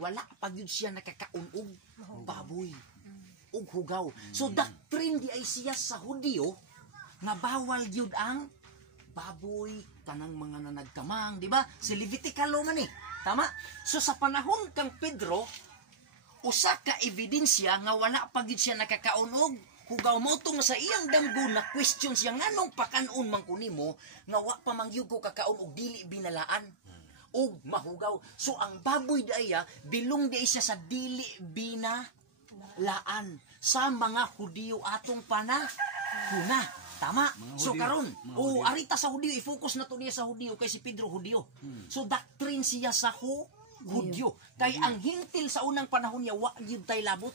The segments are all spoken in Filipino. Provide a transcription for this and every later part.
wala pa gyud siya nakakaon og baboy ug hugaw. So doctrine di ay siya sa Hudiyo nga bawal gyud ang baboy kanang mga nanagkamang, di ba? Si Levitical law man eh. Tama? So sa panahon kang Pedro, usa ka ebidensya nga wala pa gyud siya nakakaon og hugaw mo tong sa iyang damgo na question siya nganong pakanon man kunimo nga wa pa mangyud ko kakaon og dili binalaan og mahugaw. So ang baboy diaya bilong di siya sa dili binalaan sa mga Hudiyo atong panahuna. Tama. So karon, arita sa Hudiyo, i-focus na to niya sa Hudiyo kay si Pedro Hudiyo. So doctrine siya sa Hudiyo. Kay ang hintil sa unang panahon niya wa gyud tay labot.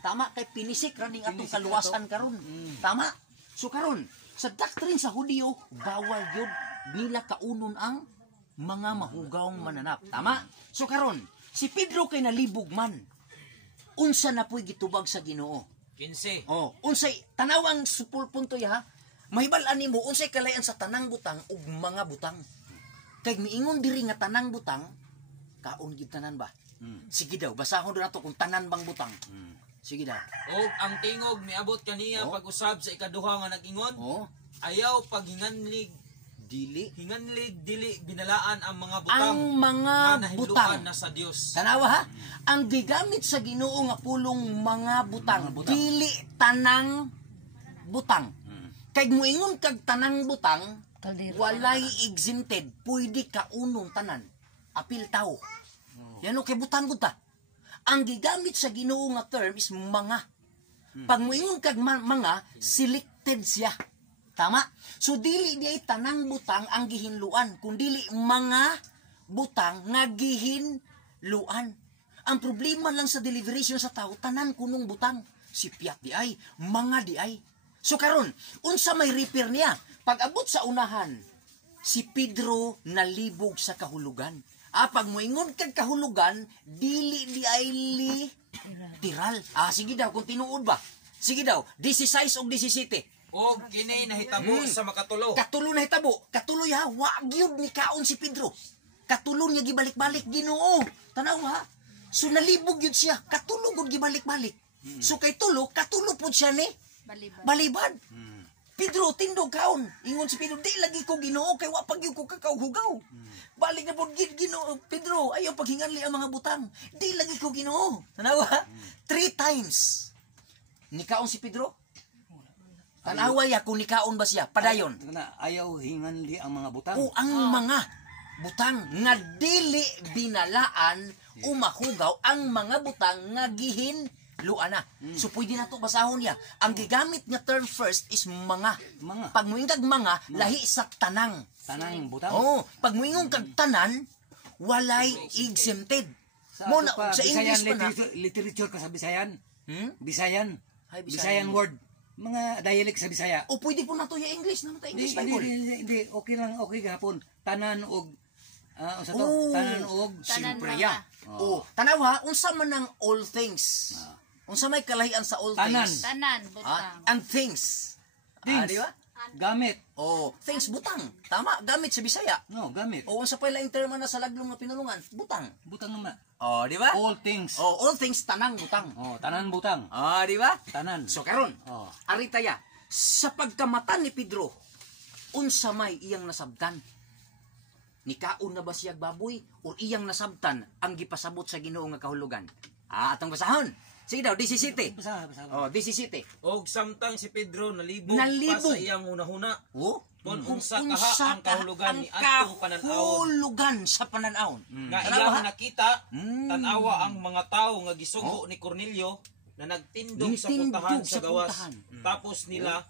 Tama, kay pinisik ra ning atong kaluwasan karon. Tama. So karon, sa doctrine sa Hudiyo, bawal gyud nila kaunon ang mga mahugawng mananap. Tama. So karon, si Pedro kay nalibog man. Unsa na puy gitubag sa Ginoo? 15. Unsay tanawang supul punto ya, mahibal-an nimo unsay kalayan sa tanang butang ug mga butang. Kay miingon diri nga tanang butang, kaon gid tanan ba? Sige daw, basahon nato kung tanan bang butang. Sige daw. Og ang tingog miabot kaniya pag-usab sa ikaduha nga nag-ingon. Ayaw paghinganlig dili binalaan ang mga butang. Ang mga butang na sa Dios. Tanawa ha? Ang gigamit sa Ginoo nga pulong mga butang, dili tanang butang. Kay muingon kag tanang butang, walay exempted, pwede ka unong tanan. Apil tao. Yan o kay butang buta. Ang gigamit sa Ginoo nga term is mga. Pag muingon kag mga, selected siya. Tama? So dili di ay tanang butang ang gihinluan, kundili mga butang nga gihinluan. Ang problema lang sa deliberation sa tao, tanan kunong butang. Si piat di ay, mga di ay. So karon, unsa may repair niya? Pag abot sa unahan, si Pedro nalibog sa kahulugan. Pag moingon kag kahulugan, dili di ay tiral. Sige daw, kung tinuod ba? Sige daw, 16 o 17. O kini nahitabo sa makatulo. Katulo nahitabo. Katulo ya, wa gyud ni kaon si Pedro. Katulo niya gibalik-balik Ginoo. Tanaw ha. So nalibog yun siya. Katulo gud gibalik-balik. So kay tulo, katulo po siya ni balibad. Pedro tindog kaon. Ingon si Pedro, di lagi ko Ginoo kay wa pag gyud ko kakauhugaw. Balik na pod Ginoo. Pedro, ayaw paghinganli ang mga butang. Di lagi ko Ginoo. Tanaw ha. 3 times. Ni kaon si Pedro. Tanaway kung nikaon ba siya, padayon. Ayaw hinganli ang mga butang. Ang mga butang nga dili binalaan umahugaw ang mga butang nga gihinluan na. So pwede na to basahon niya. Ang gigamit nga term first is mga. Pag muingkag mga, lahi sa tanang. Tanang butang. Pag muingong kag tanan, walay exempted. Sa English pa na. Literature ka sa Bisayan. Bisayan. Bisayan word. Mga dialect sa Bisaya. Pwede po na to yung English naman tayo English Bible. Hindi, okay lang, okay gahapon. Tanan og tanan og siyempre ya. Tanaw ha, unsa man ang all things. Unsa may kalahian sa all things? Tanan butang. And things. Di ba? Gamit. Things butang. Tama, gamit sa Bisaya. Gamit. Unsa pa lang termo na sa laglom nga pinulungan? Butang. Butang naman. Di ba? All things. All things tanang butang. Tanan butang. Di ba? Tanan. So karon, arita ya, sa pagkamatan ni Pedro, unsa may iyang nasabtan? Nikaon na ba siya baboy o iyang nasabtan ang gipasabot sa Ginoo nga kahulugan? Atong basahon. Sige daw, 17. Basa. 17. Og samtang si Pedro nalibog pa sa iyang hunahuna. Kung unsa kaha ang kahulugan ni atong pananaw. Kahulugan sa pananaw. Nga iyang nakita, tanawa ang mga tawo nga gisugo ni Cornelio na nagtindog sa putahan sa gawas. Tapos nila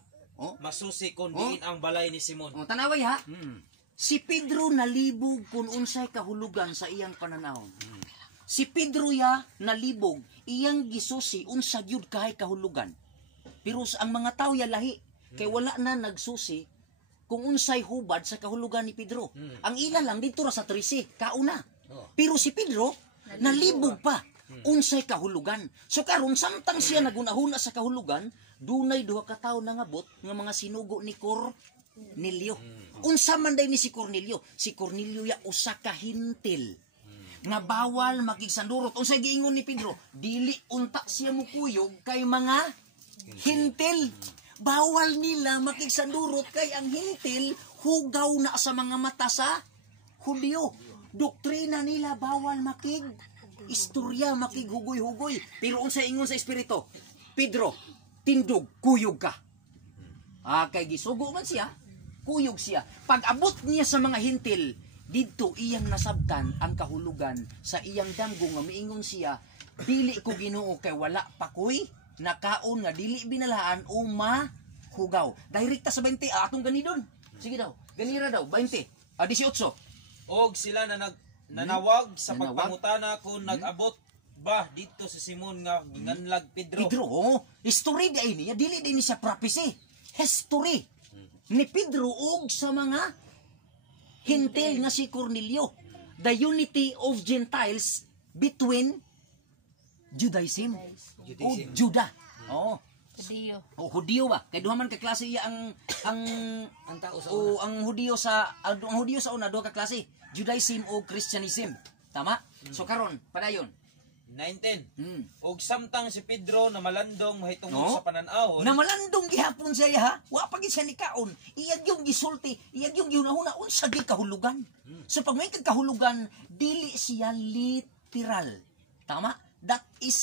masusi kung diin ang balay ni Simon. Tanaway ha. Si Pedro nalibog kung unsay kahulugan sa iyang pananaw. Si Pedro nalibog, iyang gisusi unsa gyud kahay kahulugan. Pero ang mga tawo lahi kay wala na nagsusi kung unsay hubad sa kahulugan ni Pedro. Ang ila lang dito ra sa 13, kauna. Pero si Pedro nalibog pa unsay kahulugan. So karon samtang siya nagunahuna sa kahulugan, dunay duha ka tawo nangabot nga mga sinugo ni Cornelio. Unsa man day ni si Cornelio? Si Cornelio usa ka hintil nga bawal makigsandurot. Unsay giingon ni Pedro? Dili unta siya mukuyog kay mga hintil. Bawal nila makigsandurot kay ang hintil hugaw na sa mga mata sa Hudyo. Doktrina nila bawal istorya, makighugoy-hugoy. Pero unsay ingon sa Espiritu? Pedro, tindog, kuyog ka. Kay gisugo man siya, kuyog siya. Pag abot niya sa mga hintil, dito iyang nasabtan ang kahulugan sa iyang damgo nga miingon siya, dili ko Ginoo kay wala pa ko'y nakaon nga dili binalaan o mahugaw. Direkta sa 20, atong gani doon. Sige daw, ganira daw, 20, 18. Og sila na nanawag sa pagpangutana kung nag-abot ba dito sa Simon nga nganlag Pedro. Pedro, history di niya, dili din siya prophecy. History ni Pedro og sa mga hintil nga si Cornelio. The unity of Gentiles between Judaism o Juda. Hudyo. Hudyo ba? Kay duha man ka klase iya ang tao sa una. ang Hudyo sa una duha ka klase, Judaism o Christianism. Tama? So karon padayon 19. Og samtang si Pedro na malandong mahitungod sa pananahon. Na malandong gihapon siya ha. Wa pa gid siya ni kaon. Iyag yung gisulti, iyag yung ginahuna unsa gi kahulugan. So pag may kahulugan, dili siya literal. Tama? That is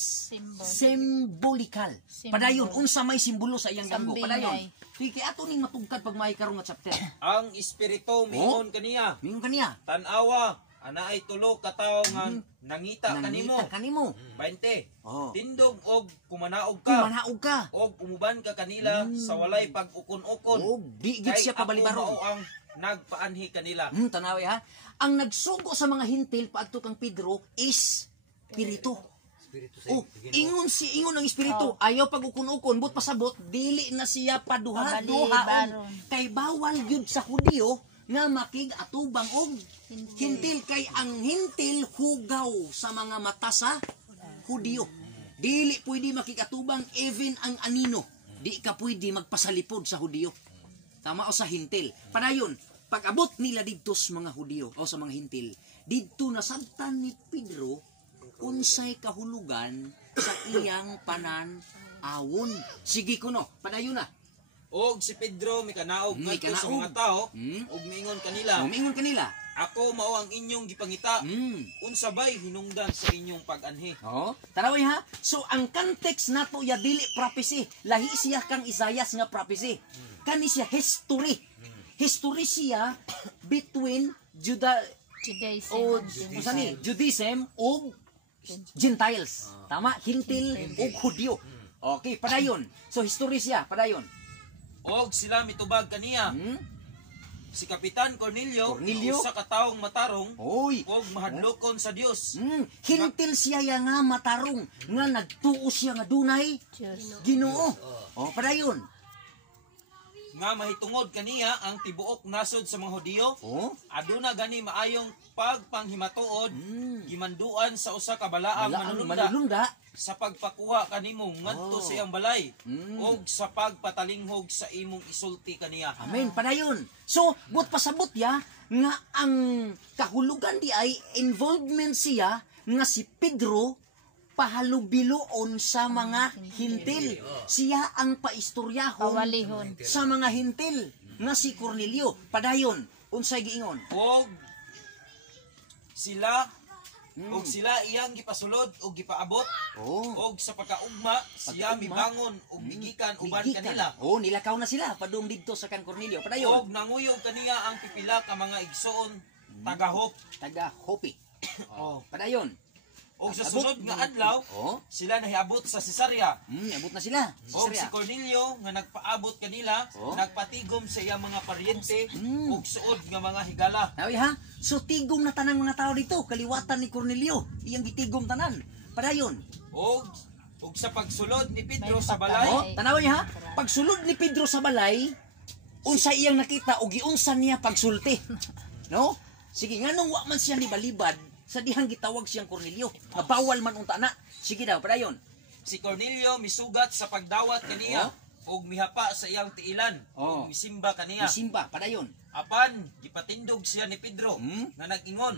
symbolical. Padayon unsa may simbolo sa iyang damgo. Padayon. Sige ato ning matugkad pag may karong nga chapter. Ang espiritu miingon kaniya. Mingon kaniya. Tan-awa ana ay tulo ka tawo nga nangita kanimo. 20. Tindog og kumanaog ka. Og umuban ka kanila sa walay pag-ukon-ukon. Di gid siya pabalibaron. Ako ang nagpaanhi kanila. Tanawi ha. Ang nagsugo sa mga hintil paadto kang Pedro is Espiritu. Ingon ang Espiritu. Ayaw pag-ukon-ukon, but pasabot dili na siya paduha-duhaon. Kay bawal yun sa Hudyo nga makig-atubang og hintil kay ang hintil hugaw sa mga mata sa Hudyo. Dili pwede makig-atubang even ang anino. Di ka pwede magpasalipod sa Hudyo. Tama o sa hintil. Padayon, pag abot nila didto sa mga Hudyo o sa mga hintil, didto nasabtan ni Pedro unsay kahulugan sa iyang panan-awon. Sige kuno, padayon na. Og si Pedro mikanaog ngadto sa mga tao og miingon kanila. Ako mao ang inyong gipangita. Unsa bay hinungdan sa inyong pag-anhi? Taraway ha. So ang context nato ya dili prophecy. Lahi siya kang Isaias nga prophecy. Kani siya history. History siya between Judaism o Gentiles. Tama? Hintil o Hudyo. Okay, padayon. So history siya, padayon. Og sila mitubag kaniya. Si Kapitan Cornelio, usa ka taong matarong og mahadlokon sa Dios. Hintil siya nga matarong nga nagtuo siya nga dunay Ginoo. Padayon. Nga mahitungod kaniya ang tibuok nasod sa mga Hudyo. Aduna gani maayong pagpanghimatuod gimanduan sa usa ka balaang manulunda sa pagpakuha kanimo ngadto sa iyang balay ug sa pagpatalinghog sa imong isulti kaniya. Amen. Padayon. So, but pasabot ya nga ang kahulugan di ay involvement siya nga si Pedro pahalubiloon sa mga hintil. Siya ang paistoryahon sa mga hintil nga si Cornelio. Padayon, unsay giingon? Og sila iyang gipasulod og gipaabot og sa pagkaugma siya mibangon og migikan uban kanila. Nilakaw na sila padung didto sa kan Cornelio. Padayon. Og nanguyog kaniya ang pipila ka mga igsoon taga-Hopi. Padayon. Og sa sunod nga adlaw, sila nahiabot sa Cesarea. Abot na sila. Og si Cornelio nga nagpaabot kanila, nagpatigom sa iyang mga paryente og suod nga mga higala. Tawi ha? So tigom na tanang mga tao dito, kaliwatan ni Cornelio, iyang gitigom tanan. Padayon. Og sa pagsulod ni Pedro sa balay. Tanawi ha? Pagsulod ni Pedro sa balay, unsa iyang nakita og giunsa niya pagsulti. No? Sige nganong wa man siya nibalibad sa dihang gitawag siyang Cornelio. Bawal man unta na. Sige daw, padayon. Si Cornelio misugat sa pagdawat kaniya og mihapa sa iyang tiilan og misimba kaniya. Misimba, padayon. Apan gipatindog siya ni Pedro nga nag-ingon,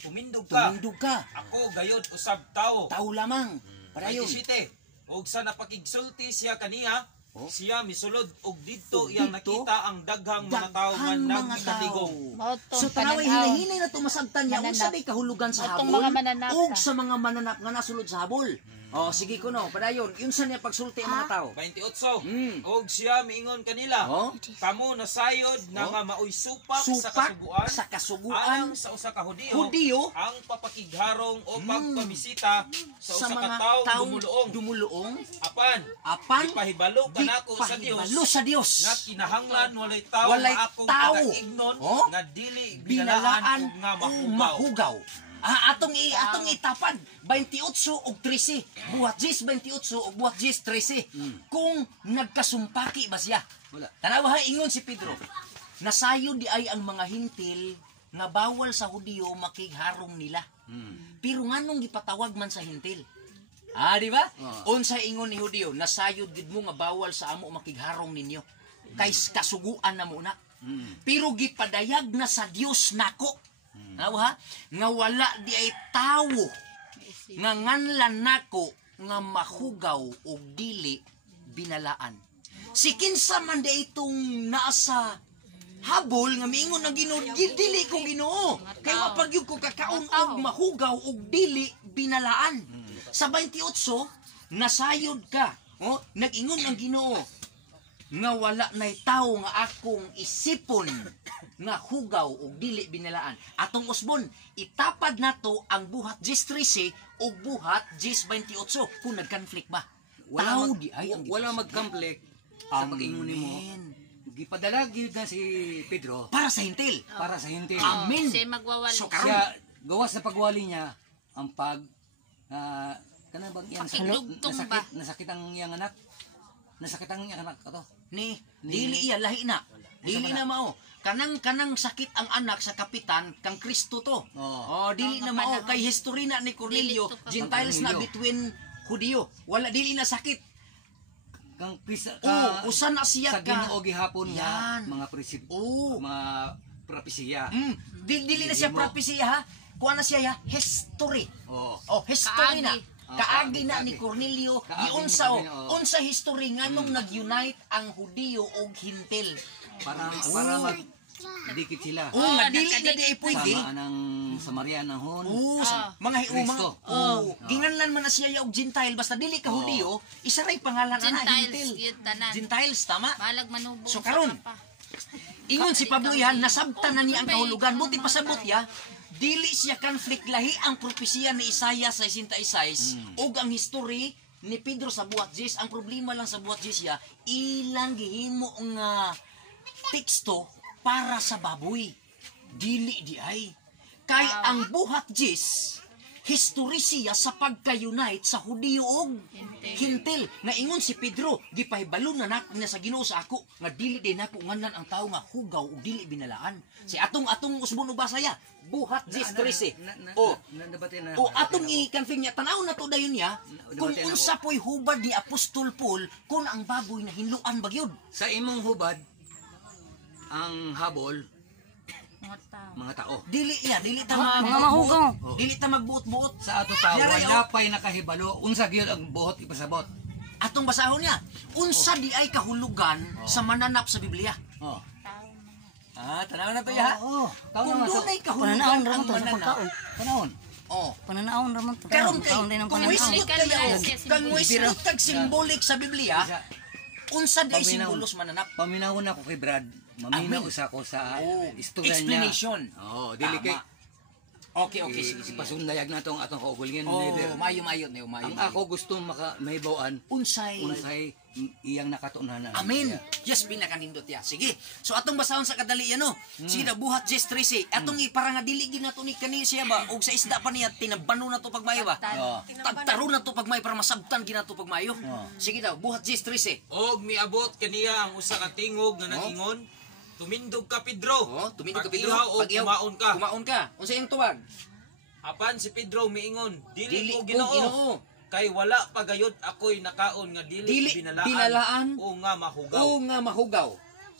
tumindog ka. Tumindog ka. Ako gayod usab tawo. Tao lamang. Padayon. 27. Og sa napakigsulti siya kaniya, siya misulod og didto Og iyang didto, nakita ang daghang mga tao nga Daghang mga nagkaligong. So tanaway hinahinay na tumasabtan niya unsa day kahulugan sa Atong habol mga mananap ug ta. sa mga mananap nga nasulod sa habol. Oh, sige kuno, padayon. Unsa niya pagsulti ang mga tao? 28. Mm. Og siya miingon kanila, Oh. kamo nasayod na nga maoy supak, sa Supak kasuguan, sa kasuguan alang sa usa ka Hudiyo ang papakigharong o pagpamisita sa sa usa ka mga tawo taong dumuluong. dumuluong Apan ipahibalo kanako sa ipahibalo Dios sa Dios nga kinahanglan walay tawo Walay nga akong tawo. pagaignon Oh. nga dili binalaan binalaan ug nga o mahugaw. mahugaw. Atong itapad 28 og 13. Buhat 28 og buhat 13. Kung nagkasumpaki ba siya? Wala. Tanawa ha ingon si Pedro. Nasayo di ay ang mga hintil nga bawal sa Hudiyo makigharong nila. Pero nganong gipatawag man sa hintil? Di ba? Unsa ingon ni Hudiyo, nasayod gid mo nga bawal sa amo makigharong ninyo. Kay kasuguan na muna. Pero gipadayag na sa Dios nako. Ha? Nga wala di ay tawo nga nganlan nako nga mahugaw og dili binalaan. Si kinsa man di itong nasa habol nga miingon ang Ginoo, dili ko Ginoo. Kay wa pagyud ko kakaon og mahugaw og dili binalaan. Sa 28 nasayod ka. Nag-ingon ang Ginoo nga wala nay tawo nga akong isipon nga hugaw og dili binalaan. Atong usbon, itapad nato ang buhat 13 ug buhat 28 kung nag-conflict ba. Tawo di ay ang wala mag-conflict sa pag-ingon nimo. Gipadala gyud na si Pedro para sa hintil. para sa hintil. Amen. Siya magwawali. So karon Siya gawas sa pagwali niya ang pag kana bang iyang Pakidugtong ba? nasakit ang iyang anak. Nasakit ang iyang anak ato. ni dili iya lahi na. Dili na mao. Kanang sakit ang anak sa kapitan kang Kristo to. Dili na mao kay history na ni Cornelio, Dili to Gentiles na between Hudiyo. Wala dili na sakit. Kang Usa na siya sa ka. Ginoo gihapon nga Yan. mga prinsip Oo. mga propesiya. Dili na siya prophecy ha. Kuha na siya ya history. History na. Kaagi na ni Cornelio, giunsa unsa history nganong nag-unite ang Hudiyo ug Hintil. Para dikit sila. Nga dili na di ay pwede. Sama ng Samarianahon. Mga Kristo. ginganlan man na siya og Gentile basta dili ka Hudiyo, isa ray pangalan ana Gentiles, Hintil. yun, tanan. Gentiles tama. Balag manubo. So karon, ingon si Pablo yan, nasabtan na niya ang kahulugan. Buti pasabot ya, dili siya conflict lahi ang propesiya ni Isaiah sa 66 ug ang history ni Pedro sa buhat 10. Ang problema lang sa buhat 10 ya, ilang gihimo nga teksto para sa baboy. Dili di ay. Kay ang buhat 10 history siya sa pagka-unite sa Hudiyo ug Hintil. Nga ingon si Pedro, gipahibalo na sa Ginoo sa ako nga dili din nako nganlan ang tawo nga hugaw ug dili binalaan. Si atong usbon ubasa ya, buhat 13. Atong i-confirm niya tanaw na to dayon niya kung unsa poy hubad ni Apostol Paul kun ang baboy na hinluan bagyod. Sa imong hubad ang habol mga tao. Dili ta mga mahugaw. Dili ta magbuot-buot Sa ato tao Yara, wala pay nakahibalo unsa gyud ang buhot ipasabot. atong basahon niya. Unsa di ay kahulugan sa mananap sa Biblia? Tanaw na to ya. Tao Kung na to. dunay kahulugan ang mananap. Panahon. Pananaon ramon to. Karon kay kung wisdom kayo, kang wisdom Biro. tag symbolic sa Biblia, unsa di ay simbolos mananap? Paminawon ako kay Brad. Maminaw sa ako sa istorya niya. Explanation. Dili kay Okay, sige. pasundayag na atong kaugalingon. Mayo Ang ako gusto mahibawan unsay iyang nakatunanan. Amen. Yes, pinakanindot ya. Sige. So atong basahon sa kadali ano. Sige na buhat 13. Atong para nga dili gid nato ni kani siya ba og sa isda pa niya tinabano na to pagmayo ba. Tagtaro na to pagmayo para masabtan ginato pagmayo. Sige daw buhat 13. Og miabot kaniya ang usa ka tingog nga nag-ingon, tumindog ka Pedro. Tumindog ka Pedro. Pag-ihaw o kumaon ka. Kumaon ka. Unsa iyang tuwag? Apan si Pedro miingon, Dili dili ko ko Ginoo. Ginoo. Kay wala pagayod ako'y nakaon nga dili Dili binalaan, binalaan o nga mahugaw. O nga mahugaw.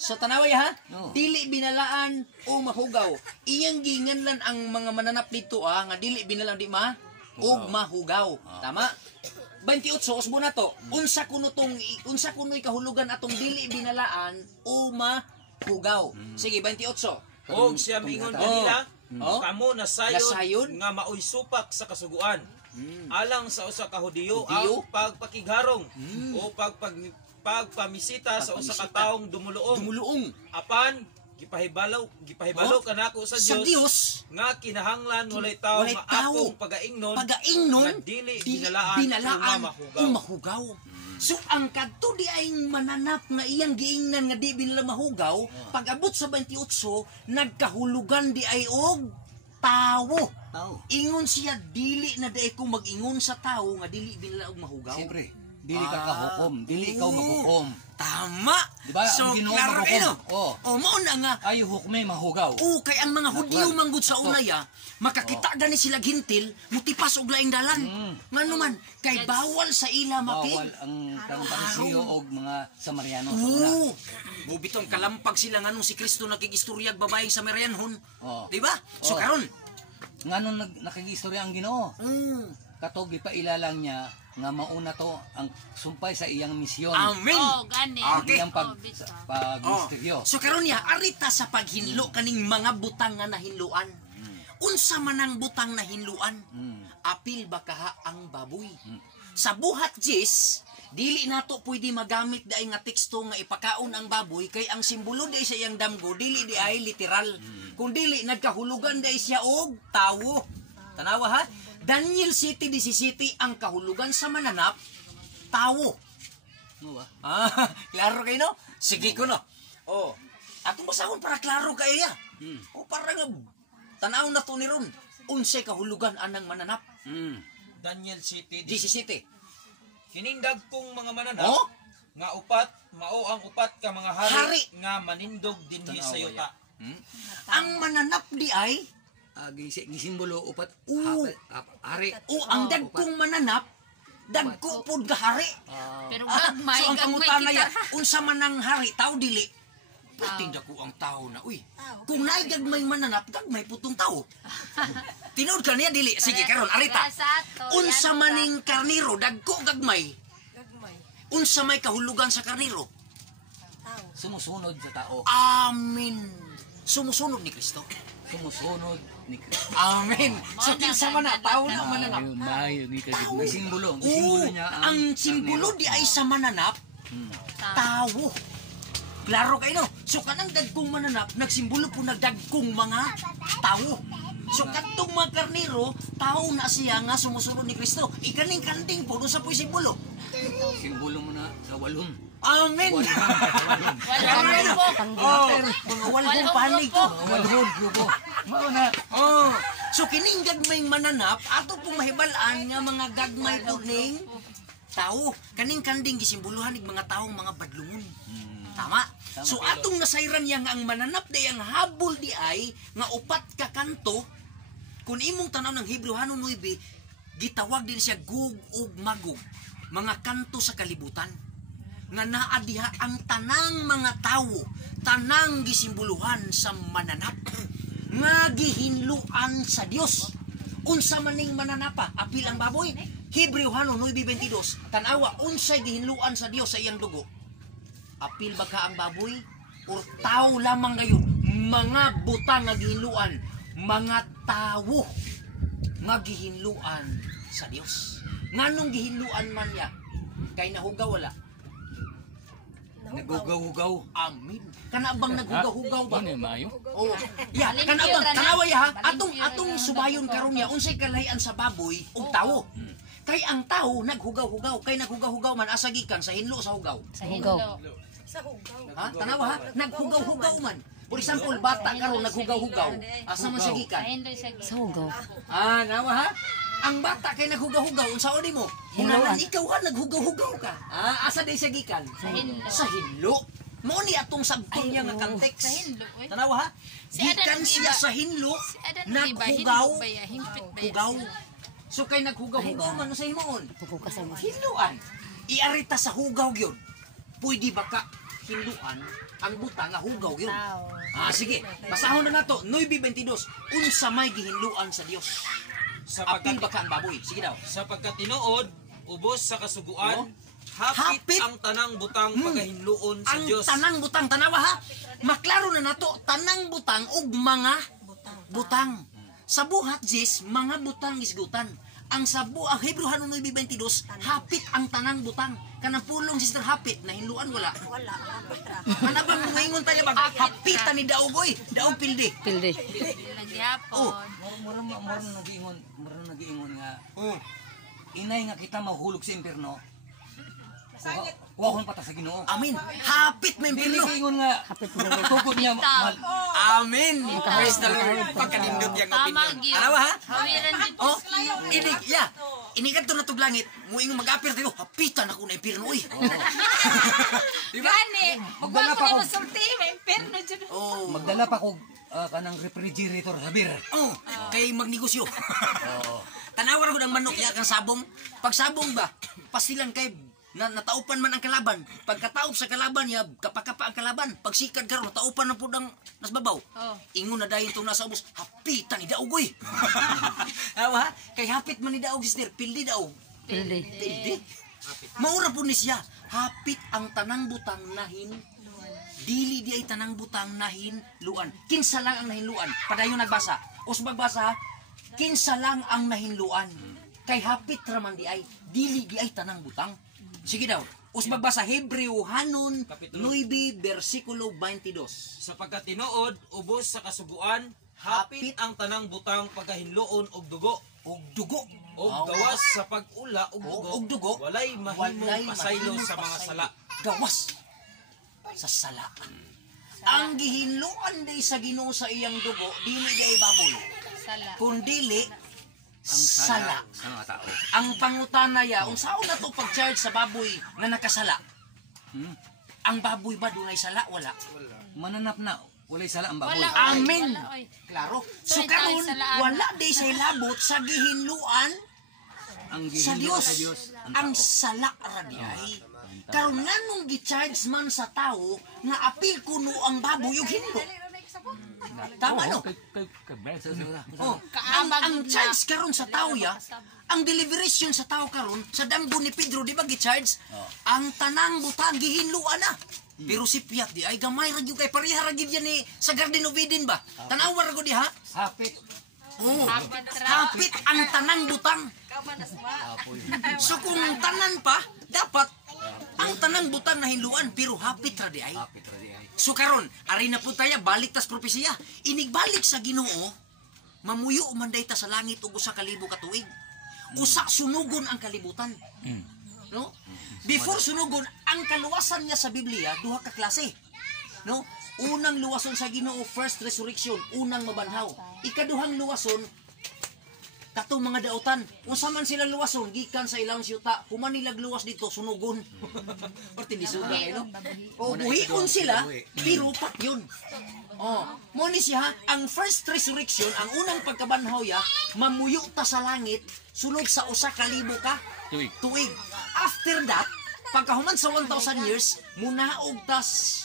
So tanaway ha, No. dili binalaan o mahugaw. Iyang ginganlan ang mga mananap dito nga dili binalaan di ma o mahugaw. Tama? 28 usbo na to. Unsa kuno'y kahulugan atong dili binalaan o mahugaw. Sige 28. Og siya mingon kanila, Oh. kamo Nasayon? nasayon nga maoy supak sa kasuguan. Alang sa usa ka Hudiyo Hudiyo? ang pagpakigharong o pagpamisita sa usa ka taong dumuluong. Dumuluong Apan gipahibalo kanako sa sa Dios Dios. nga kinahanglan walay tawo Walay nga tawo. akong pagaingnon Pagaingnon nga dili binalaan o mahugaw. So ang kadto di ay mananap nga iyang giingnan nga di binila mahugaw, pag-abot sa 28 nagkahulugan di ay og tawo. Ingon siya dili na di ko mag-ingon sa tawo nga dili binila og mahugaw. Siyempre, dili ka kahukom, dili ikaw maghukom. Tama. Diba? So Ang Ginoo klaro maghukom. kayo. Oh. O mao na nga Ay hukme mahugaw. o kay ang mga Hudiyo manggod sa unaya, makakita gani sila gintil, mutipas og laing dalan. Ngano man kay bawal sa ila makig. Bawal ang Pariseo og mga Samariano sa una. Oo. Mubitong kalampag sila nganong si Kristo nakigistoryag babaeng Samarianhon. Oo. Di ba? So Oo. karon. Nganong nakagistorya ang Ginoo? Katog ipailalang niya nga mauna to ang sumpay sa iyang misyon. Amen. Oh, gani. Okay. Iyang Oh, bitaw. pagmisteryo. So karon niya arita sa paghinlo kaning mga butang nga nahinluan. Unsa man ang butang na hinluan? Apil ba kaha ang baboy? Sa buhat Jis, dili nato pwede magamit daay nga teksto nga ipakaon ang baboy kay ang simbolo daay sa iyang damgo dili di ay literal. Kung dili nagkahulugan daay siya og tawo. Tanawa ha? Daniel 7:17 ang kahulugan sa mananap tawo. No ba? Klaro kayo no? Sige ko no. Oh. Atong basahon para klaro kayo ya. O para nga tanaw na to ni ron. Unsay kahulugan anang mananap? Daniel City 17. kining dagkong mga mananap Oh? nga upat mao ang upat ka mga hari, Hari. nga manindog dinhi sa yuta. Ang mananap di ay Gisimbolo upat Oo. hari. o ang dagkong mananap dagko pud ga hari. Pero Ah, gagmay, so ang gagmay pangutana ya, kita. unsa man ang hari tao dili. Puting dako ang tao na uy. Kung naay gagmay mananap, gagmay putong tao. Tinuod ka niya dili. Sige karon arita. Unsa maning karniro dagko gagmay. Unsa may kahulugan sa karniro? Sumusunod sa tao. Amen. Sumusunod ni Kristo. Sumusunod ni Kristo. Amen. So kinsa man na tao na mananap. Mayo ni Tao. Gisimbolo. Oo, Gisimbolo niya ang simbolo di ay sa mananap, tao. Klaro kayo no? So kanang dagkong mananap, nagsimbolo po nagdagkong mga tao. So katong mga karniro, tao na siya nga sumusunod ni Kristo. Ikaning kanding po, doon sa po'y simbolo. Simbolo mo na sa walon. Amen. Walang grupo. Oh, mga walhong panig to. Walon grupo. Mao na. Oh. So kining gagmayng mananap, ato pong mahibalaan nga mga gagmay po ning tao. Kaning kanding gisimboluhan ning mga taong mga badlungon. Tama? So atong nasayran yang ang mananap day ang habol di ay nga upat ka kanto. Kung imong tanaw ng Hebrewano 9, gitawag din siya gug ug magug. Mga kanto sa kalibutan. Nga naa diha ang tanang mga tawo, tanang gisimboluhan sa mananap nga gihinluan sa Dios. Unsa maning mananapa, apil ang baboy. Hebrewano 9:22. Tanawa unsay gihinluan sa Dios sa iyang dugo. Apil ba ka ang baboy or tao lamang gayon? Mga butang nga gihinluan, mga tawo nga gihinluan sa Dios. Nganong gihinluan man ya? Kay nahugaw wala. Nagugaw-ugaw. Amen. Kana bang naghugaw-hugaw ba? Ano mayo? Oh, ya, kana bang tanawa ya ha? Atong subayon karon ya unsay kalahian sa baboy ug tawo. Kay ang tawo naghugaw-hugaw, kay naghugaw-hugaw man asa gikan sa hinlo sa hugaw. Sa Hinlo. Ha? Tanawa ha? Naghugaw-hugaw man. For example, bata karon naghugaw-hugaw. Asa man siya Sa gikan? Hinlo siya. Sa hugaw. Ah, nawa ha? Ang bata kay naghugaw-hugaw, unsa ni mo? Hingalan ikaw ha naghugaw-hugaw ka. Ah, asa day siya gikan? Sa Hinlo. Sa hinlo. Mao ni atong sabton niya nga Sa context. Hinlo. eh. Tanawa ha? Si Adan Gikan ang siya iba. sa hinlo, Si Adan ang iba, naghugaw, Hinlo ba ya? Himpit ba ya? hugaw. So kay naghugaw-hugaw man sa himon. Pugo ka sa mga. Hinluan. Iarita sa hugaw gyud. Pwede ba ka hinluan ang butang nga hugaw gyud. Sige, basahon na nato 9:22. Unsa may gihinluan sa Dios? Apil ba ka ang baboy? Sige daw. Sapagkat tinuod ubos sa kasuguan, hapit ang tanang butang pagahinluon sa Ang Dios. tanang butang, tanawa ha. Maklaro na nato tanang butang ug mga butang. Sa buhat Jis, mga butang isgutan. Ang ang Hebrew 9:22, hapit ang tanang butang. Kanang pulong sister hapit na hinluan wala. Wala, hapit ra. Ano bang ngayon tayo mag hapitan ni daogoy, daog pildi. Nagyapon. Mura nagiingon nga. Inay nga kita mahulog sa impierno. Kuhon pata sa Ginoo. Amin. Hapit may Dili impierno. ingon nga tukod niya Amen. Praise the Lord. Pagkanindot yang Tama opinion. gyud. Ano ha? Hawiran gyud. Oh, ini kadto na tug langit. Muingon mag-apir tayo. Hapitan ako na impierno oy. Gani, magwa ko na sulti, may perno jud. Oh. magdala pa ko kanang refrigerator sa beer. Oh, kay magnegosyo. Tanawar ko ng manok ya kang sabong. Pag sabong ba, pasilan kay nataupan man ang kalaban. Pagkataop sa kalaban ya, kapakapa ang kalaban. Pag sikad karon nataupan na pud ang nasbabaw. Ingon na dayon tong nasa ubos, hapitan ni daogoy. Awa, kay hapit man ni daog sister, pildi daog. Pildi. Maura po ni siya, hapit ang tanang butang nahin. Dili di ay tanang butang nahin luan. Kinsa lang ang nahinluan. Padayon nagbasa. Os magbasa, kinsa lang ang nahinluan. Kay hapit raman di ay, dili di ay tanang butang. Sige daw. Us magbasa Hebreo 9 versikulo 22. Sapagkat tinuod ubos sa kasuguan, hapit ang tanang butang pagahinluon og dugo. Og dugo. Og gawas sa pag-ula og dugo. Walay mahimong pasaylo sa mga sala. Gawas sa sala. Ang gihinluan day sa Ginoo sa iyang dugo, dili day baboy. Sala. Kung dili ang sala. Sa mga tao. Ang pangutana ya, unsaon na to pag-charge sa baboy nga nakasala? Ang baboy ba dunay sala? Wala. Mananap na walay sala ang baboy. Wala. Amen. Wala, oy. Klaro. So Tunay tayo karon salaan. wala day sa labot sa gihinluan Ang sa gihinlo Dios. sa Dios Ang sala ra di ay. Karon nganong gi-charge man sa tao nga apil kuno ang baboy ug hinlo. Tama no? Oh, ang charge karon sa tao ya, ang deliberation sa tao karon sa damgo ni Pedro di ba gi-charge? Ang tanang butang gihinluan na. Pero si Piat di ay gamay ra gyud kay pareha ra gyud yan ni sa Garden of Eden ba? Tanawar ko di ha? Hapit. Oh, hapit ang tanang butang. So kung tanan pa, dapat ang tanang butang na hinluan pero hapit ra di ay. Hapit ra di ay. So karon, ari na po tayo balik tas propesiya. Inigbalik sa Ginoo, mamuyo man dayta sa langit ug usa ka libo ka tuig. Usa sunugon ang kalibutan. No? Before sunugon, ang kaluwasan niya sa Biblia duha ka klase. No? Unang luwason sa Ginoo, first resurrection, unang mabanhaw. Ikaduhang luwason, katong mga dautan, unsa man sila luwason gikan sa ilang siyuta, human nilag luwas dito sunugon. Parte ni suga no. O buhion sila, pero pat yun. Oh, mo ni siya ang first resurrection, ang unang pagkabanhaw ya, mamuyo ta sa langit sulod sa usa ka libo ka tuig. After that, pagkahuman sa 1,000 years, munaog tas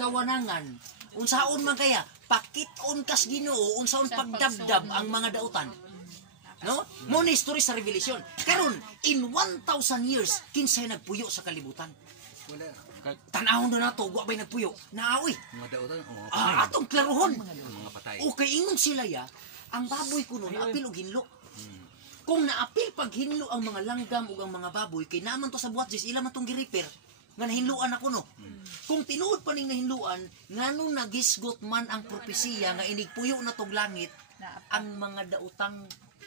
kawanangan. Unsaon man kaya pakit-on kas Ginoo, unsaon pagdabdab ang mga dautan. No? Mo ni story sa Revelation. Karon in 1,000 years kinsay nagpuyo sa kalibutan? Wala. Tan-awon na nato, wa bay nagpuyo. Naawi. Mga dautan o Atong klarohon. mga patay. O kay ingon sila ya, ang baboy kuno naapil og hinlo. Kung naapil pag hinlo ang mga langgam ug ang mga baboy, kay naman to sa buhatsis, ila man tong gi-repair nga nahinluan ako no. Kung tinuod pa ning nahinluan, nganong nagisgot man ang propesiya nga inigpuyo na tog langit, ang mga daotang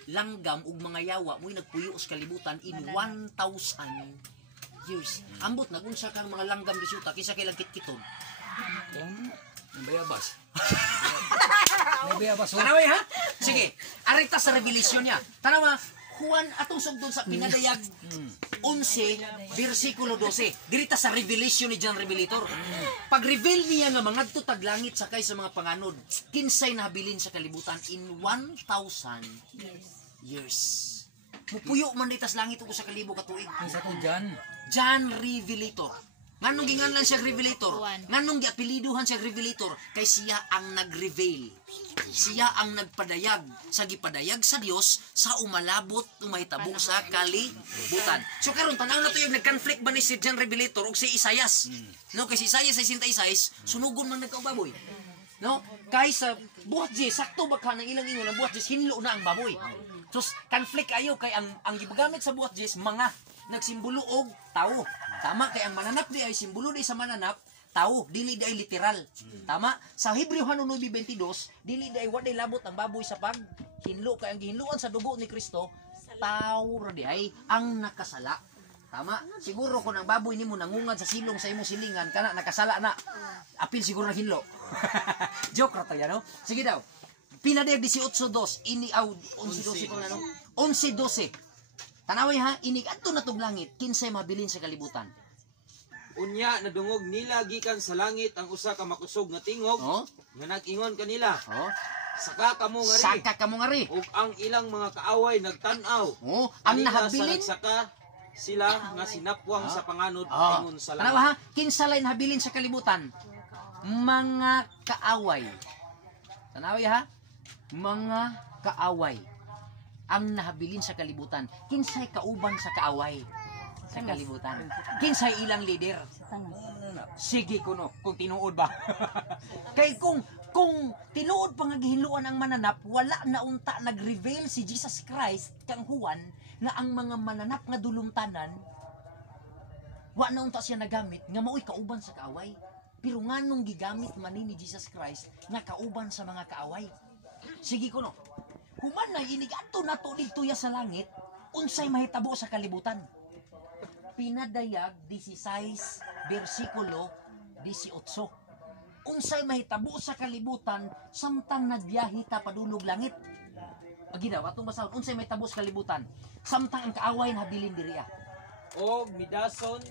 langgam ug mga yawa mo'y nagpuyo sa kalibutan in 1,000 years. Ambot nagunsa kang mga langgam di syuta kisa kay langkit-kiton. Ang bayabas. May bayabas. Tanawa ha? Sige, arita sa revelation niya. Tanawa, Juan atong sugdon sa pinadayag 11 bersikulo 12. Dirita sa revelation ni John Revelator. Pag-reveal niya nga mga taglangit sakay sa mga panganod, kinsay nahabilin sa kalibutan in 1,000 years. Mupuyo man ditas langit ug sa kalibo ka tuig. Sa to dyan. John Revelator. Nganong ginganlan siya Revelator? Nganong giapeliduhan siya Revelator? Kay siya ang nag-reveal. Siya ang nagpadayag sa gipadayag sa Dios sa umalabot umahitabo sa kalibutan. So karon tanaw na to yung nag-conflict ba ni si John Revelator ug si Isaias? No, kay si Isaias 66 sunugon man nagkaubaboy. No? Kay sa buhat di sakto ba ka nang ilang ingon ang buhat di hinlo na ang baboy. So conflict ayo kay ang gigamit sa buhat di mga nagsimbolo og tao. Tama kay ang mananap di ay simbolo di sa mananap tao, dili di ay literal. Tama? Sa Hebreo 9:22, dili di ay wa labot ang baboy sa paghinlo kay ang gihinluan sa dugo ni Kristo, tao ra di ay ang nakasala. Tama? Siguro kung ang baboy nimo nangungad sa silong sa imong silingan kana nakasala na. Apil siguro na hinlo. Joke ra to yan, no? Sige daw. Pinadayag 18:2 ini 11:12 kung ano? 11:12. Tanaway ha, inig adto na tong langit kinsay mabilin sa kalibutan. Unya nadungog nila gikan sa langit ang usa ka makusog nga tingog nga nag-ingon kanila. Saka kamo ngari. Ug ang ilang mga kaaway nagtan-aw. Ang nahabilin saka sila nga sinapwang sa panganod ingon sa langit. Tanawa ha, kinsa lay nahabilin sa kalibutan? Mga kaaway. Tanaway ha, mga kaaway ang nahabilin sa kalibutan. Kinsay kauban sa kaaway sa kalibutan? Kinsay ilang leader? Sige kuno, kung tinuod ba? Kay kung tinuod pa nga gihinluan ang mananap, wala na unta nag-reveal si Jesus Christ kang Juan na ang mga mananap nga dulumtanan wa na unta siya nagamit nga maoy kauban sa kaaway. Pero nganong gigamit man ni Jesus Christ nga kauban sa mga kaaway? Sige kuno. Human na inig ato na to dito ya sa langit, unsay mahitabo sa kalibutan. Pinadayag 16 bersikulo 18. Unsay mahitabo sa kalibutan samtang nagbiyahe ta padulog langit. Agi daw atong basahon unsay mahitabo sa kalibutan samtang ang kaaway nabilin diriya. Og midason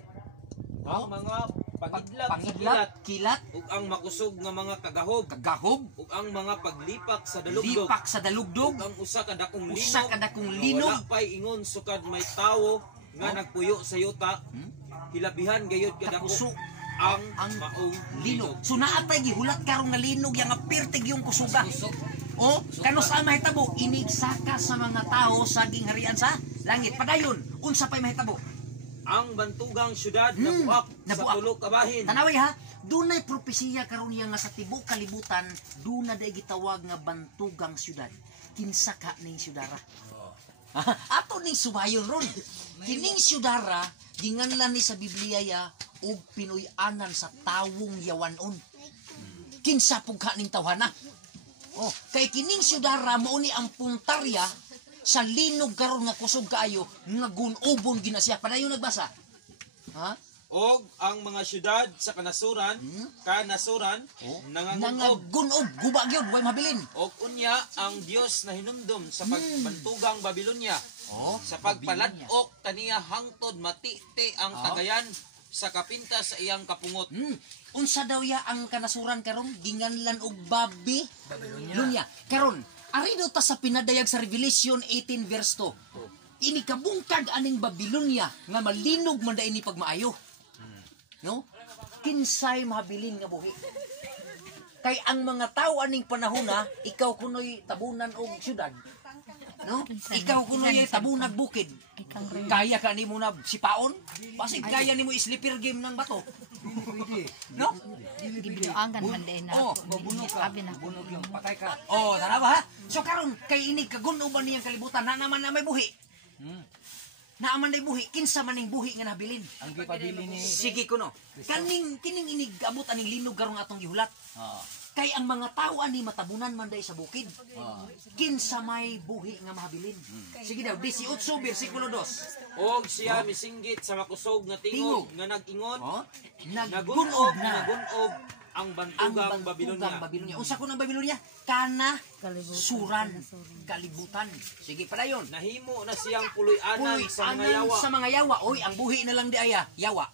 ang mga pangidlap, kilat, ug ang makusog nga mga kagahog, ug ang mga paglipak sa dalugdog, ug ang usa ka dakong linog, wala pay ingon sukad may tawo nga nagpuyo sa yuta, hilabihan gayud kadako ang maong linog. So naa pay gihulat karong nga linog yang apirtig yung kusuga. Kano sa mahitabo inigsaka sa mga tao sa gingharian sa langit. Padayon, unsa pay mahitabo? Ang bantugang syudad nabuak sa tulo ka bahin. Tanaway ha, dunay propesiya karon nga sa tibok kalibutan, duna day gitawag nga bantugang syudad. Kinsa ka ning syudara? Ato ning subayon ron. Kining syudara ginganlan ni sa Biblia ya og pinuy-anan sa tawong yawanon. Kinsa pug ka ning tawhana? Kay kining syudara mao ni ang puntarya sa linog karon nga kusog kaayo nga gunubon gina siya. Padayon nagbasa. Og ang mga syudad sa kanasuran nangagunob guba gyud way mabilin. Og unya ang Dios na hinumdum sa pagbantugang Babilonya sa pagpaladok kaniya hangtod matiti ang tagayan sa kapinta sa iyang kapungot. Unsa daw ya ang kanasuran karon ginganlan og Babilonya. Karon arido ta sa pinadayag sa Revelation 18 verse 2. Ini kabungkag aning Babilonya nga malinog man daini pagmaayo. No? Kinsay mahabilin nga buhi. Kay ang mga tao aning panahona, ikaw kunoy tabunan og syudad. No? Ikaw kunoy tabunag bukid. Kaya ka nimo na sipaon? Basig kaya nimo islipir game ng bato. No? Gibidoangan man din na. Bunog yung patay ka. Tanawa ha? So karon kay inig kagunoban niyang kalibutan na naman na may buhi. Naaman day buhi, kinsa man ning buhi nga nabilin. Ang gipabili ni sige kuno. Kining inig abot aning linog karong atong gihulat. Kay ang mga tao ani matabunan man day sa bukid. Kinsa may buhi nga mahabilin. Sige daw 18 bersikulo 2. Og siya misinggit sa makusog nga tingog nga nag-ingon, nagunob ang bantugang Babilonya. Unsa ko ng Babilonya? Kanasuran, kalibutan. Sige padayon. Nahimo na siyang puloy-anan sa mga yawa. Sa mga yawa. Oy, ang buhi na lang di aya, yawa.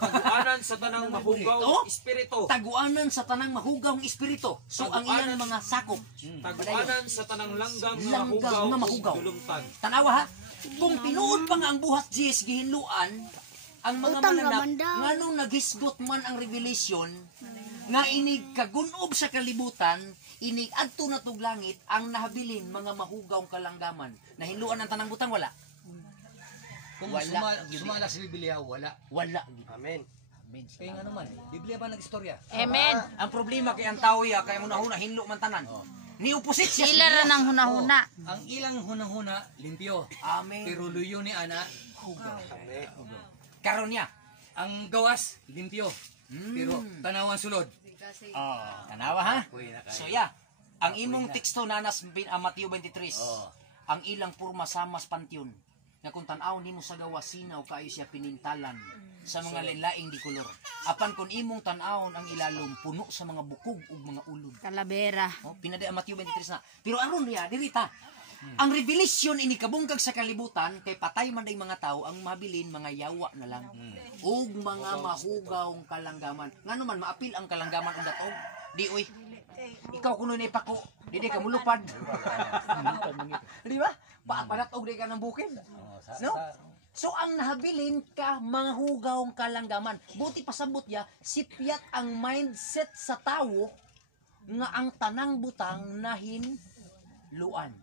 Taguanan sa tanang mahugaw espiritu. Taguanan sa tanang mahugawng espiritu. So ang ilang mga sakop. Taguanan sa tanang langgang nga mahugaw. dulumtan. Tanawa ha. Kung tinuod pa nga ang buhat Jis gihinluan, ang mga mananap nganong nagisgot man ang revelation nga inig kagunob sa kalibutan, inig adto na tug langit ang nahabilin mga mahugawng kalanggaman. Nahinluan ang tanang butang wala. Kung Wala. sumala sa Biblia, wala. Wala. Amen. Kaya nga naman, Biblia ba nag-istorya? Amen. Ang problema kay ang tao ya kay hunahuna hinlo man tanan. Ni opposite siya. Sila ra nang hunahuna. Ang ilang hunang-huna, limpyo. Amen. Pero luyo ni Ana, Karon niya. ang gawas, limpyo. Pero tanawan sulod. Tanawa ha. So ya, ang imong teksto nanas Mateo 23. Ang ilang purma samas pantyon. Na kung tan-aw nimo sa gawas sinaw kaayo siya pinintalan sa mga lain-laing di kolor. Apan kung imong tan-awon ang ilalom puno sa mga bukog ug mga ulod. Calavera. Pinadi ang Mateo 23 na. Pero aron riya dirita. Ang revelation ini kabungkag sa kalibutan kay patay man day mga tao ang mabilin mga yawa na lang. Ug mga mahugawng kalanggaman. Ngano man maapil ang kalanggaman ang datog? Di oy. Ikaw kuno ni pako, di ka mulupad. Di ba? Papadatog di ka ng bukid. No? So ang nahabilin ka mga hugawng kalanggaman. Buti pasabot ya, sipyat ang mindset sa tao nga ang tanang butang nahin luan.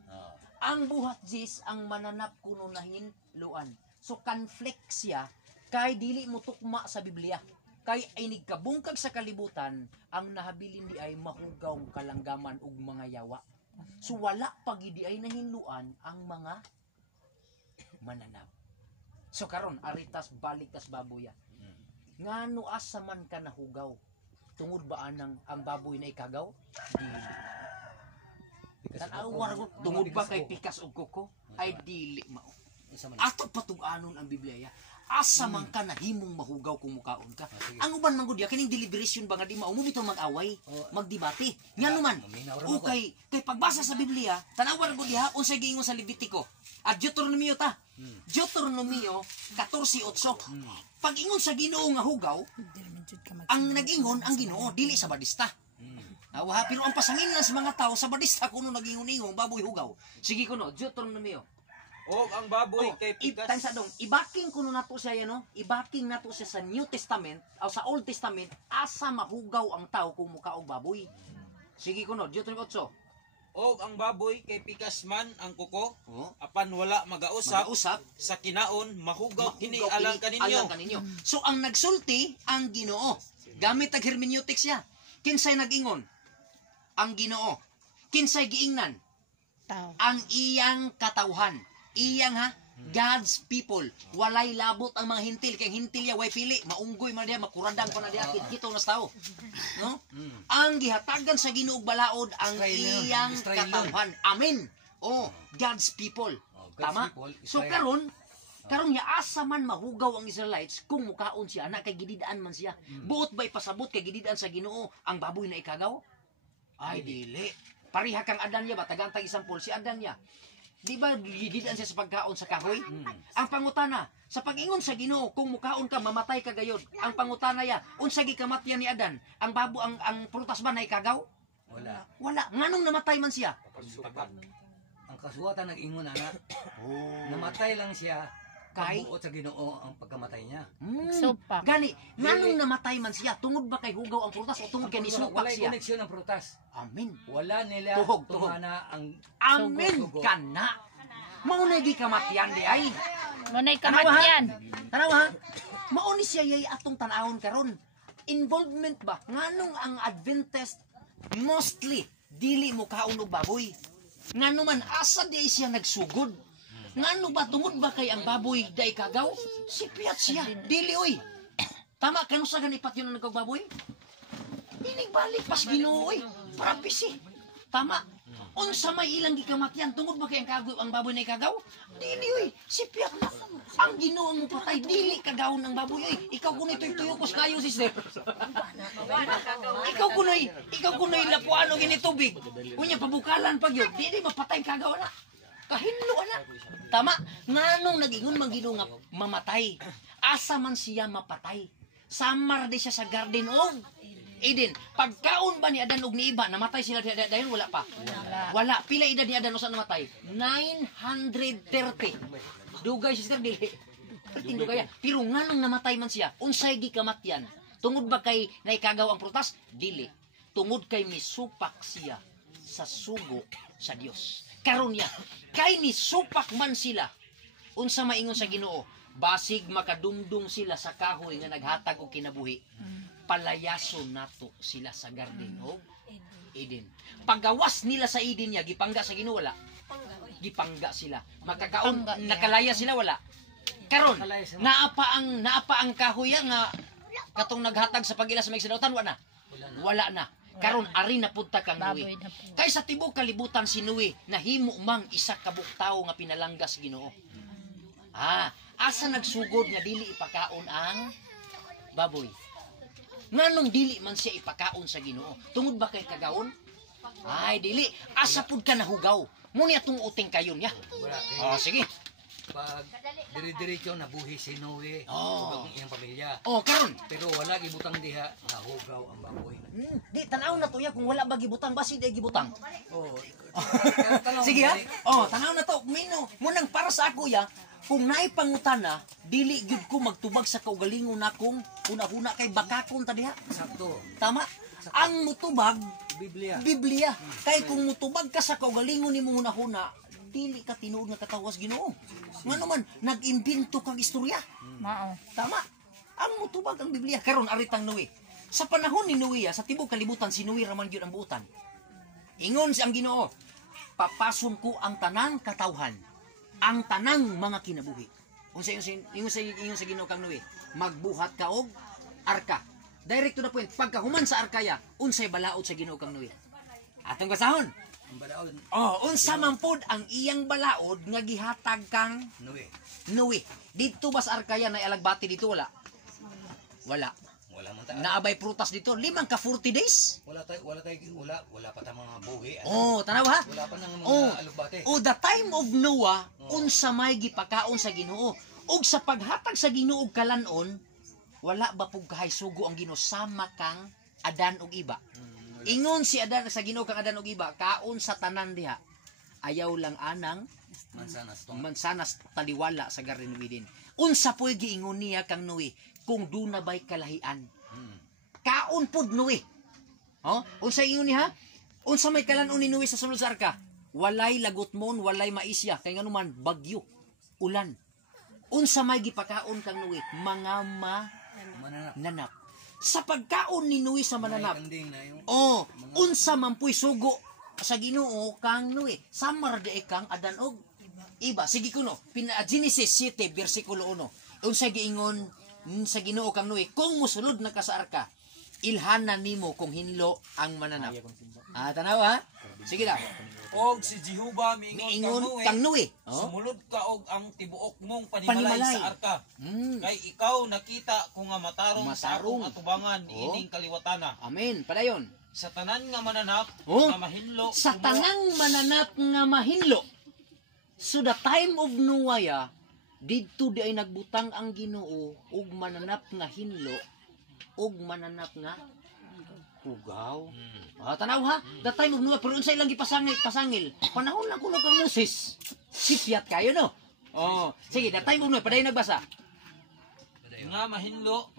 Ang buhat jis ang mananap kuno nahin luan. So conflict siya kay dili mo tukma sa Biblia. Kay inig kabungkag sa kalibutan ang nahabilin di ay mahugawng kalanggaman ug mga yawa. So wala pagidi ay nahinluan ang mga mananap. So karon aritas balik tas baboya. Ngano asa man ka nahugaw? Tungod ba anang ang baboy na ikagaw? Tan-awar ko tungod ba kay pikas og kuko? Ay dili mao. Ato patug-anon ang Biblia. Asa man ka nahimong mahugaw kung mukaon ka. Ang uban man gud kining deliberation ba nga di mao mo bitaw mag-away, magdebate. Ngano man? Okay, kay pagbasa sa Biblia, tan-awar gud diha unsay giingon sa Levitico. At Deuteronomio ta. Deuteronomio 14:8. Pag ingon sa Ginoo nga hugaw, ang nag-ingon ang Ginoo dili sa badista. Pero ang pasangin lang sa mga tao sa badista kuno nag-ingon-ingong baboy hugaw. Sige kuno, Deuteronomio. Og ang baboy kay pikas. Ibaking kuno nato siya no? Ibaking nato siya sa New Testament o sa Old Testament asa mahugaw ang tao kung mukaog baboy. Sige kuno, Deuteronomio 8. Og ang baboy kay pikas man ang kuko, apan wala magausap sa kinaon mahugaw kini alang kaninyo. So ang nagsulti ang Ginoo. Gamit ang hermeneutics siya. Kinsay nag-ingon? Ang Ginoo. Kinsay giingnan? Tao. Ang iyang katawhan. Iyang God's people. Walay labot ang mga hintil. Kaya hintil ya way pili. Maunggoy man diya, makuradang pa na diya. Kito na tao. No? Ang gihatagan sa Ginoo balaod ang iyang katawhan. Amen. God's people. Tama? So karon niya asa man mahugaw ang Israelites kung mukaon siya na kay gididaan man siya. Buot ba'y pasabot kay gididaan sa Ginoo ang baboy na ikagaw? Ay dili. Pariha kang Adan niya ba tagantag isampol si Adan niya. Di ba gididaan siya sa pagkaon sa kahoy? Ang pangutana sa pag-ingon sa Ginoo kung mukaon ka mamatay ka gayod. Ang pangutana ya unsa gikamatyan ni Adan? Ang babo ang prutas ba na ikagaw? Wala. Nganong namatay man siya? Ang kasuwatan nag-ingon na namatay lang siya kay buot sa Ginoo ang pagkamatay niya. Supak. Gani, nganong namatay man siya? Tungod ba kay hugaw ang prutas o tungod kay nisupak Wala siya? koneksyon ang prutas. Amen. Wala nila Tuhog. tumana ang Amen kana. Mao na gikamatyan di ay. Munay kamatyan. Tanawa ha? Mao ni siya yay atong tan-awon karon. Involvement ba nganong ang Adventist mostly dili mo kaon og baboy. Ngano man asa di siya nagsugod. Ngano ba tungod ba kay ang baboy day kagaw? Sipyat siya. Dili oy. Tama kanu sa ganipat yun ang nagbaboy? Dili balik pas Ginoo oy. Prophecy. Tama. Unsa may ilang gikamatyan tungod ba kay ang baboy na ikagaw? Dili oy. Sipyat na. Ang Ginoo mo patay dili kagawon ang baboy oy. Ikaw kunoy tuyokos kayo sister. Ikaw kunoy lapuan og ini tubig. Unya pabukalan pag yun. Dili mapatay kagaw na. Kahinlo ana. Tama, nganong nagingon man Ginoo nga mamatay. Asa man siya mapatay. Samar di siya sa garden og Eden. Pagkaon ba ni Adan og ni Iba namatay sila dayon wala pa. Wala. Pila edad ni Adan usa namatay? 930. Dugay sister dili. Pertindo kaya. Pero nganong namatay man siya, unsay gikamatyan? Tungod ba kay naikagaw ang prutas? Dili. Tungod kay misupak siya sa sugo sa Dios. Karon niya, kay nisupak man sila, unsa maingon sa Ginoo, basig makadumdum sila sa kahoy nga naghatag og kinabuhi. Palayason nato sila sa garden og Eden. Paggawas nila sa Eden niya, gipangga sa Ginoo wala. Gipangga sila. Makakaon, nakalaya sila wala. Karon, naapa ang kahoy nga katong naghatag sa pag-ila sa may sinautan wala na. Wala na. Karon ari na punta kang Noe. Kay sa tibuok kalibutan si Noe nahimo mang isa ka buktaw nga pinalanggas Ginoo. Asa nagsugod nga dili ipakaon ang baboy. Nganong dili man siya ipakaon sa Ginoo? Tungod ba kay kagaon? Ay dili, asa pud ka nahugaw. Muni atong uting kayon ya. Sige. Pag diri-diretso nabuhi si Noe ug ang iyang pamilya. Karon. Pero wala gibutang diha nga hugaw ang baboy. Di tanaw na to ya kung wala ba gibutang basi di gibutang. Sige Sige ha. Tanaw na to. Munang para sa ako ya, kung naay pangutana, dili gid ko magtubag sa kaugalingon akong una-una kay bakakon ta diha. Sakto. Tama. Ang mutubag Biblia. Kay kung mutubag ka sa kaugalingon nimo una-una, dili ka tinuod nga katawas Ginoo. Ngano man nag-imbento kang istorya. Mao. Tama. Ang mutubag ang Biblia karon aritang Noe. Sa panahon ni Noe, sa tibuok kalibutan si Noe raman gyud ang buutan. Ingon si ang Ginoo, papason ko ang tanang katawhan, ang tanang mga kinabuhi. Ingon sa Ginoo kang Noe, magbuhat ka og arka. Direct to the point, pagkahuman sa arkaya, unsay balaod sa Ginoo kang Noe. Atong kasahon. Ang balaod Unsa man pod ang iyang balaod nga gihatag kang Noe. Dito ba sa arkaya na alagbati dito wala? Wala. Wala man ta. Naabay prutas dito, 5 ka 40 days. Wala pa ta mga buhi. Tanaw ha? Wala pa nang mga alugbate. The time of Noah, unsa may gipakaon sa Ginoo. Ug sa paghatag sa Ginoo og kalanon, wala ba pug kahay sugo ang Ginoo sama kang Adan ug iba. Ingon si Adan sa Ginoo kang Adan ug iba, kaon sa tanan diha. Ayaw lang anang mansanas taliwala sa Garden of Eden. Unsa po'y giingon niya kang Noe kung duna ba'y kalahian. Kaon pod Noe. Unsa ingon niya? Unsa may kalanon ni Noe sa sulod sa arka? Walay lagutmon, walay maisya, kay nganuman bagyo, ulan. Unsa may gipakaon kang Noe? Mga mananap. Sa pagkaon ni Noe sa mananap. Unsa man po'y sugo sa Ginoo kang Noe. Samar di kang Adan og iba. Sige kuno, Genesis 7 bersikulo 1. Unsa giingon sa Ginoo kang Noe, kung musulod na ka sa arka, ilhanan nimo kung hinlo ang mananap. Tanaw ha? Sige na. Og si Jehova miingon kang Noe, sumulod ka og ang tibuok mong panimalay sa arka. Kay ikaw nakita ko nga matarong sa akong atubangan ining kaliwatana. Amen. Padayon. Sa tanan nga mananap nga mahinlo. Sa tanang mananap nga mahinlo. So the time of Noah, didto di ay nagbutang ang Ginoo og mananap nga hinlo og mananap nga hugaw. Tanaw ha? The time of Noah, pero unsay lang gipasangil. Panahon lang kuno kang Moses. Sipyat kayo no? Sige, the time of Noah, padayon nagbasa. Nga mahinlo.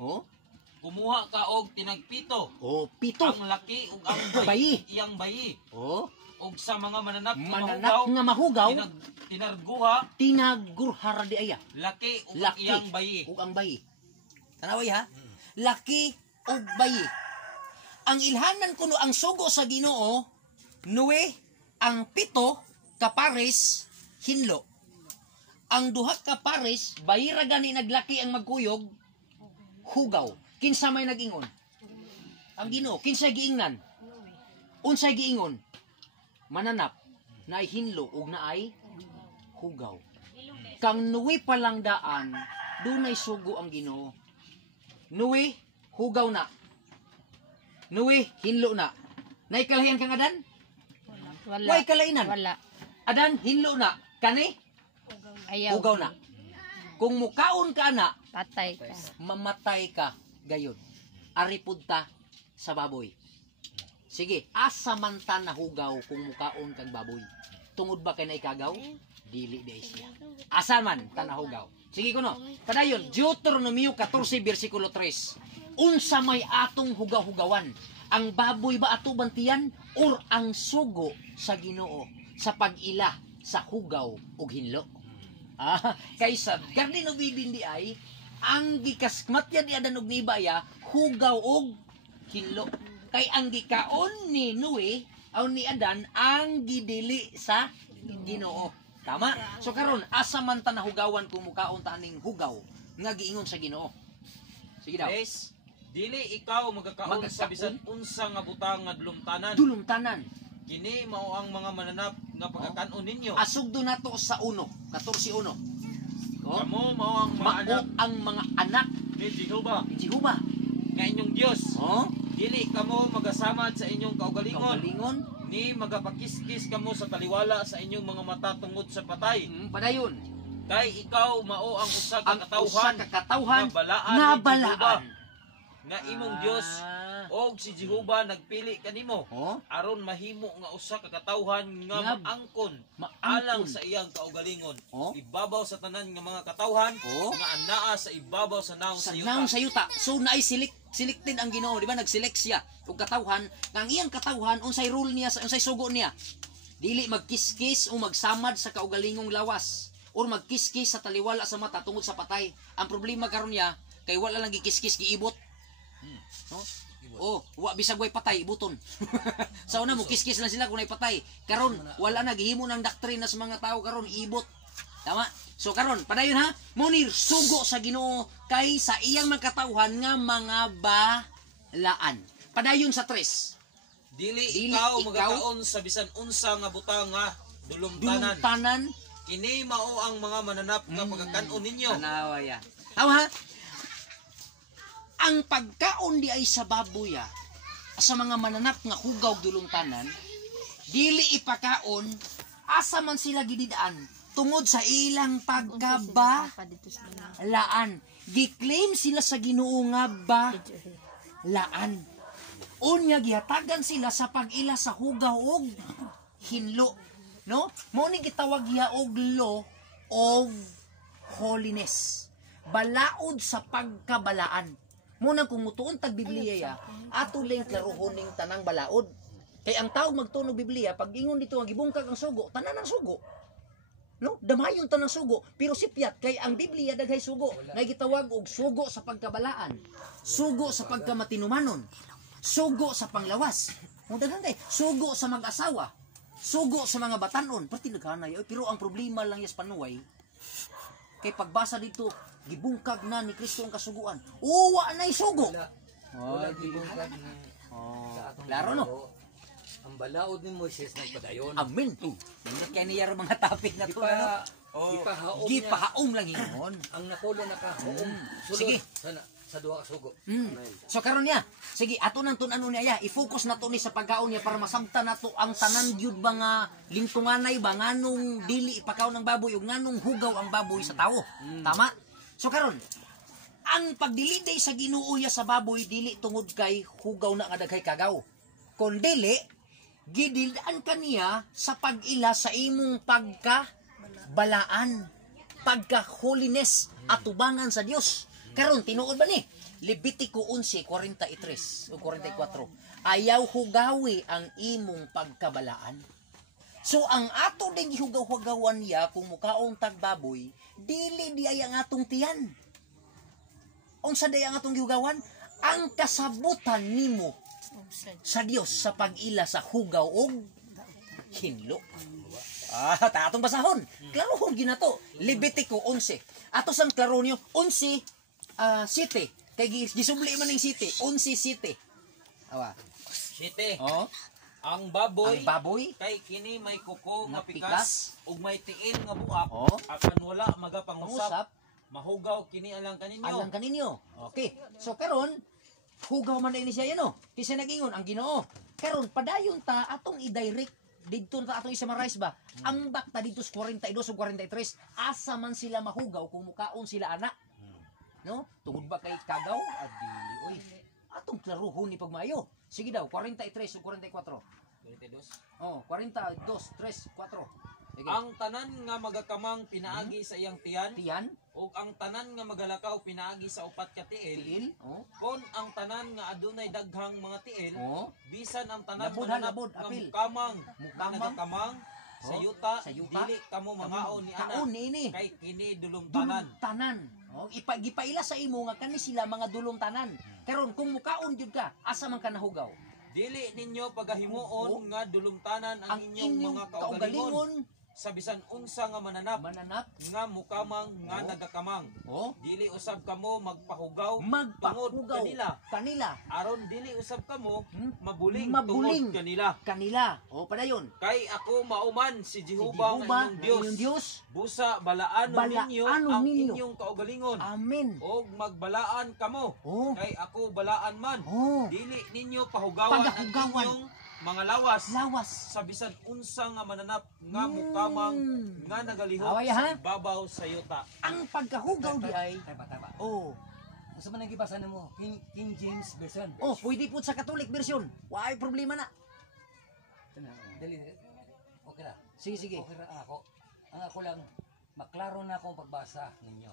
Kumuha ka og tinagpito. Pito. Ang laki ug ang bayi. Iyang bayi. Og sa mga mananap nga mahugaw, tinagurhara di aya. Laki ug iyang bayi. Ug ang bayi. Tanaway ha? Laki ug bayi. Ang ilhanan kuno ang sugo sa Ginoo, Noe, ang 7 ka pares hinlo. Ang 2 ka pares bayira gani naglaki ang magkuyog hugaw. Kinsa may nag-ingon? Ang Ginoo. Kinsa giingnan? Unsay giingon? Mananap, naay hinlo ug naay hugaw. Kang Noe palang daan, dunay sugo ang Ginoo. Noe, hugaw na. Noe, hinlo na. Naay kalahian kang Adan? Wala. Way kalainan. Wala. Adan, hinlo na. Kani? Ayaw. Hugaw na. Kung mukaon ka na, Patay ka. mamatay ka gayon. Aripod ta sa baboy. Sige, asa man ta nahugaw kung mukaon kang baboy. Tungod ba kay naikagaw? dili day siya. Asa man tanahugaw. Sige kuno. Padayon Deuteronomio 14 bersikulo 3. Unsa may atong hugaw-hugawan? Ang baboy ba ato bantiyan or ang sugo sa Ginoo sa pag-ila sa hugaw ug hinlo? Kaysa Garden of Eden di ay ang gikasmat ya di adan og nibaya hugaw og hinlo. Kay ang gikaon ni Noe aw ni Adan ang gidili sa Ginoo. Tama? So karon asa man ta nahugawan kung mukaon ta ning hugaw nga giingon sa Ginoo. Sige daw. Yes. Dili ikaw magakaon sa bisan unsa nga butang nga dulumtanan. Dulumtanan. Kini mao ang mga mananap nga pagkakanon ninyo. Asugdo nato sa 1, 14:1. Kamo mao ang mga anak ang mga anak ni Jehova ni Jehova nga inyong Dios. Dili kamo magasamad sa inyong kaugalingon. Ni magapakiskis kamo sa taliwala sa inyong mga mata tungod sa patay. Padayon. Kay ikaw mao ang usa ka katawhan na balaan nga imong Dios og si Jehova nagpili kanimo aron mahimo nga usa ka katawhan nga maangkon alang sa iyang kaugalingon ibabaw sa tanan nga mga katawhan nga anaa sa ibabaw sa naong sayuta. So naay selected ang Ginoo, di ba? Nag-select siya og katawhan nga ang iyang katawhan unsay rule niya, unsay sugo niya. Dili magkiskis o magsamad sa kaugalingong lawas or magkiskis sa taliwala sa mata tungod sa patay. Ang problema karon niya kay wala lang gikiskis giibot. Wa bisag way patay ibuton. Sa una mo kiskis lang sila kung nay patay. Karon wala na gihimo ng doktrina sa mga tao karon ibot. Tama? So karon padayon ha, munir sugo sa Ginoo kay sa iyang magkatawhan nga mga balaan. Padayon sa 3. Dili ikaw magakaon sa bisan unsa nga butang nga dulumtanan. Kini mao ang mga mananap nga pagkakanon ninyo. Tanawa ya. Ha? Ang pagkaon di ay sa baboy sa mga mananap nga hugaw dulumtanan, dili ipakaon asa man sila gididaan tungod sa ilang pagkabalaan. Giklaim sila sa Ginoo nga balaan. Unya gihatagan sila sa pag-ila sa hugaw og hinlo. No? Mao ni gitawag ya og law of holiness. Balaod sa pagkabalaan. Muna kung mutuon tag Biblia ya, ato lang klarohon ning tanang balaod. Kay ang tao magtunog Biblia, pag ingon dito ang gibungkag ang sugo, tanan ang sugo. No? Damayon tanang sugo, pero sipyat kay ang Biblia daghay sugo. Nga gitawag og sugo sa pagkabalaan, sugo sa pagkamatinumanon, sugo sa panglawas. Mo daghan kay sugo sa mag-asawa, sugo sa mga batanon, pati naghanay. Pero ang problema lang yes panuway, kay pagbasa dito, gibungkag na ni Kristo ang kasuguan. Uwa na isugo. Wala gibungkag na. Klaro no? Ang balaod ni Moises nagpadayon. Amen. Kaya niya mga topic na to. Gipahaom lang yun. Ang napulo nakahaom. Sige. Sa duha ka sugo. So karon niya, sige ato nang tun-ano niya, i-focus nato ni sa pagkaon niya para masabtan nato ang tanan gyud ba nga lingtunganay ba nganong dili ipakaon ng baboy ug nganong hugaw ang baboy sa tawo. Tama? So karon, ang pagdiliday sa Ginoo ya sa baboy dili tungod kay hugaw na nga daghay kagaw. Kun dili gidildaan kaniya sa pag-ila sa imong pagkabalaan, pagka-holiness at tubangan sa Dios. Karon tinuod ba ni? Levitico 11:43 o 44. Ayaw hugawi ang imong pagkabalaan. So ang ato ding gihugaw-hugawan ya kung mukaon tag baboy, dili di ay ang atong tiyan. Unsa day ang atong gihugawan? Ang kasabutan nimo sa Dios sa pag-ila sa hugaw og hinlo. Ta atong basahon. Klarohon ginato. Levitico 11. Ato sang klaro niyo 11 city. Kay gisubli man ning city, 11 city. Awa. City. Oh. Ang baboy kay kini may kuko nga pikas ug may tiin nga buak. Apan wala magapangusap. Mahugaw kini alang kaninyo. Okay. So karon hugaw man ini siya no. Kisa nagingon ang Ginoo. Karon padayon ta atong i-direct didto ta atong i-summarize ba. Ang bakta dito sa 42 o 43 asa man sila mahugaw kung mukaon sila ana. No? Tungod ba kay kagaw? Adili, oy. Atong klaruhon ni pagmayo. Sige daw, 43 o 44. 22. Oh, 42, 3, 4. Ang tanan nga magakamang pinaagi sa iyang tiyan, ug ang tanan nga magalakaw pinaagi sa upat ka tiil. Kon ang tanan nga adunay daghang mga tiil, bisan ang tanan mananap nga mukamang nagakamang sa yuta, dili kamo mangaon ni ana. Kay kini dulong tanan. Ipaila sa imo nga kani sila mga dulong tanan. Karon kung mukaon jud ka, asa man ka nahugaw? Dili ninyo pagahimuon nga dulumtanan ang inyong mga kaugalingon sa bisan unsa nga mananap nga mukamang nga nagakamang. Dili usab kamo magpahugaw tungod kanila. Aron dili usab kamo mabuling tungod kanila. Padayon. Kay ako mauman si Jehova nga inyong Dios. Busa balaan ninyo ang inyong kaugalingon. Amen. Og magbalaan kamo. Kay ako balaan man. Dili ninyo pahugawan ang inyong mga lawas sa bisan unsa nga mananap nga mukamang nga nagalihok sa ibabaw sa yuta. Ang pagkahugaw di ay tama. Unsa man ang gibasa nimo? King James version. Pwede po sa Catholic version. Waay problema na. Dali. Okay ra. Sige. Okay ra ako. Ang ako lang maklaro na akong pagbasa ninyo.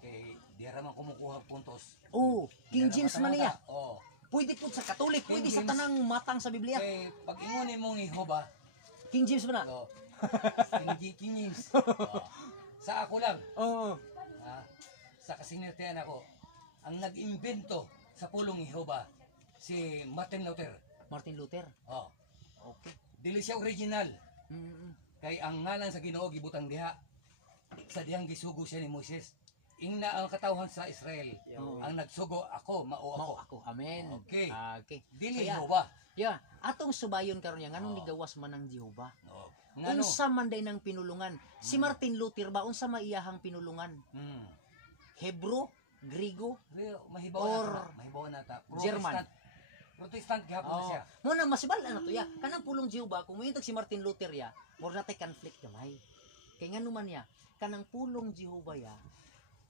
Okay, di ra man kumukuha puntos. King James man niya. Pwede po sa Katolik, pwede sa tanang matang sa Biblia. Pag ingon mong Jehova, King James ba na? King James. Sa ako lang. Sa kasinirtihan ako, ang nag-imbento sa pulong Jehova, si Martin Luther. Okay. Dili siya original. Kay ang ngalan sa Ginoo gibutang diha. Sa dihang gisugo siya ni Moses. Ingna ang katawhan sa Israel. Ang nagsugo ako, mao ako. Amen. Okay. Dili Kaya, Jehova. Atong subayon karon ya nganong nigawas man ang Jehova. Unsa man day nang pinulungan. Si Martin Luther ba unsa maiyahang pinulungan? Hebro, Griego, mahibaw na ta. German. Protestant gihapon siya. Mo na masibal-an nato ya. Kanang pulong Jehova kung moyintag si Martin Luther ya, more natay conflict gamay. Kay ngano man ya, kanang pulong Jehova ya,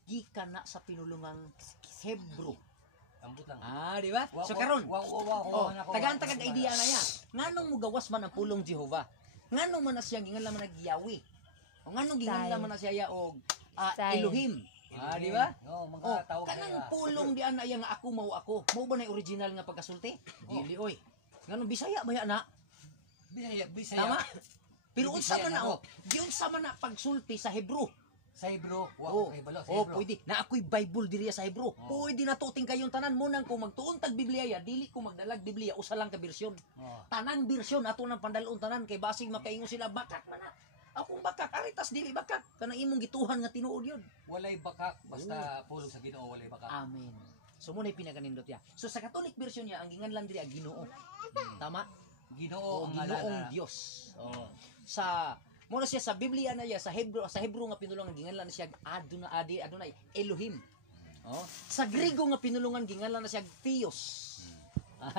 gikan na sa pinulungang Hebro. Ambot lang. Di ba? So karon. Tagaan-tagan idea na ya. Nganong mugawas man ang pulong Jehova? Nganong man na siya gingan man nagyawi? O nganong gingan man na siya ya og Elohim? Di ba? Mga tawag kanang pulong di ana ya nga ako mao ako. Mao ba na original nga pagkasulti? Dili oy. Nganong Bisaya ba ya na? Bisaya. Tama? Pero unsa man na diun sa man na pagsulti sa Hebro? Sa Hebro, pwede. Na ako'y Bible diriya sa Hebro. Pwede na tuting kayong tanan mo nang kung magtuon tag Biblia ya, dili ko magdalag Biblia usa lang ka bersyon. Tanang bersyon ato nang pandalon tanan kay basig makaingon sila bakak man na. Akong bakak aritas dili bakak kanang imong gituhan nga tinuod yun. Walay bakak basta pulong sa Ginoo walay bakak. Amen. So mo na pinaganindot ya. So sa Catholic version ya ang ginganlan diri Ginoo. Tama? Ginoo ang Ginoong Dios. Sa muna siya sa Biblia na ya sa Hebro nga pinulungan ginganlan na siya Adonai Elohim. Sa Griego nga pinulungan ginganlan na siya Theos.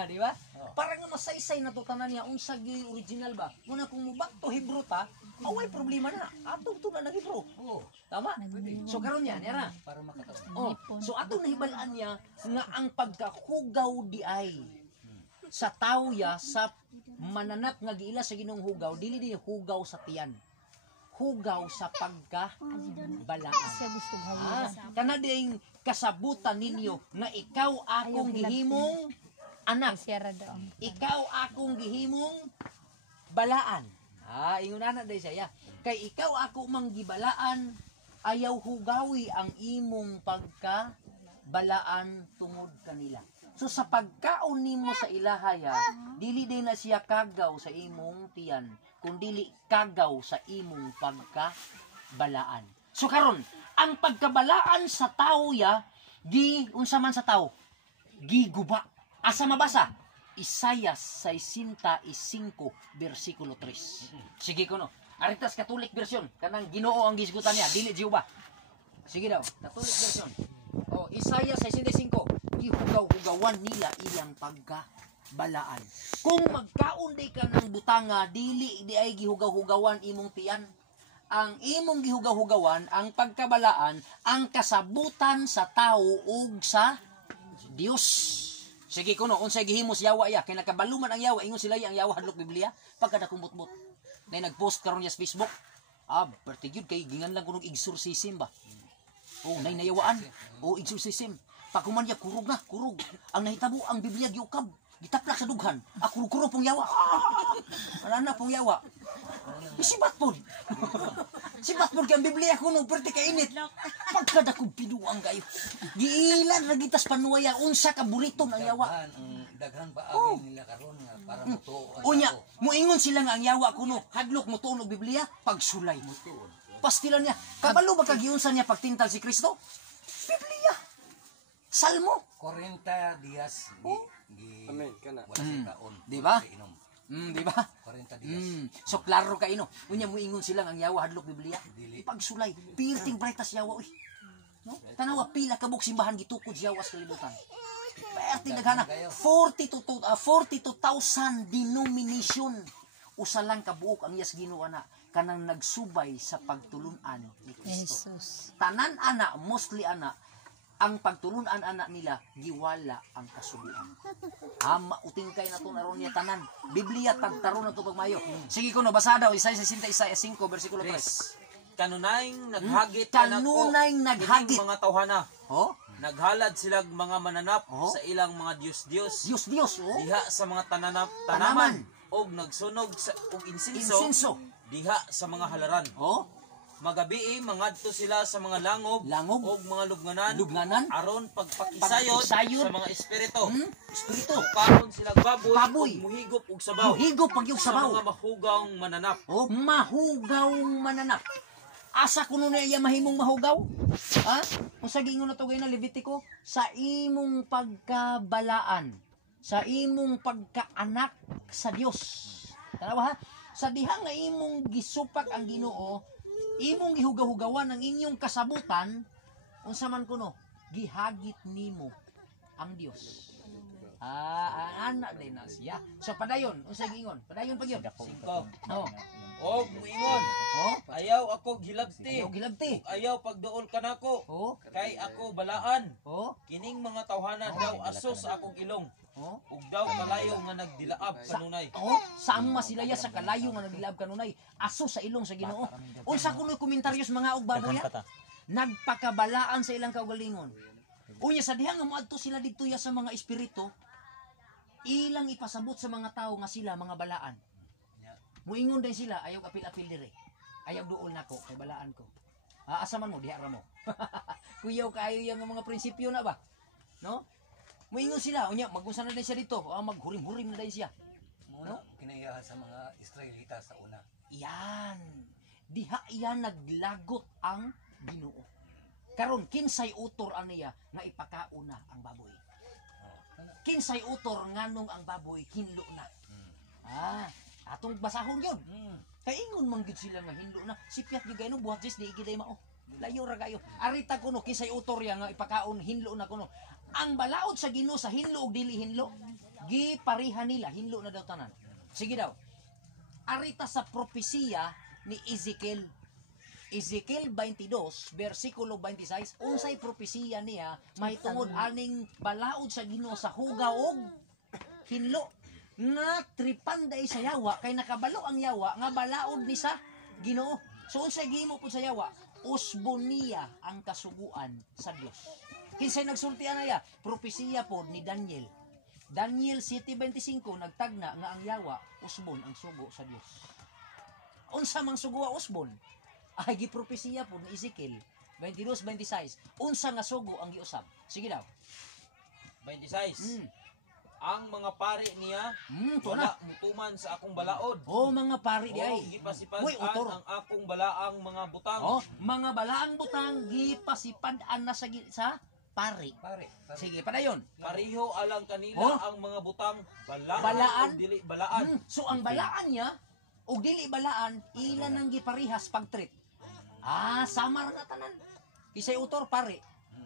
Di ba? Para nga masaysay na to tanan niya unsa gi original ba? Muna kung mubak to Hebro ta, away problema na. Atong to na Hebro. Tama? So karon yan, yara. Para makataw. So atong nahibalaan niya nga ang pagkahugaw di ay sa tao ya sa mananap nga giila sa Ginoong hugaw, dili din hugaw sa tiyan. Hugaw sa pagkabalaan. Kana ding kasabutan ninyo nga ikaw akong gihimong anak. Ikaw akong gihimong balaan. Ingon ana day siya. Kay ikaw ako manggibalaan, ayaw hugawi ang imong pagkabalaan tungod kanila. So sa pagkaon nimo sa ilahaya, dili din na siya kagaw sa imong tiyan, kundi kagaw sa imong pagkabalaan. So karon, ang pagkabalaan sa tao ya, unsa man sa tao, giguba. Asa mabasa? Isaiah 65 versikulo 3. Sige ko no. Aritas Catholic version, kanang Ginoo ang gisgutan niya, dili Jehova. Sige daw, Catholic version. Isaiah 65, gihugaw-hugawan nila iyang pagkabalaan. Kung magkaon di ka ng butanga, dili di ay gihugaw-hugawan imong tiyan. Ang imong gihugaw-hugawan, ang pagkabalaan, ang kasabutan sa tao ug sa Dios. Sige kuno, unsay gihimo si Yawa ya, kay nakabaluman ang Yawa, ingon sila ang Yawa hadlok Biblia, pagkada kumbutbot. na nag-post karon niya sa Facebook. Ah, perti gyud kay gingan lang kunog exorcism ba. Oh, nay nayawaan. Oh, exorcism. Pagkuman niya kurog na, kurog. Ang nahitabo ang Biblia giukab. Gitaplak sa dughan. Kurog pong yawa. Wala na pong yawa. Sibat pod. Sibat pod kay ang Biblia kuno perti kay init. Pagkada ko binuang kayo. Giilan ra gitas panuwaya unsa ka burito ang yawa. Daghan ba agin nila karon nga para mutuo. Unya, muingon sila nga ang yawa kuno, hadlok mo tuon og Biblia, pagsulay mo tuon. Pastilan niya, kabalo ba kagiunsan niya pagtintal si Kristo? Biblia. Salmo. 40 días gi Amen kana. wala sa kaon. Di ba? Sa inom. Di ba? 40 días. So klaro kay no. Unya muingon sila nga ang yawa hadlok Biblia. Dili. Pagsulay, pirting brightas yawa uy. No? Tanawa pila kabuk simbahan gitukod yawa sa kalibutan. Perting daghana 42,000 denomination. Usa lang kabuok ang iyas Ginoo ana kanang nagsubay sa pagtulunan ni Kristo. Jesus. Tanan ana, mostly ana, ang pagtulunan ana nila giwala ang kasugian. Uting kay nato naron niya tanan. Biblia tagtaro na to pagmayo. Sige kuno basa daw Isaiah 65 bersikulo 3. Kanunayng naghagit Kanunayng naghagit. mga tawhana. Oh, Naghalad sila mga mananap Oh. sa ilang mga Diyos Diyos oh. diha sa mga Tanaman. tanaman og nagsunog sa og insinso Insenso. diha sa mga halaran. Oh, Magabi mangadto sila sa mga langob, Langob. og mga lubnganan Lubnganan. aron pagpakisayod Pagpakisayod. sa mga espiritu. Espiritu. Karon sila baboy, Baboy. ug muhigop og sabaw Muhigop pag yung sa mga sabaw. mahugawng mananap. Oh, mahugawng mananap. Asa kuno na iya mahimong mahugaw? Ha? Kung sa gingon na to na Levitico, sa imong pagkabalaan, sa imong pagkaanak sa Dios. Tanawa ha? Sa diha nga imong gisupak ang Ginoo, imong gihugaw-hugawan ang inyong kasabutan, unsa man kuno, gihagit nimo ang Dios. Anak din na siya. So padayon, unsa gingon? Padayon pag yun. 5. Oh. Og muingon, Oh. ayaw ako gilabti. Ayaw gilabti. Ayaw pagduol ka nako. Oh. Kay ako balaan. Oh. Kining mga tawhana daw aso sa akong ilong. Oh. Ug daw kalayo nga nagdilaab kanunay. Oh, sama sila ya sa kalayo nga nagilab kanunay. Aso sa ilong sa Ginoo. Unsa kunoy komentaryos mga og baboy? Nagpakabalaan sa ilang kaugalingon. Unya sa diha nga moadto sila didto ya sa mga espiritu, ilang ipasabot sa mga tao nga sila mga balaan. Muingon din sila, ayaw apil-apil dire. Ayaw duol nako kay balaan ko. Asa man mo diha ra mo. Kuyaw kayo yang mga prinsipyo na ba? No? Muingon sila, unya magunsa na din siya dito. Maghurim-hurim na din siya. Muna kinaiyahan sa mga Israelita sa una. Yan. Diha iyan naglagot ang Ginoo. Karon kinsay utor aniya nga ipakauna ang baboy. Kinsay utor nganong ang baboy hinlo na. Atong basahon yun. Kay ingon man gid sila nga hinlo na. Sipyat gyud gayno buhat jis di giday mao. Layo ra kayo. Arita kuno kinsay utor ya nga ipakaon hinlo na kuno. Ang balaod sa Ginoo sa hinlo ug dili hinlo, giparihan nila hinlo na daw tanan. Sige daw. Arita sa propesiya ni Ezekiel 22 bersikulo 26 unsay propesiya niya mahitungod aning balaod sa Ginoo sa hugaw og hinlo nga tripan day sa yawa kay nakabalo ang yawa nga balaod ni sa Ginoo. So unsay gihimo pud sa yawa? Usbon niya ang kasuguan sa Dios. Kinsay nagsultian niya? Propesiya pod ni Daniel. Daniel 7:25 nagtagna nga ang yawa usbon ang sugo sa Dios. Unsa mang sugo usbon? Ay gipropesiya pod ni Ezekiel 22:26. Unsa nga sugo ang giusab? Sige daw. 26. Ang mga pari niya To na. wala mutuman sa akong balaod. Oh, mga pari di ay. O gipasipan Uy, utor. ang akong balaang mga butang. Oh, mga balaang butang gipasipad-an na sa pari. Pare. Sige, padayon. Pareho alang kanila Oh. ang mga butang balaan, Balaan? o dili balaan. So ang balaan niya ug dili balaan ilan ang giparihas pagtreat. Samar na tanan. Isay utor pare.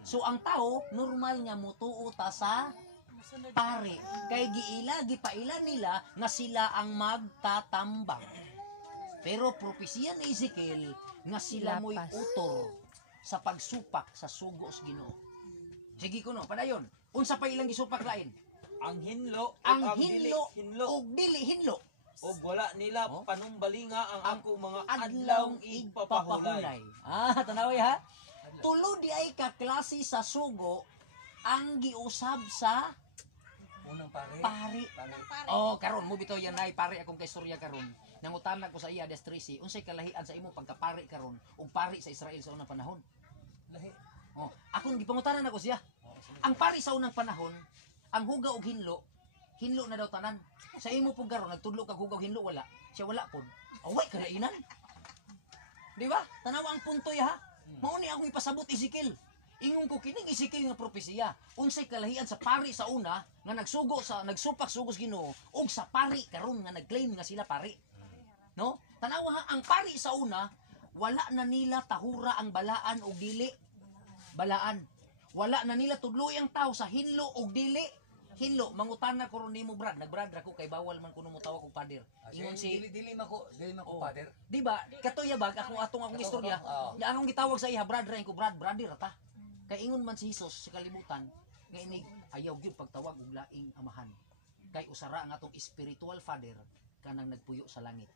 So ang tao normal nga motuo ta sa pare. Kay gipaila nila nga sila ang magtatambang. Pero propesiya ni Ezekiel nga sila mo'y Lapas. utor sa pagsupak sa sugo sa Ginoo. Sige kuno, padayon. Unsa pa ilang gisupak lain? Ang hinlo o Ang dili hinlo hinlo. ug dili hinlo. O wala nila Oh? panumbalinga ang ako mga adlawng Adlawng igpapahulay. igpapahulay. Tanaw ha. Tulo di ay kaklase sa sugo ang giusab sa Unang pare. pari. Oh, karon mo bitaw yan nay pare akong kaistorya karon. Nangutana ko sa iya Destrisi, unsay kalahian sa imo pagkapari karon ug pari sa Israel sa unang panahon? Lahi. Oh, akong gipangutanan ako siya. Ang pari sa unang panahon, ang hugaw ug hinlo na daw tanan. Sa imo pug karon nagtudlo kag hugaw hinlo wala. Siya wala pod. Away kalainan. Di ba? Tanawa ang punto ya ha. Mao ni akong ipasabot Ezekiel. Ingon ko kining Ezekiel nga propesiya. Unsay kalahian sa pari sa una nga nagsupak sugos Ginoo ug sa pari karon nga nagclaim nga sila pari. No? Tanawa ha, ang pari sa una wala na nila tahura ang balaan o dili balaan. Wala na nila tudloy ang tao sa hinlo o dili hinlo. Mangutana ko ron nimo brad, nagbrad ra ko kay bawal man kuno mo tawag og pader. Ingon si Dili mako Oh. pader. Di ba? Katoya bag akong istorya. Ya akong gitawag sa iya brad ra ko bradir ta. Kay ingon man si Hesus sa kalibutan nga inig ayaw gyud pagtawag og laing amahan. Kay usara ang atong spiritual father kanang nagpuyo sa langit.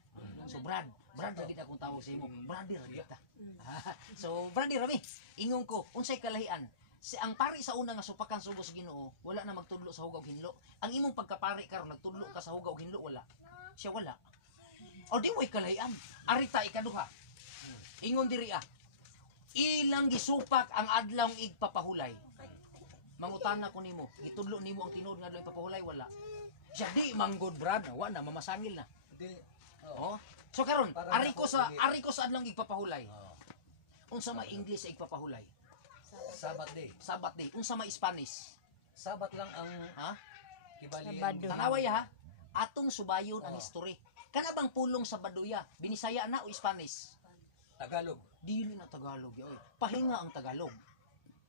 So brad ra gid akong tawag sa imo. Bradir ra gyud ta. So bradir rami. Ingon ko unsay kalahian? Si ang pari sa una nga supakan sugos Ginoo, wala na magtudlo sa hugaw hinlo. Ang imong pagkapari karon nagtudlo ka sa hugaw hinlo wala. Siya wala. O di way kalahian. Arita ikaduha. Ingon diri ilang gisupak ang adlawng igpapahulay. Mangutana ko nimo, gitudlo nimo ang tinuod nga adlaw igpapahulay wala. Siya di manggod brad, wa na mamasangil na. Di. Oh. So karon, Para ari ko sa adlawng igpapahulay. Oh. Unsa may English sa igpapahulay? Sabat day. Unsa may Spanish? Sabat lang ang Ha? kibali. Sabado. Tanaway ha. Atong subayon ang Oh. history. Kana bang pulong sa Baduya, Binisaya na o Spanish? Tagalog. Dili na Tagalog oy. Pahinga ang Tagalog.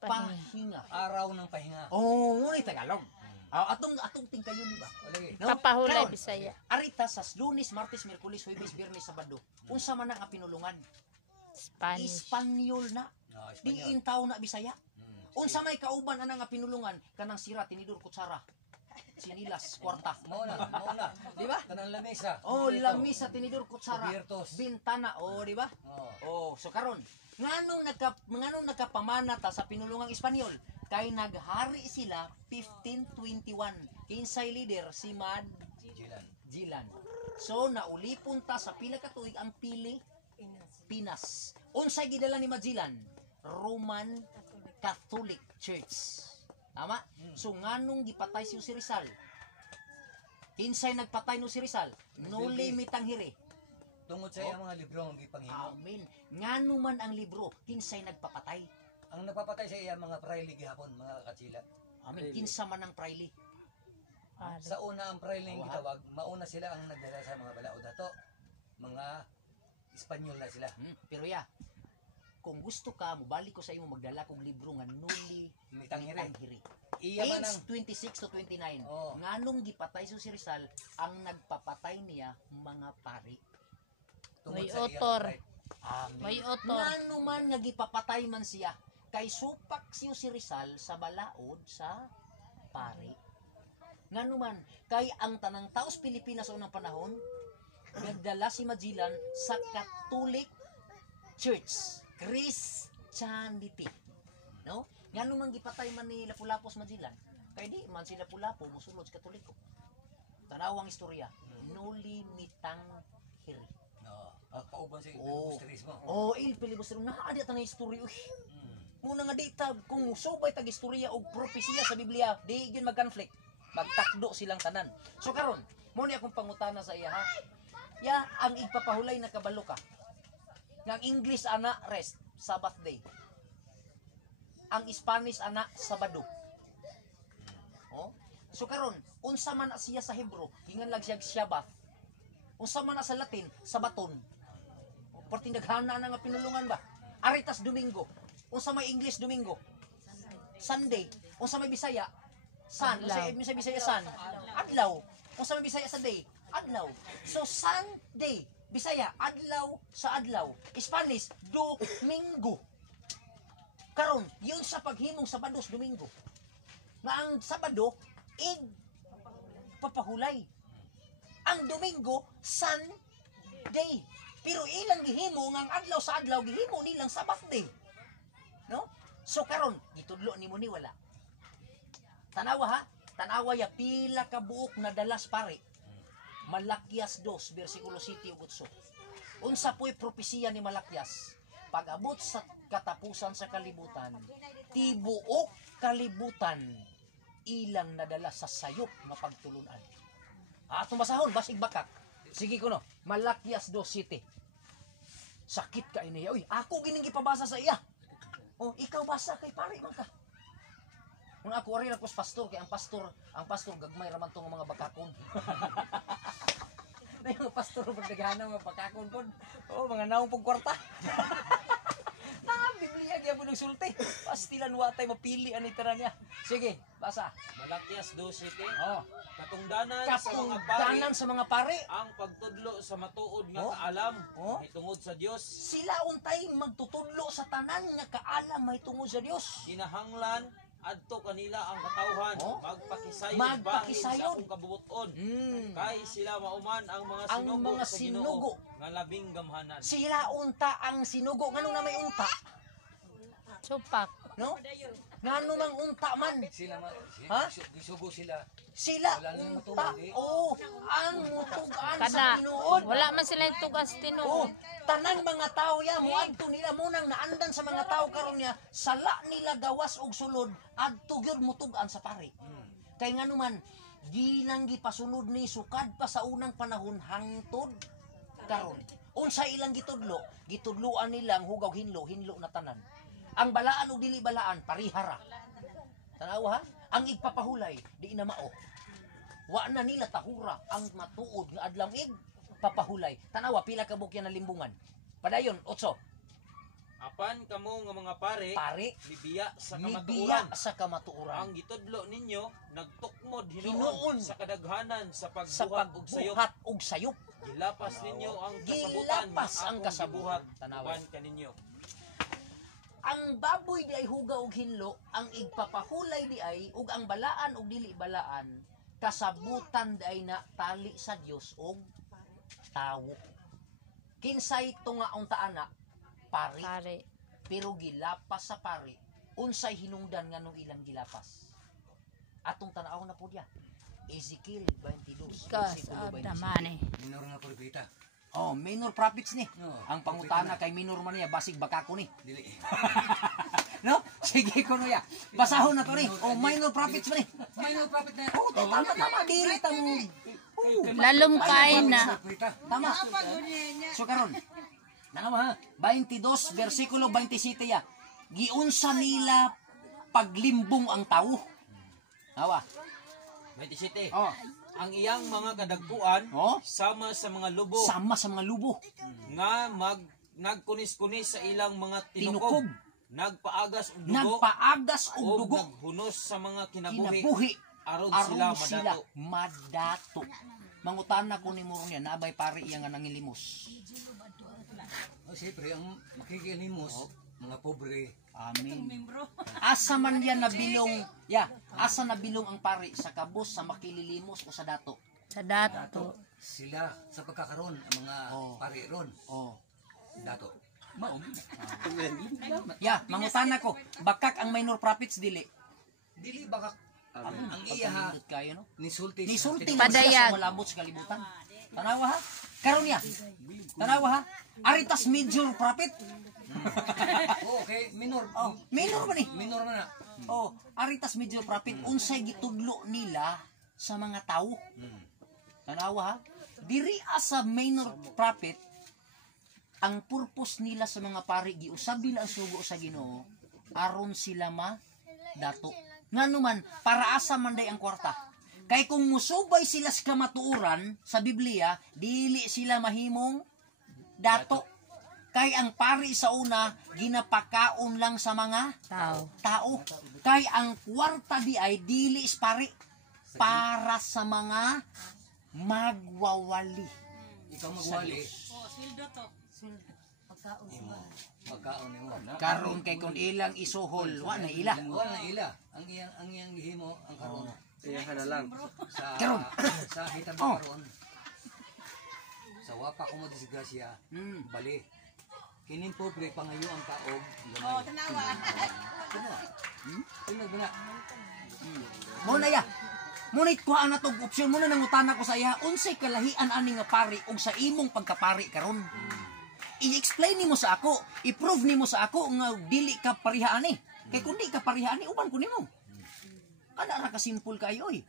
Pahinga. Pahinga. Araw ng pahinga. Oh, ngunit Tagalog. Atong tingkayon di ba? Lagi. No? Papahulay Karon, Bisaya. Arita sa Lunes, Martes, Miyerkules, Huwebes, Biyernes, Sabado. Unsa man ang pinulungan? Spanish. Espanyol na. Oh, Di Espanyol. intaw na Bisaya. Hmm. Unsa may kauban ana nga pinulungan kanang sira tinidor kutsara. Sinilas kwarta. Mao na. Di ba? Kanang lamesa. Oh, Dito. lamisa tinidor kutsara. Cubiertos. Bintana, oh, di ba? Oh. Oh, so karon, nganong nakapamana ta sa pinulungang Espanyol? Kay naghari sila 1521. Kinsay leader si Mad Gilan. So naulipon ta sa pila ka tuig ang Pinas. Unsay gidala ni Magellan? Roman Catholic Church. Tama? So nganong gipatay si Rizal? Kinsay nagpatay no si Rizal? No limit ang hiri. Tungod sa iyang mga libro ang gipanghimo. Amen. Ngano man ang libro, kinsay nagpapatay? Ang napapatay sa iya mga praile gihapon, mga katsila. Amen. Kinsa man ang praili? Sa una ang praile Oh, ang gitawag, mauna sila ang nagdala sa mga balaod dato. Mga Espanyol na sila. Pero kung gusto ka, mubalik ko sa imo magdala kong libro nga nuli Mitanghiri. Mitanghiri. Iya man ang Age 26 to 29. Oh. Nganong gipatay si Rizal ang nagpapatay niya mga pari. tungod May sa iyang author. pride. Amen. May author. Ngano man nga gipapatay man siya kay supak siyo si Rizal sa balaod sa pari. Ngano man kay ang tanang taos Pilipinas sa unang panahon nagdala si Magellan sa Catholic Church, Christianity. No? Ngano man gipatay man ni Lapu-Lapu sa Magellan kay di man si Lapu-Lapu mosulod sa Katoliko. Tanawang istorya, nuli mitang hiri. No, kauban sa Oh. Kristiyanismo. Oh, il pilibustero na adi ta na istorya. Muna nga di ta kung subay tag istorya og propesiya sa Biblia, di gyud mag-conflict. Magtakdo silang tanan. So karon, mo ni akong pangutana sa iya ha. Ya ang igpapahulay na kabalo ka. Nga ang English ana rest, Sabbath day. Ang Spanish ana Sabado. Oh. So karon, unsa man na siya sa Hebro, hingan lang siya Shabbat. Unsa man na sa Latin, Sabaton. Perting daghana na nga pinulungan ba? Aritas Domingo. Unsa may English Domingo? Sunday. Unsa may Bisaya? Sun. Unsa may Bisaya Sun? Adlaw. Unsa may Bisaya sa day? Adlaw. So Sunday, Bisaya, adlaw sa adlaw. Spanish, Domingo. Karon, yun sa paghimong Sabados Domingo. Nga ang Sabado, papahulay. ang Domingo Sunday. Pero ilang gihimo nga ang adlaw sa adlaw gihimo nilang Sabbath day. No? So karon gitudlo nimo ni wala. Tanawa ha, tanawa ya pila ka buok na dalas pare. Malakyas 2 bersikulo 7 ug 8. Unsa po'y propesiya ni Malakyas? Pag-abot sa katapusan sa kalibutan, tibuok kalibutan ilang nadala sa sayop nga pagtulunan. Atong basahon basig bakak. Sige ko no, Malakyas 2:7. Sakit ka ini. Uy, ako gining gipabasa sa iya. Oh, ikaw basa kay pare man ka. Kung ako rin ako pastor kay ang pastor gagmay raman tong mga bakakon. Na yung pastor berdagana mga bakakon pod. Oh, mga naong pag kwarta. Biblia gyud mo nagsulti. Pastilan wa tay mapili ani tara niya. Sige, basa. Malakyas 2:7. Oh, Katungdanan sa mga pari katungdanan sa mga pare. ang pagtudlo sa matuod nga Oh. kaalam Oh. hitungod sa Dios. Sila untay magtutudlo sa tanan nga kaalam may tungod sa Dios. Kinahanglan adto kanila ang katawhan Oh. magpakisayod Magpakisayod. sa akong kabubuton. Kay sila mauman ang mga Ang sinugo mga sa sinugo. Ginoo nga labing gamhanan. Sila unta ang sinugo. Nganong na may unta? Supak. No? Ngano mang unta man? Sila Ha? gisugo sila. Sila Wala na yung unta. matuod, eh. Oo. Ang mutugan sa Kada. tinuod. Wala man sila yung tugas Oo. tinuod. Tanang mga tao ya muadto nila munang naandan sa mga tao karon niya sala nila gawas og sulod adto gyud mutugan sa pare. Kay ngano man ginang gipasunod ni sukad pa sa unang panahon hangtod karon. Unsa ilang gitudlo? Gitudloan nilang hugaw hinlo na tanan. Ang balaan o dili balaan, parihara. Tanaw ha? Ang igpapahulay, di na mao. Wa na nila tahura ang matuod nga adlaw igpapahulay. Tanawa, pila ka bukyan na limbungan. Padayon, 8. Apan kamo nga mga pare, Pare, libiya sa nibiya kamatuoran. sa kamatuoran. Ang gitudlo ninyo nagtukmod Hinuon hinuon sa kadaghanan sa Sa pagbuhat ug sayop. pagbuhat og sayop. Gilapas ninyo ang kasabutan Gilapas nga ang akong kasabutan. gibuhat Tanawa. uban kaninyo. Ang baboy di ay hugaw og hinlo, ang igpapahulay di ay ug ang balaan ug dili balaan kasabutan di ay na tali sa Dios og tawo. Kinsay tungaong taana pari, Pare. pero gilapas sa pari unsay hinungdan nganong ilang gilapas. Atong tan-aw na po diya. Ezekiel 22 Kas versikulo of 26. the money. Minor nga propeta. Oh, minor prophets ni. No, Ang pangutana kay minor man niya basig bakako ni. Dili. No? Sige ko no ya. Basahon na to ni. Oh, minor prophets man ni. Minor prophet na. Oh, tama dili ta mo. Lalom kain na. Propeta. Tama. So karon. Nanawa ha. 22 bersikulo 27 ya. Giunsa nila paglimbong ang tao. Nawa. 27. Oh, Ang iyang mga kadagkuan Oh. sama sa mga lubo sama sa mga lubo. nga nagkunis-kunis sa ilang mga Tinukob. tinukob, nagpaagas og dugo Nagpaagas og o dugo. naghunos sa mga kinabuhi Kinabuhi. aron Aron sila sila madato. madato. Mangutana ko ni mo niya, nabay pare iya nga nangilimos. O siyempre, ang makikilimos, mga pobre. Amen. Asa man yan nabilong, asa nabilong ang pare sa kabos, sa makililimos o sa dato. Sa dato. Sila sa pagkakaroon, ang mga Oh. pari ron. Oh. Dato. Mangutana ko, bakak ang minor prophets dili. Dili baka ang iya ha, Pagkalindot kayo no. nisulti. Nisulti sa- mo siya Padayag. sa malabot sa kalibutan. Tanawa ha? Karon ya. Tanawa ha? Aritas major prophet. Oo, okay, minor. Oh, minor man ni. Minor man na. Oh, aritas major prophet unsay gitudlo nila sa mga tao. Tanawa ha? Diri sa minor prophet ang purpose nila sa mga pari giusabi ang sugo sa Ginoo aron sila dato. Ngano man para asa man day ang kwarta. Kay kung musubay sila sa kamatuoran sa Biblia, dili sila mahimong dato. Kay ang pari sa una ginapakaon lang sa mga tao. Kay ang kwarta di ay dili is pari para sa mga magwawali. Ikaw magwali. Pagkaon ni mo. Karon kay kung ilang isuhol, wa na ila. Wala na ila. Ang iyang gihimo ang karon. Iyahan na lang. Sa Karon. sa hitabo Oh. karon. Sa wapa ko mo disgrasya, Hmm. bali. Kining pobre pangayo ang taog. Oh, tanawa. Tunod na. Mo na ya. Munit ko ana tog opsyon mo na nangutana ko sa iya unsay kalahian ani nga pari ug sa imong pagkapari karon. I-explain nimo sa ako, i-prove nimo sa ako nga dili ka pariha ani. Kay kun di ka pariha ani uban ko nimo. Ana ra ka simple kayo oy.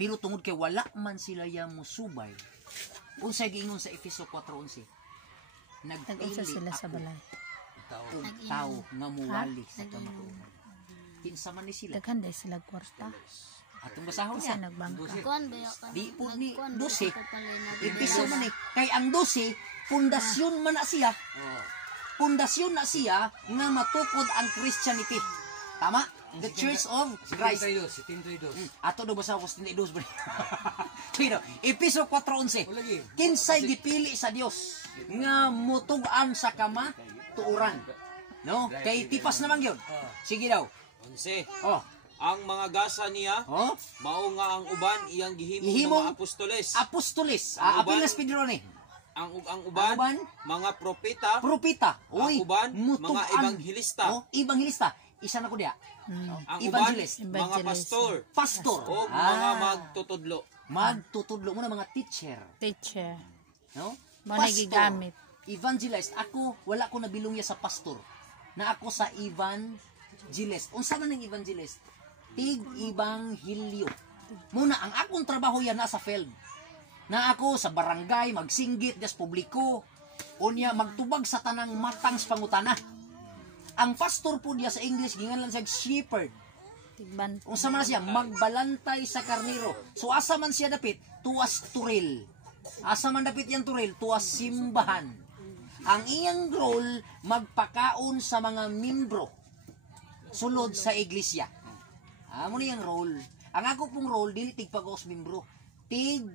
Pero tungod kay wala man sila ya musubay. Unsay giingon sa Efeso 4:11. Nag-isa sila sa balay. Kung tao nga muwali sa kamatuoran. Kinsa man ni sila. Daghan day sila kwarta. Atong basahon Kasi niya. nagbangka. Di po ni 12. Episo man eh. Kay ang 12, pundasyon man na siya. Pundasyon na siya nga matukod ang Christianity. Tama? The Church of Christ. 72. Ato do basa ko 72 ba? Pero Episo 4:11. O lagi. Kinsay gipili sa Dios nga mutugan sa kama tuuran. No? Kay tipas naman gyud. Sige daw. 11. Oh. Ang mga gasa niya Oh. mao nga ang uban iyang gihimo Gihimong mga apostoles. Apostoles. Ang Apil uban- na Pedro ni. ang uban, Ang uban? mga propeta. Propeta. Uy, Ang uban, mutugan. mga ebanghilista. Oh, ebanghilista. Isa na ko diya. Ang Evangelist. uban, mga pastor. Pastor. O mga magtutudlo. Magtutudlo mo na mga teacher. Teacher. No? Mo nagigamit. Evangelist. Ako, wala ko nabilong ya sa pastor. Na ako sa evangelist. Unsa man ang evangelist? Tig-ibanghilyo. Muna, ang akong trabaho yan nasa field. Na ako sa barangay, magsinggit, des publiko. Unya, magtubag sa tanang matang sa pangutana. Ang pastor po diya sa English, gingan lang sa shepherd. Tigban. Unsa man siya, magbalantay sa karniro. So asa man siya dapit, tuwas turil. Asa man dapit yang turil, tuwas simbahan. Ang iyang role, magpakaon sa mga membro. Sulod sa iglesia. Amo ni ang role. Ang ako pong role, dili tigpagos membro. Tig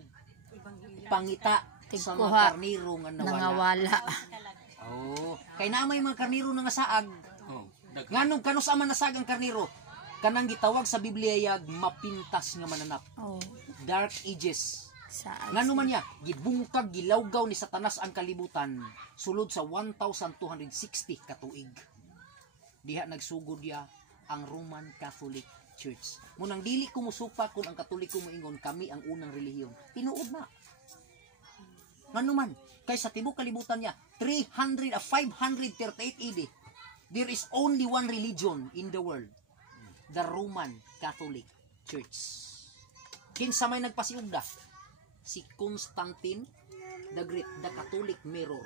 pangita sa mga Tigkuha. karniro nga nawala. Nangawala. Oh, kay na may mga karniro nga nasaag. Nganong kanus man nasag ang karniro? Kanang gitawag sa Biblia yag mapintas nga mananap. Oh. Dark ages. Sa Ngano man niya, gibungkag gilawgaw ni Satanas ang kalibutan sulod sa 1260 katuig. Diha nagsugod ya ang Roman Catholic Church. Munang dili ko musupa kung ang Katoliko moingon kami ang unang relihiyon. Tinuod na. Ngano man, kay sa tibok kalibutan niya 538 AD. There is only one religion in the world. The Roman Catholic Church. Kinsa may nagpasiugda? Si Constantine the Great, the Catholic Mirror.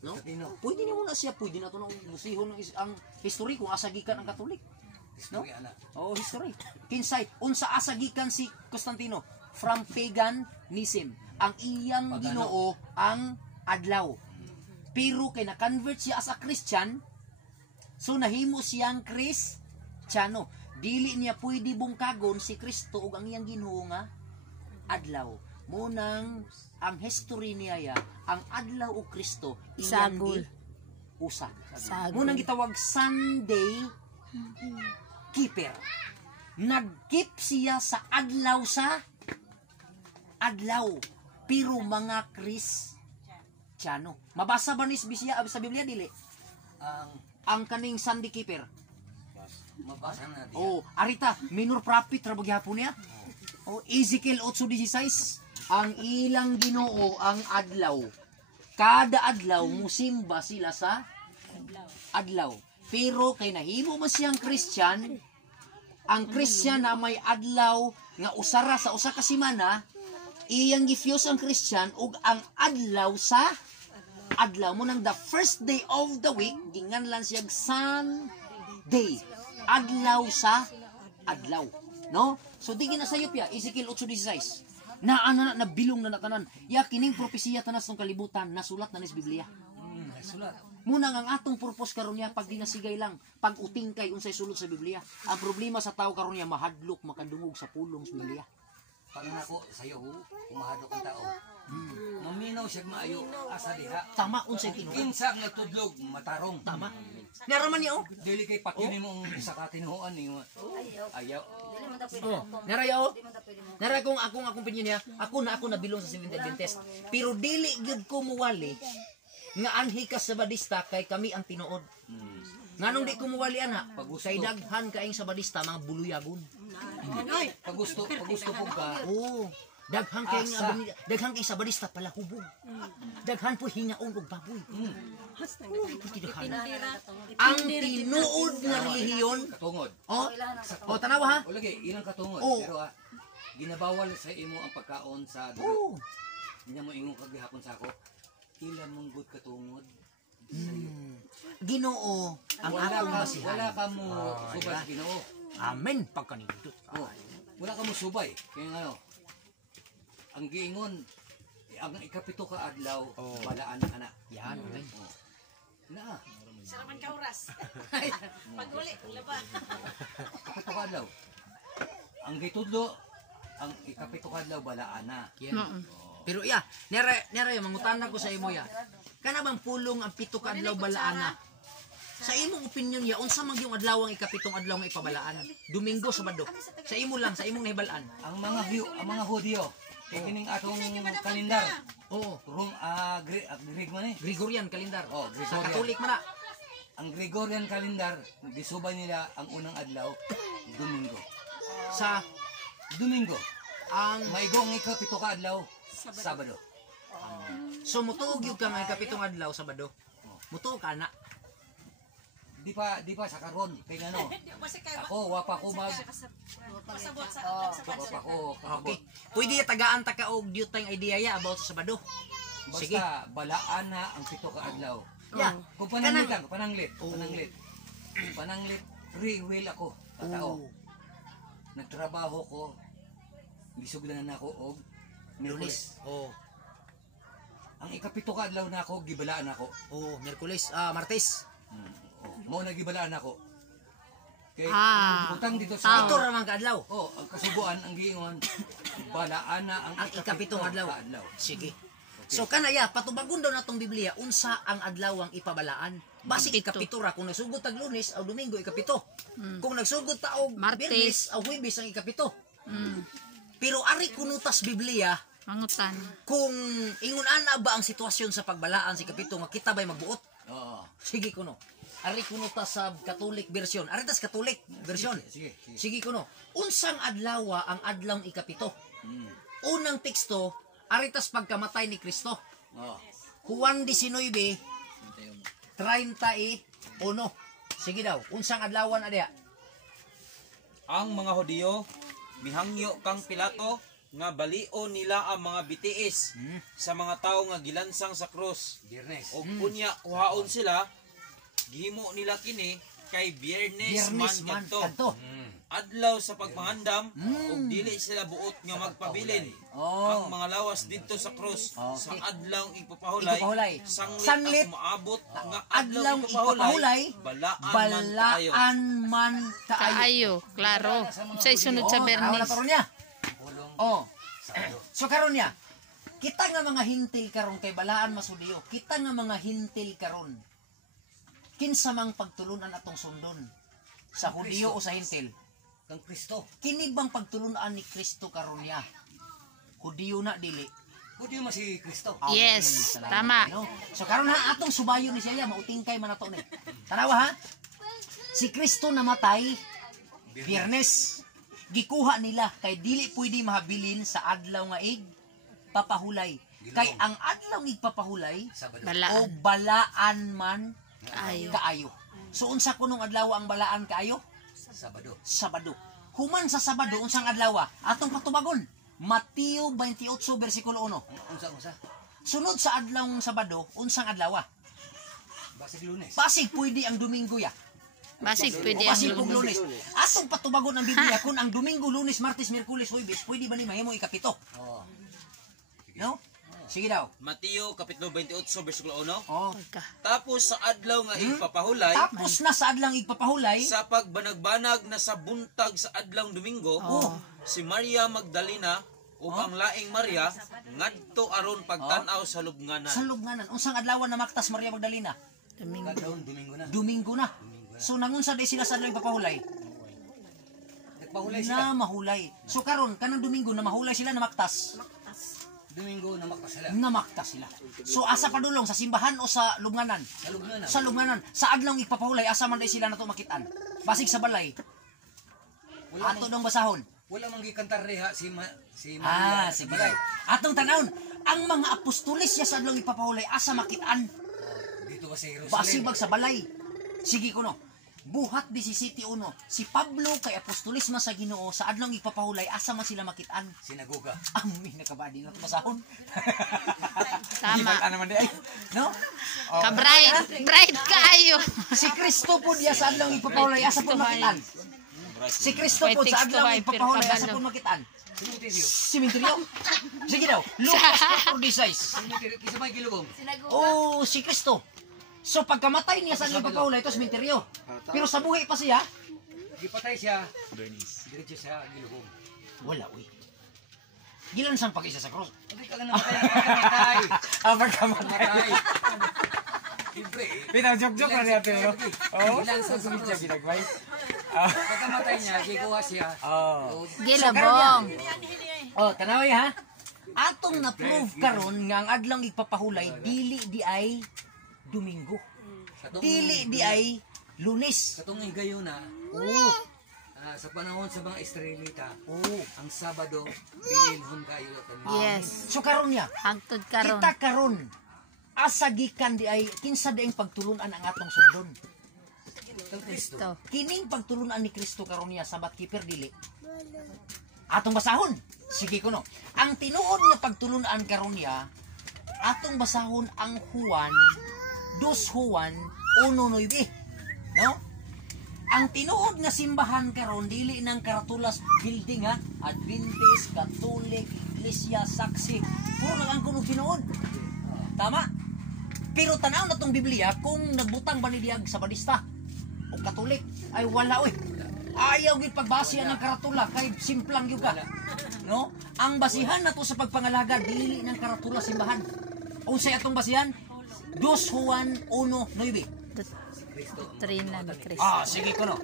No? Pwede niyo na siya, pwede na ito nang musihon ng ang history kung asagikan ang Katolik. No? Oh, history. Kinsay, unsa asagikan si Constantino? From paganism. Ang iyang Ginoo ang adlaw. Pero kay na-convert siya as a Christian, so nahimo siyang Kristiyano. Dili niya pwede bungkagon si Kristo ug ang iyang Ginoo nga adlaw. Munang ang history niya ya, ang adlaw o Kristo iyang Sagol. usa. Sagol. Munang gitawag Sunday keeper. Nagkeep siya sa adlaw pero mga Kristiyano. Mabasa ba ni siya sa Biblia dili? Ang kaning Sunday keeper. Mabasa na natin. Oh, arita, minor prophet ra gyapon niya. Oh, Ezekiel 8:16. Ang ilang Ginoo ang adlaw. Kada adlaw musimba sila sa adlaw. Pero kay nahimo man siyang Christian, ang Christian na may adlaw nga usara sa usa ka semana, iyang gifuse ang Christian ug ang adlaw sa adlaw mo nang the first day of the week ginganlan siyang Sunday. Adlaw sa adlaw, no? So di ginasayop ya Ezekiel 8:16. Na bilong na natanan. Ya kining propesiya tanas ng kalibutan nasulat na ni sa Biblia. Sulat. Muna ang atong purpose karon niya pag dinasigay lang, pag utingkay unsay sulod sa Biblia. Ang problema sa tao karon niya mahadlok, makadungog sa pulong sa Biblia. Pag nako sayo, kumahadok ang tao. Maminaw siya maayo asa diha. Tama unsay tinuod. Kinsa nga tudlog matarong. Tama. Naraman niya, oh. Dili kay pakyunin mo ang isa ka tinuhuan ni ayaw. Naray, oh. Naray kung akong opinion niya, ako na bilong sa Seventh-day Adventist. Pero dili gyud ko muwali nga anhi ka sabadista kay kami ang tinuod. Nganong di ko muwali ana? Kay daghan kaayong sabadista mga buluyagon. Pagusto po ka. Oo. Daghan kay sabadista pala hubog. Daghan po hingaon og baboy. Ang tinuod nga relihiyon. Katungod. Oh, tanawa ha. O lagi, ilang katungod. Oo. Pero ginabawal sa imo ang pagkaon sa dugo. Oo. Hindi mo ingong kagihapon sa ako. Ilan mong good katungod. Ginoo ang akong basihan. Wala ka mo subay sa Ginoo. Amen pagkanindot. Wala ka mo subay. Kaya nga ang giingon, ang ikapito ka adlaw, balaan ka na. Yan, amen. Na. Saraman ka oras. Pag-uli, laba. Ikapito ka adlaw. Ang gitudlo, ang ikapito ka adlaw, balaan na. Pero nera mangutana ko sa imo ya. Kana bang pulong ang pito ka adlaw balaana? Sa imong opinion ya, unsa man yung adlaw ang ikapitong adlaw nga ipabalaan? Domingo, Sabado. Sa imo lang, sa imong nahibalaan. Ang mga Hudyo, kining atong kalendar. Oo. Greek man eh. Gregorian kalendar. Oh, Sa Gregorian. Katolik man na. Ang Gregorian calendar, gisubay nila ang unang adlaw, Domingo. Sa Domingo. ang Maigo ang ikapito ka adlaw, Sabado. so mutuog yung ka nga ikapitong adlaw Sabado. Mutuog ka na. Di pa sa karon kay ngano. Ako wapa ko Pasabot sa wapa ko Okay. Pwede tagaan ta ka og dutang idea ya about sa Sabado. Sige. Basta balaan na ang pito ka adlaw. Ya. Kung pananglit lang, pananglit, free will ako, katao. Oo. Nagtrabaho ko, gisuglanan ako og Miyerkules. Oh. Ang ikapito ka adlaw na ako, gibalaan ako. Oh, Miyerkules, Martes. Mao na gibalaan ako. Kay utang dito Ito sa ra man ka adlaw. ang kasubuan ang giingon, balaan na ang Ang ikapitong adlaw. ka adlaw. Sige. So kanaya patubagon daw natong Biblia unsa ang adlaw ang ipabalaan. Basi ikapito ra kung nagsugod tag Lunes o Domingo ikapito. Kung nagsugod ta og Martes. Biyernes o Huwebes ang ikapito. Pero ari kunutas Biblia Mangutan. kung ingon ana ba ang sitwasyon sa pagbalaan sa ikapito nga kita ba'y magbuot? Oo. Sige kuno. Ari kunutas sa Catholic version. Ari tas Catholic version. Sige. Sige kuno. Unsang adlaw ang adlaw ikapito? Unang teksto aritas pagkamatay ni Kristo. Oh. Juan 19, 31. Sige daw, unsang adlawan adya? Ang mga Hudiyo mihangyo kang Pilato nga balion nila ang mga bitiis sa mga tawo nga gilansang sa krus. Biyernes. Og unya kuhaon sila, gihimo nila kini kay Biyernes man kadto. Adlaw sa pagpangandam ug dili sila buot nga magpabilin. Ang mga lawas didto sa krus sa adlaw ipapahulay Ipapahulay. sanglit ang maabot nga Adlaw ipapahulay, balaan man kaayo. Kaayo, klaro. Say sunod sa Tawag na Bernis. karon niya. Oh. So karon niya. Kita nga mga hintil karon kay balaan masudiyo. Kita nga mga hintil karon. Kinsa mang pagtulunan atong sundon? Sa Hudiyo o sa hintil? Kang Kristo. Kini bang pagtulunan ni Kristo karon niya? Hudiyo na dili. Hudyo man si Kristo. Yes, Salamat, tama. Ginoo. So karon ha atong subayon ni siya mautingkay man nato ni. Tanawa ha. Si Kristo namatay Biyernes. Gikuha nila kay dili pwede mahabilin sa adlaw nga papahulay. Kay ang adlaw nga papahulay o Balaan. balaan man Kaayo. kaayo. So unsa kunong adlaw ang balaan kaayo? Sabado. Sabado. Human sa Sabado unsang adlaw? Atong patubagon. Mateo 28 bersikulo 1. Unsa? Sunod sa adlaw ng Sabado, unsang adlaw? Basig Lunes. Basig pwede ang Domingo ya. Basig pwede O ang basig og lunes. Lunes. Atong patubagon ang Biblia kung ang Domingo, Lunes, Martes, Miyerkules, Huwebes, pwede ba ni mahimo ikapito? Oh. No? Sige daw. Mateo kapitulo 28 bersikulo 1. Oh. Pagka. Tapos sa adlaw nga ipapahulay Tapos na sa adlang igpapahulay, sa pagbanag-banag na sa buntag sa adlaw Domingo, si Maria Magdalena ug ang laing Maria ngadto aron pagtan-aw sa lubnganan. sa lubnganan, unsang adlaw na maktas Maria Magdalena? Domingo. Kadaon, Domingo na. Domingo na. So nangunsa day sila sa adlaw ipapahulay? Nagpahulay sila. Na mahulay. So karon kanang Domingo na mahulay sila na maktas. Domingo na maktas sila. Namaktas sila. So asa padulong sa simbahan o sa lubnganan? Sa lugnanan. Sa lubnganan. Sa adlaw ipapahulay asa man day sila nato makitaan. Basig sa balay. Ato dong basahon. Wala mang gikantar reha si Maria. Sige. Atong tanawon, ang mga apostoles siya sa adlaw ipapahulay asa makitaan. Dito ba sa Jerusalem? Basibag sa balay. Sige ko no. Buhat 17:1. Si Pablo kay apostoles man sa Ginoo sa adlaw ipapahulay asa man sila makitaan. Sinagoga. Amin nakabadi na pasahon. Tama. Ano man di ay? No? Ka-bright kaayo. Si Kristo po diya sa adlaw ipapahulay asa po makitaan. Si Kristo po sa adlaw ipapahulay asa po makitaan. Simenteryo. Simenteryo. Sige daw. Lucas 4:16. Simenteryo. Kisa may kilugong. Oh, si Kristo. So pagkamatay niya sa adlaw ipapahulay ito simenteryo. Pero sa buhay pa siya, Gipatay siya. Diretso siya gilugong. wala uy. Gilan sang pag-isa sa cross. Hindi ka lang namatay. Pagkamatay. Siyempre. Pinajok-jok na niya pero. Oh, Ilan sa siya ginagway. Pagkamatay niya, gikuha siya. Oh. Gilabong. Oh, tanaway ha. Atong na-prove karon nga ang adlaw ipapahulay dili di ay Domingo. Dili di ay Lunes. Katong higayon na, Oh. sa panahon sa mga Israelita, Oh. ang Sabado, binilhon kayo. Yes. So karon niya, Hangtod karon. kita karon asa gikan di ay kinsa di ang pagtulunan ang atong sundon. Kristo. Kining pagtulunan ni Kristo karon niya sabat keeper dili. Atong basahon. Sige ko no. Ang tinuod nga pagtulunan karon niya atong basahon ang Juan 2 Juan 1:9. No? Ang tinuod nga simbahan karon dili nang karatulas building ha, Adventist, Catholic, Iglesia, Saksi. Puro lang ang kuno tinuod. Tama? Pero tanaw na tong Biblia kung nagbutang ba ni Diag sa Badista o Katolik ay wala oy. Ayaw gid pagbasihan ng karatula kay simplang gyud ka. No? Ang basihan nato sa pagpangalaga dili ng karatula simbahan. Unsay atong basihan? 2 Juan 1:9. Trina ni Kristo. Sige ko no.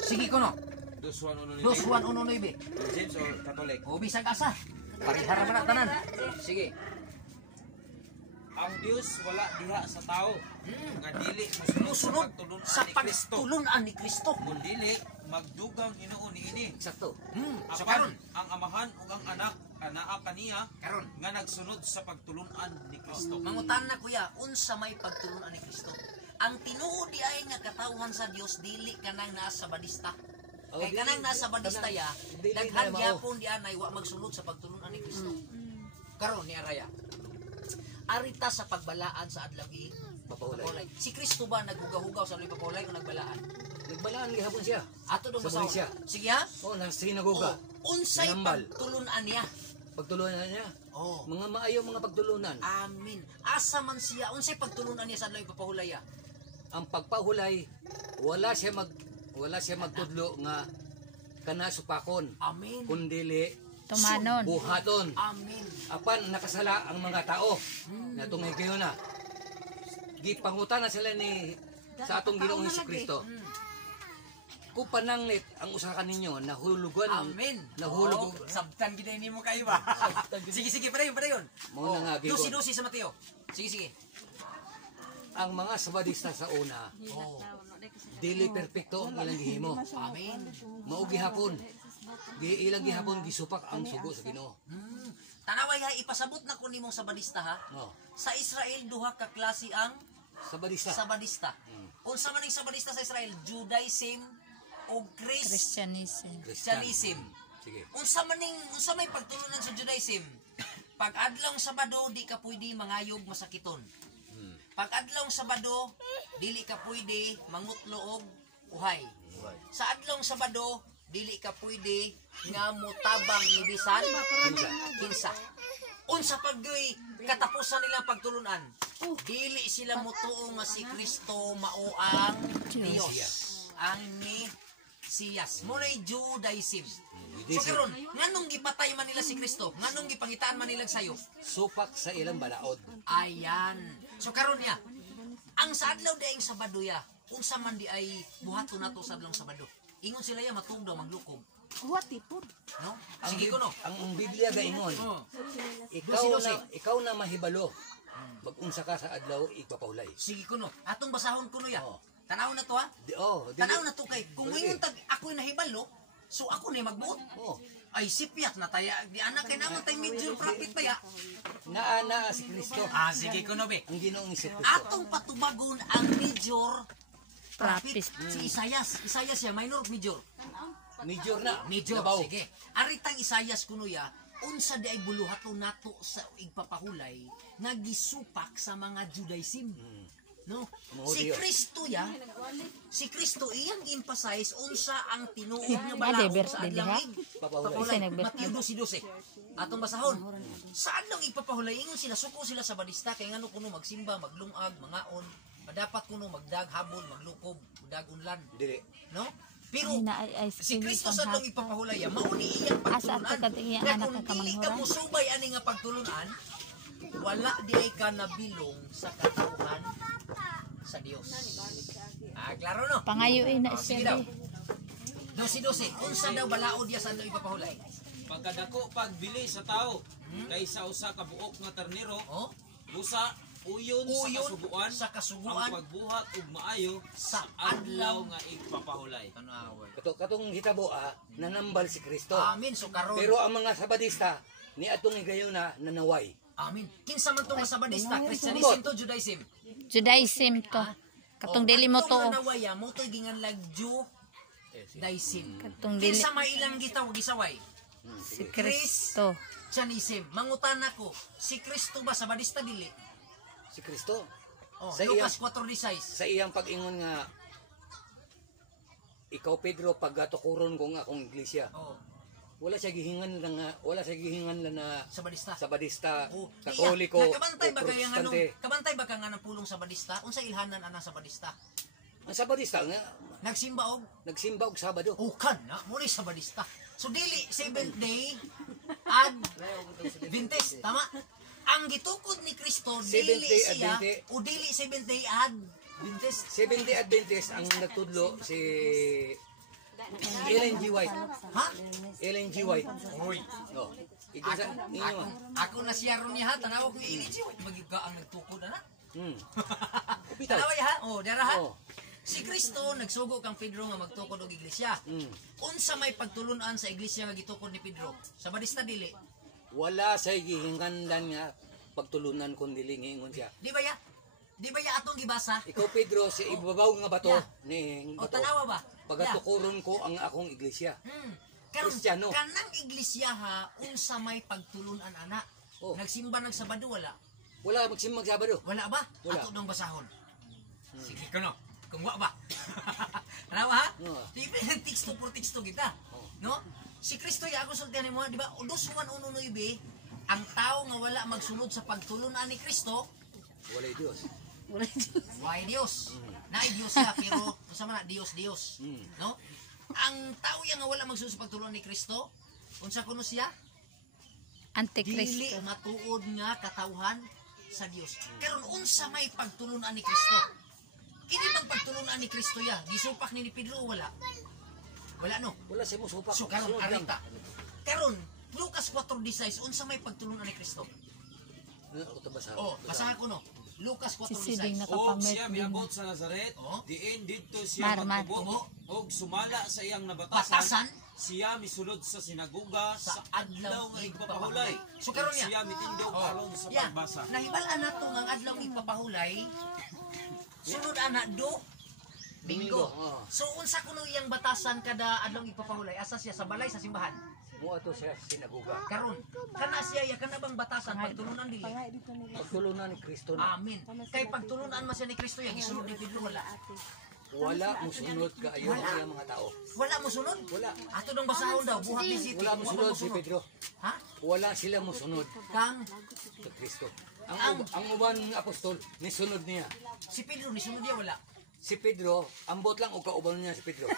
Sige ko no. 2 Juan 1:9. James or Catholic? O bisag asa. Parihara man ang tanan. Sige. Ang Dios wala diha sa tao. Nga dili Musunod sa pagtulunan ni Kristo. Kung dili magdugang Ginoo niini. Sakto. So Apan karon, ang amahan ug ang anak anaa kaniya karon. nga nagsunod sa pagtulunan ni Kristo. Mangutan na kuya, unsa may pagtulunan ni Kristo? Ang tinuod di ay nga katawhan sa Dios dili kanang naa sa Badista. Kay kanang nasa Badista ya, daghan gyapon di anay wa magsunod sa pagtulunan ni Kristo. Karon ni Araya. Arita sa pagbalaan sa adlaw papahulay. Si Kristo ba naghugaw-hugaw sa adlaw papahulay o nagbalaan? Nagbalaan gihapon siya. Ato dong Sa basaw. Bulisya. Sige ha? Nasa sinagoga. Unsay Nambal. pagtulunan niya? Pagtulunan niya. Oh. Mga maayo mga pagtulunan. Amin. Asa man siya, unsay pagtulunan niya sa adlaw papahulay ya? Ang pagpahulay, wala siya magtudlo nga kana supakon. Amin. Kundili Tumanon. buhaton. Amin. Apan nakasala ang mga tao. Na tungay kayo na. Gipangutan na sila ni sa atong Ginoong Jesucristo. Kung pananglit ang usa kaninyo nahulugan Amen. nahulog Sabtan gid nimo kayo ba? Sige, padayon. mo na nga gigon. Dusi sa Mateo. Sige. Ang mga Sabadista sa una Oh. dili perpekto ang ilang gihimo. Amen. Mao gihapon. Ilang gihapon gisupak ang sugo sa Ginoo. Tanaway ha, ipasabot na ko nimong Sabadista ha. No. Sa Israel duha ka klase ang Sabadista. Sabadista. Unsa man ang Sabadista sa Israel? Judaism o Christianism. Christianism. Sige. Unsa may pagtulunan sa Judaism? Pag adlong Sabado di ka pwede mangayog masakiton. Pag adlong Sabado dili ka pwede mangutlo og uhay. Sa adlong Sabado dili ka pwede nga motabang ni bisan kinsa. Unsa pagyoy katapusan nilang pagtulunan? Dili sila motuo nga si Kristo mao ang Dios. Ang Mesiyas. Munay Judaism. So karon, nganong gipatay man nila si Kristo? Nganong gipangitaan man nila sayo? Supak sa ilang balaod. Ayan. So karon niya, Ang sa adlaw daing Sabado ya, unsa man di ay buhaton nato sa adlaw Sabado. Ingon sila ya matugdaw maglukob. What tipod? No? Sige ko no. Ang Biblia gaingon, Oh. ikaw na mahibalo. Mag-unsa ka sa adlaw ipapahulay. Sige ko no. Atong basahon ko no ya. Oo. Tanaw na to ha. Tanaw na to kay kung Dili. ingon tag ako'y nahibalo, so ako na magbuot. Oh. Ay sipyat na taya di anak kay naman tay medyo profit pa ya. Naa si Kristo. Sige ko no be. Ang Ginoong si Kristo. Atong patubagon ang major profit Profit. si Isayas. Isayas ya minor major. Major na. Medyo, Labaw. sige. Aritang Isayas kuno ya, unsa di ay buluhaton nato sa igpapahulay nga gisupak sa mga Judaism. No? Mga Si Hudyo. Kristo ya, si Kristo iyang emphasize unsa ang tinuod nga Ade, balaod birthday sa diha. adlaw Papahulay. Mateo 12:12. Atong basahon. Sa adlaw igpapahulay ingon sila suko sila sa badista kay ngano kuno magsimba, maglungag, mangaon, madapat kuno magdag habol, maglukob, magdag unlan, Dili. no? Pero Ay, na, ay, si Kristo pang sa atong ipapahulay mauni iyang Asa pagtulunan. ato katingin Kaya anak kung ka dili ka kamanghura? musubay ani nga pagtulunan, wala di ay ka nabilong sa katauhan sa Dios. Klaro no? Pangayuin na Sige siya daw. di. 12-12. Unsa daw balaod ya sa atong ipapahulay? Pagkadako pagbili sa tao kaysa usa ka buok nga ternero, Oh, busa uyon sa uyon kasuguan, sa ang kasuguan pagbuhat ug maayo sa sa adlaw adlaw nga igpapahulay. tanaway. Katong hitabo nanambal si Kristo. Amin so karon. Pero ang mga sabadista ni atong igayon na nanaway. Amin. Kinsa man tong Sabadista, Christianism to Judaism. Judaism to. Katong dili mo to. Atong nawaya mo to ginganlag Judaism. Katong dili Kinsa may ilang gitawag gisaway? si Kristo. Christianism. Mangutana ko, si Kristo ba Sabadista dili? Si Kristo Oh, Sa Lucas 4:16. sa iyang pag-ingon nga ikaw Pedro pagatukuron ko nga akong iglesia. Oh, Wala siya gihingan lang na Sabadista. sabadista, Oh, katoliko, iya. Nakabantay ba kaya nga protestante. kabantay ba ka nga ng pulong Sabadista? Unsa ilhanan anang Sabadista? Ang sabadista nga Nagsimba og nagsimba og Sabado. ukan na mo ni Sabadista. So dili 7th day Adventist, tama? Ang gitukod ni Kristo Seventh dili day siya Adventist. o dili 7th day Adventist. Seventh-day Adventist ang nagtudlo si Ellen G. White. Ha? Ellen G. White. Oy. Oh. Ikaw sa ninyo. Ako na siya ron niya ha, tanawag ni Iliji, magiga ang nagtukod na. Hmm. Bitaw. Tanaway ha, dara ha. Oh. Si Kristo nagsugo kang Pedro nga magtukod og iglesia. Hmm. Unsa may pagtulunan sa iglesia nga gitukod ni Pedro? Sabadista dili. Wala sa gihinganlan nga pagtulunan kundi lingingon siya. Di ba ya? Di ba ya atong gibasa? Ikaw Pedro si ibabaw nga bato Yeah. ni O bato. tanawa ba? Pagatukuron ko ang akong iglesia. Karon Kristiyano. kanang iglesia ha unsa may pagtulunan ana. Oh. Nagsimba nagsabado wala. Wala magsimbang Sabado. Wala ba? Wala. Ato dong basahon. Sige ko no. Kung wa ba? Tanawa ha? Oo. Di ba teksto por teksto kita? No? Si Kristo ya ako sultihan mo, di ba? Udos 1:19 ang tao nga wala magsunod sa pagtulunan ni Kristo, Walay Dios. why Dios? Naay Dios siya, pero kasama na Dios. No? Ang tao yang nga wala magsunod sa pagtulunan ni Kristo, unsa kuno siya? Dili Antikristo. matuod nga katawhan sa Dios. Karon unsa may pagtulunan ni Kristo? Kini bang pagtulunan ni Kristo ya? Gisupak ni Pedro o wala? Wala no. Wala siya mo supak. So karon Sunod lang. arita. Karon Lucas 4:16 unsa may pagtulunan ni Kristo? Ako to basa. Oh, basahan ko no. Lucas Sisiding 4:16. na Og kapamit siya din. miabot sa Nazaret, Oh. diin didto siya Marman. magtubo, og sumala sa iyang Batasan? nabatasan, siya misulod sa sinaguga Sa sa adlaw adlaw nga nga igpapahulay. So, karon niya. siya mitindog aron sa Yeah. pagbasa. Nahibalaan nato nga ang adlaw ipapahulay. Sunod ana do Bingo. Oh. So unsa kuno iyang batasan kada adlaw ipapahulay? Asa siya sa balay sa simbahan? Mo ato siya sinaguga. Karon kana siya ya kana bang batasan pagtulunan dili? Pagtulunan ni Kristo na. Amen. Kay pagtulunan man siya ni Kristo ya gisunod ni Pedro wala. Wala musunod kaayo ang iyang mga tao. Wala mo sunod? Wala. Ato dong basahon daw buhat ni City. Wala musunod si Pedro. Ha? Wala sila musunod Kang sa Kristo. Ang uban apostol ni sunod niya. si Pedro ni sunod dia wala. Si Pedro, ambot lang o kauban niya si Pedro.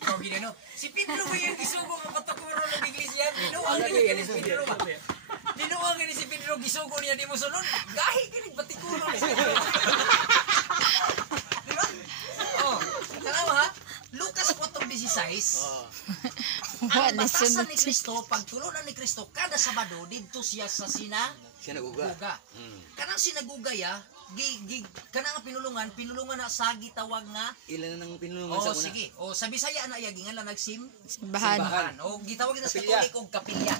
Ikaw ginano. Si Pedro ba yung gisugo nga patok mo ron ng iglesia? Dinuang ni si Pedro ba? Dinuang ni si Pedro gisugo niya di mo sunod. Gahi kini batikulo ni si Pedro. Di ba? Oh, tanawa ha? Lucas 4:16. Ang batasan ni Kristo, pagtulunan ni Kristo kada Sabado didto siya sa Sinaguga. Kanang sinaguga ya, kanang pinulungan na sa gitawag nga. Ilan na nang pinulungan sa una? Sige. sa Bisaya na iya gingan nagsim Simbahan. O gitawag na sa Katolik og kapilya.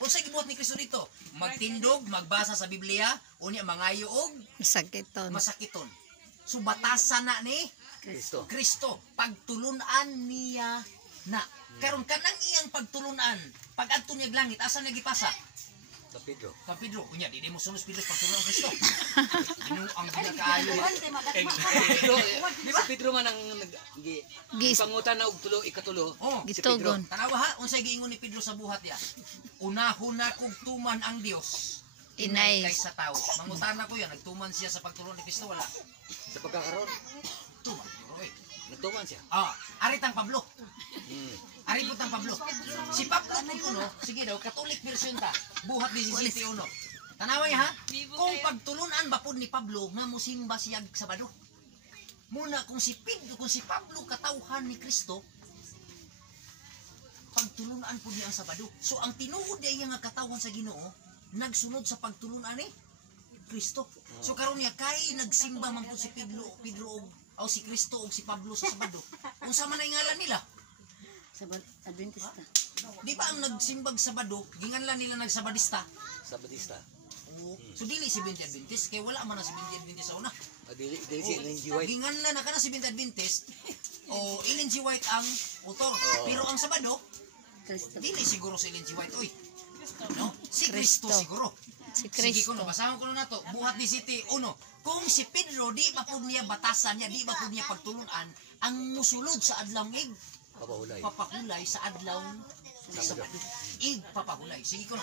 Kung sa gibuhat ni Kristo dito, magtindog, magbasa sa Biblia, unya mangayo og Sakiton. masakiton. So batasan na ni Kristo, pagtulunan niya na. Karon kanang iyang pagtulunan, pag adto niya langit, asa niya gipasa? Sa Pedro. Sa Pedro, kunya di mo sunod Pedro pagtulunan ng Kristo. Ang pinakaayo. Si Pedro man ang pangutan na og tulo ikatulo. Si Pedro. Gitugon. Tanawa ha, unsay giingon ni Pedro sa buhat ya? Unahon na kog tuman ang Dios. Inay. Kaysa tao. Mangutana ko yan, nagtuman siya sa pagtulunan ni Kristo wala. Sa pagkakaroon, Tuman. Okay. nagtuman siya. Aritang Pablo. Ari putang Pablo. Si Pablo kuno, sige daw, Catholic version ta. Buhat 17:1. Tanawa niya ha? Kung pagtulunan ba pud ni Pablo nga mosimba siya Sabado. Muna kung si Pablo katawhan ni Kristo, pagtulunan pud niya ang Sabado. So ang tinuod niya nga katawhan sa Ginoo, nagsunod sa pagtulunan ni Kristo. So karon niya kay nagsimba man pud si Pedro o si Kristo o si Pablo sa Sabado. Unsa man ang ngalan nila? Adventista. Di ba ang nagsimbag Sabado, ginganlan nila nagsabadista? Sabadista. So dili si Seventh Adventist kay wala man ang Seventh Adventist sa una. Dili si Ellen G. White. Ginganlan na kana Seventh Adventist o Ellen G. White ang author. Pero ang Sabado, dili siguro si Ellen G. White oy. No? Si Kristo siguro. Si Sige Kristo. kuno, basahan ko na to. Buhat 17:1. Kung si Pedro di ba pud niya batasan niya, di ba pud niya pagtulunan ang musulod sa adlaw ig papahulay sa adlaw sa Sabado. Ig papahulay. Sige kuno.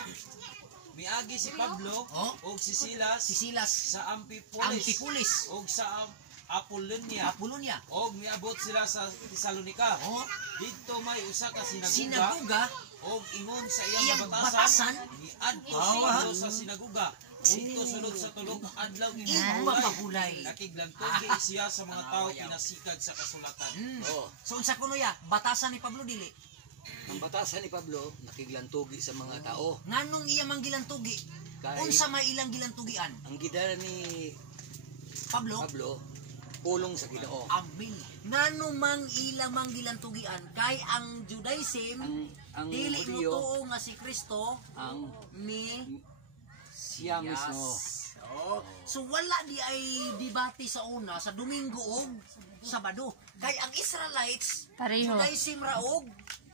Miagi si Pablo og si Silas sa Ampipolis og sa Apollonia og miabot sila sa Tesalonica. Didto may usa ka sinaguga og ingon sa iyang batasan niadto Pablo sa sinaguga. Unto sulod sa tulog adlaw papahulay. Nakiglantugi siya sa mga tao pinasikag sa kasulatan. So unsa kuno ya? Batasan ni Pablo dili. Ang batasan ni Pablo nakiglantugi sa mga tao. Nganong iya mang gilantugi? Unsa may ilang gilantugian? Ang gidala ni Pablo pulong sa Ginoo. Amin. Ngano mang ilang mang gilantugian kay ang Judaism ang dili Hudyo, totoo nga si Kristo ang ni siya mismo. So wala di ay debate sa una sa Domingo og Sabado. Kay ang Israelites Pareho. Judaism ra og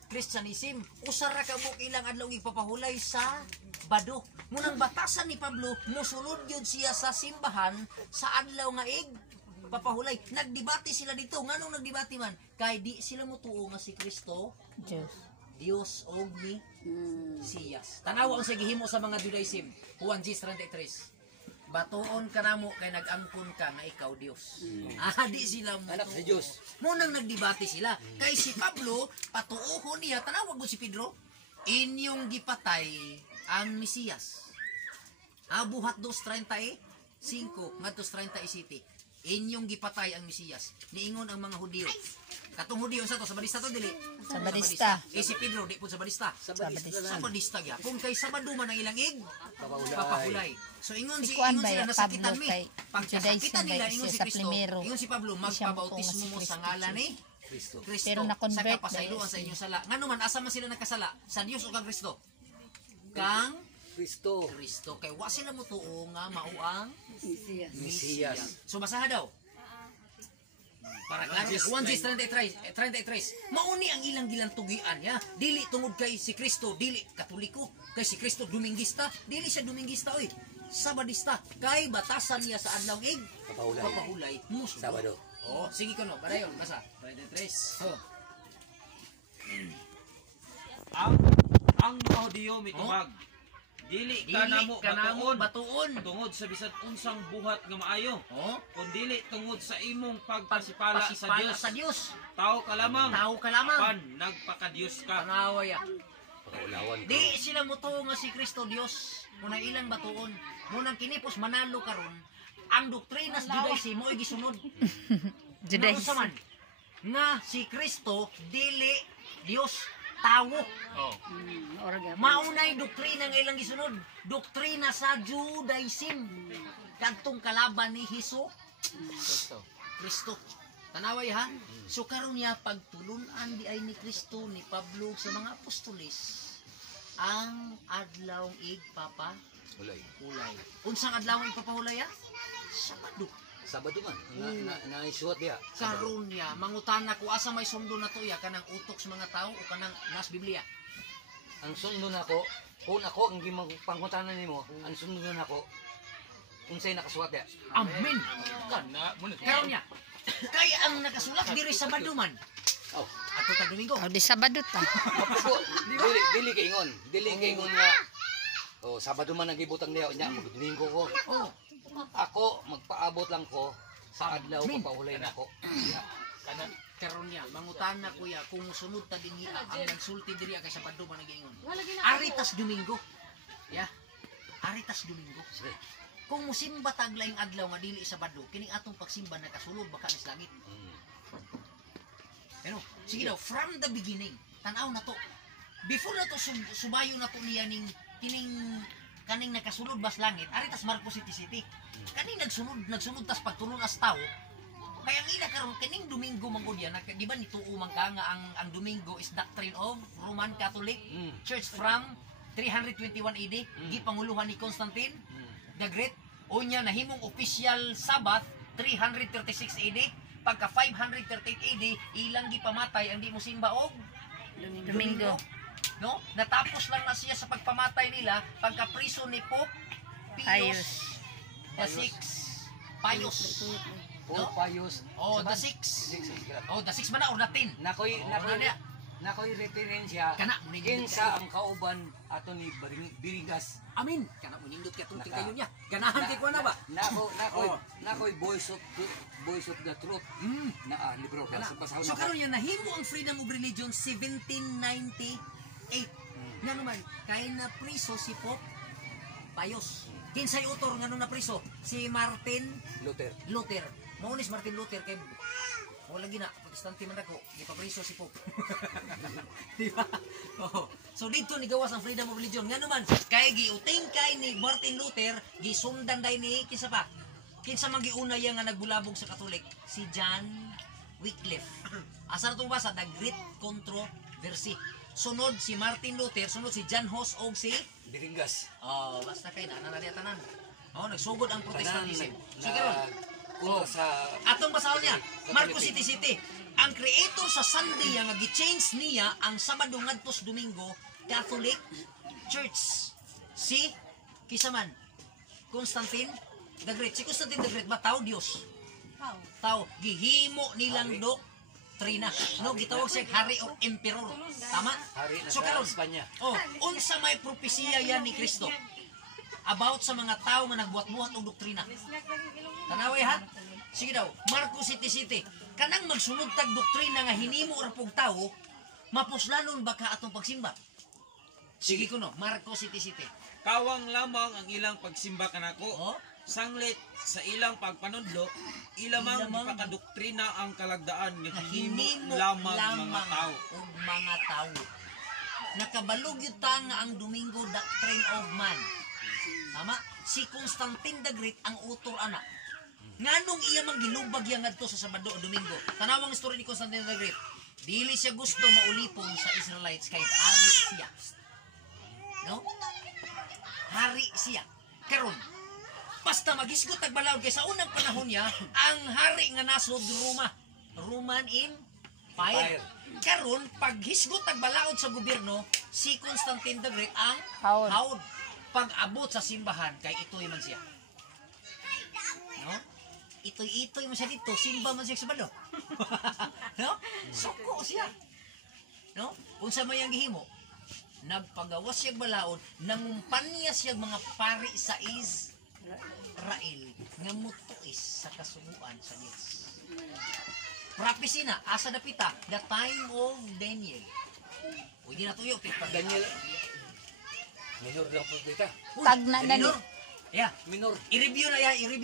Christianism. Usa ra ka mo ilang adlaw ipapahulay sa Bado. Munang batasan ni Pablo, mosulod yun siya sa simbahan sa adlaw nga ig papahulay. Nagdebate sila dito. Nganong nagdebate man? Kay di sila motuo nga si Kristo Dios og ni Siyas. Tanawa ang gihimo sa mga Judaism. Juan 10:33. Batuon ka namo kay nag-angkon ka nga ikaw Dios. Di sila Anak sa Diyos. Munang nagdebate sila. Kay si Pablo, patuohon niya, tanawag mo si Pedro, inyong gipatay ang Mesiyas. Buhat 2:35 ngadto 37. Inyong gipatay ang Mesiyas. Niingon ang mga Hudyo. Katong Hudyo sa to, sa Badista to dili. Sa Badista. Si Pedro di po sa Badista. Sa Badista Sa Badista ya. Kung kay Sabado man ang ilang ig, Papahulay. papahulay. So ingon Si si Juan ingon ba sila ya, nasakitan Pablo mi. kay Pag Judaism sakitan nila ba ingon si siya sa Kristo. primero. Ingon si Pablo magpabautismo mo sa ngalan ni Kristo. Kristo. Pero na-convert sa kapasayloan dahil sa inyong sala. Ngano man asa man sila nagkasala? Sa Dios o kang Kristo? Kang Kristo. Kay wa sila motuo nga mao ang Mesiyas. So basaha daw. Para klaro, Juan 10:33. Mauni ang ilang gilantugian ya. Dili tungod kay si Kristo, dili Katoliko. Kay si Kristo Domingista, dili siya Domingista oy. Sabadista. Kay batasan niya sa adlaw ig papahulay. Sabado. Sige ko no, padayon basa. 33. Ang mga Hudyo mitubag Dili Dili ka namo ka namo batuon batuon. tungod sa bisan unsang buhat nga maayo. Oh, Kung dili tungod sa imong pagpasipala sa pasipala Dios. sa Dios. Tao ka lamang. Tao ka lamang. Pan nagpaka-Dios ka. Tanawa ya. Pakaulawan ko. Di sila mutuo nga si Kristo Dios. Muna ilang batuon. Munang kinipos manalo karon. Ang doktrinas Judaism mo gisunod. Judaism. Nausa man nga si Kristo dili Dios, tawo. Maunay doktrina nga ilang gisunod. Doktrina sa Judaism. Kadtong kalaban ni Hesus Kristo. Tanaway ha? So karon niya pagtulunan di ay ni Kristo ni Pablo sa mga apostoles ang adlaw igpapa Ulay. ulay. Unsang adlaw ipapahulay ha? Sabado. Sabado man. Naisuot diya. Karon niya mangutana ko asa may sundo na to ya kanang utok sa mga tao o kanang nas Biblia. Ang sundo nako, kung ako ang gimang pangutanan nimo, ang sundo nako unsay nakasulat diya. Amen. Karon niya. Kaya ang nakasulat diri sa Baduman. Oh. Ato tag Domingo. O, di Sabado ta. Apo, dili kay ingon. Dili kay ingon nga oh, Sabado man ang gibutang niya, nya magdomingo ko. Oh. Ako magpaabot lang ko sa adlaw Amen. papahulay nako. Karon niya mangutana ko ya kung sunod ta dinhi ang nagsulti diri kay sa Baduman nagingon. Wala gina. Aritas Domingo. Ya. Aritas Domingo. Sige. Kung musimba tag laing adlaw nga dili Sabado, kining atong pagsimba nakasulod baka sa langit. Ano? Sige daw, from the beginning, tanaw na to. Before na to subayo na to niya ning kaning nakasulod bas langit, aritas Marcos City. Kaning nagsunod tas pagtulon as tao. Kaya ngina karon kaning Domingo mangod yan, di ba nituo man ka nga ang Domingo is doctrine of Roman Catholic Church from 321 AD, gipanguluhan ni Constantine the Great. Unya nahimong official Sabbath 336 AD. Pagka 538 AD, ilang gipamatay ang di mo simba og Domingo. No? Natapos lang na siya sa pagpamatay nila pagka priso ni Pope Pius the Sixth. Pius. Oh, payos. Oh, the Sixth. Oh, the Sixth man na or the 10. Nakoy referensya Kana, munindot kinsa ang kauban ato ni Biringas. Amin. Kana mo nindot ka tong kayo niya. Ganahan kay ko na ba? Nakoy voice of the truth. Na libro ka Kana. sa basahon So na. karon yan nahimo ang freedom of religion 1798. Nga naman kay na priso si Pope Pius. Kinsay utor ngano na priso? Si Martin Luther. Maunis Martin Luther kay wala gina protestante man ako, di pa priso si Pope. Di ba? Oh. So dito ni gawas ang freedom of religion. Nga naman kay giuting kay ni Martin Luther, gisundan day ni kinsa pa? Kinsa man giuna yang nga nagbulabog sa Katolik? Si John Wycliffe. Asa to ba sa The Great Controversy. Sunod si Martin Luther, sunod si John Hus og si Biringas. oh, basta kay na na tanan. Oh, nagsugod ang Protestantism. Na Sige ron. kuno sa Atong basahon niya, Marcos City. Ang creator sa Sunday nga gi-change niya ang Sabado ngadto sa Domingo, Catholic Church. Si kisaman Constantine the Great. Si Constantine the Great ba tao Dios? Tao gihimo nilang doktrina. No, gitawag siya hari o emperor. Tama? hari na So sa karon, Espanya. oh, unsa may propesiya yan ni Kristo about sa mga tao nga nagbuhat-buhat og doktrina. Tanaway ha? Sige daw, Marcos City. Kanang magsunod tag doktrina nga hinimo ra pug tawo, mapuslanon ba ka atong pagsimba? Sige ko no, Marcos City. Kawang lamang ang ilang pagsimba kanako. Oh? Sanglit sa ilang pagpanudlo, ilamang Ilamang ipakadoktrina ang kalagdaan nga Hinimo hinimo lamang mga tao. og mga tao. Nakabalog yun ta nga ang Domingo doctrine of man. Tama? Si Constantine the Great ang utor ana. Nganong iya mang gilubag yang ngadto sa Sabado o Domingo. Tanawang istorya ni Constantine the Great. Dili siya gusto maulipon sa Israelites kay hari siya. No? Hari siya. Karon, basta magisgot tagbalaod kay sa unang panahon niya, ang hari nga nasod Roma. Roman Empire. Karon, paghisgot tagbalaod sa gobyerno, si Constantine the Great ang Haod. haod. Pag-abot sa simbahan, kay itoy man siya. No? Itoy man siya dito, simba man siya sa Sabado. No? Suko siya. No? Unsa may ang gihimo? nagpagawas siya balaod, nangumpan niya siya mga pari sa Israel nga mutuis sa kasubuan sa Dios. Prophecy na, asa dapita, the time of Daniel. Pwede na tuyo, Pag Daniel, minor lang po kita. Tag na na minor. Yeah. Minor. I-review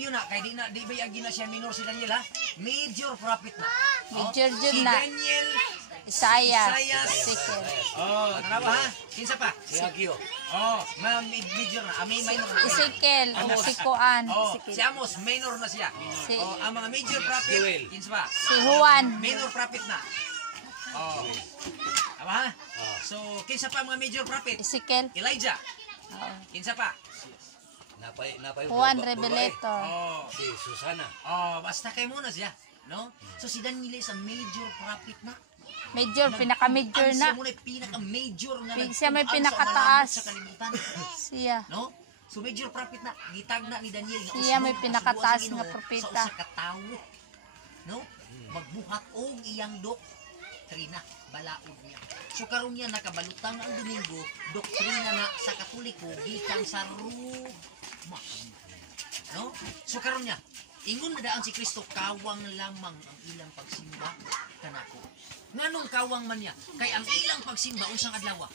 na kay di ba yagi na siya minor si Daniel ha? Major prophet na. Major jud Si na. Daniel Isaiah. Isaiah. Ezekiel. Oh, tanawa ha? Kinsa pa? Si Hagio. Oh, major na, may minor na. Ezekiel. Si Kuan. Oh, si Amos, minor na siya. Si- Oh, ang mga major prophet, Joel. kinsa pa? Si Juan. Minor prophet na. Oh. Tama ha? So, kinsa pa ang mga major prophet? Ezekiel. Elijah. Oo. Kinsa pa? Napay Juan babae. Revelator. Oh. Si Susana. Oh, basta kay muna siya, no? So si Daniel is a major prophet na. Major, pinaka-major Siya na. muna pinaka-major nga. Siya may nagtuan pinakataas. sa kalibutan. Siya. No? So major prophet na, gitag na ni Daniel. nga Siya may usbong pinakataas kasubuan sa nga Ginoo propeta. Sa usa ka tawo. No? Magbuhat og iyang doktrina, balaod niya. So karon niya nakabalutang ang Domingo, doktrina na sa Katoliko gikan sa Roma. No? So karon niya, ingon na daan si Kristo, kawang lamang ang ilang pagsimba kanako. Nganong kawang man niya? Kay ang ilang pagsimba unsang adlaw?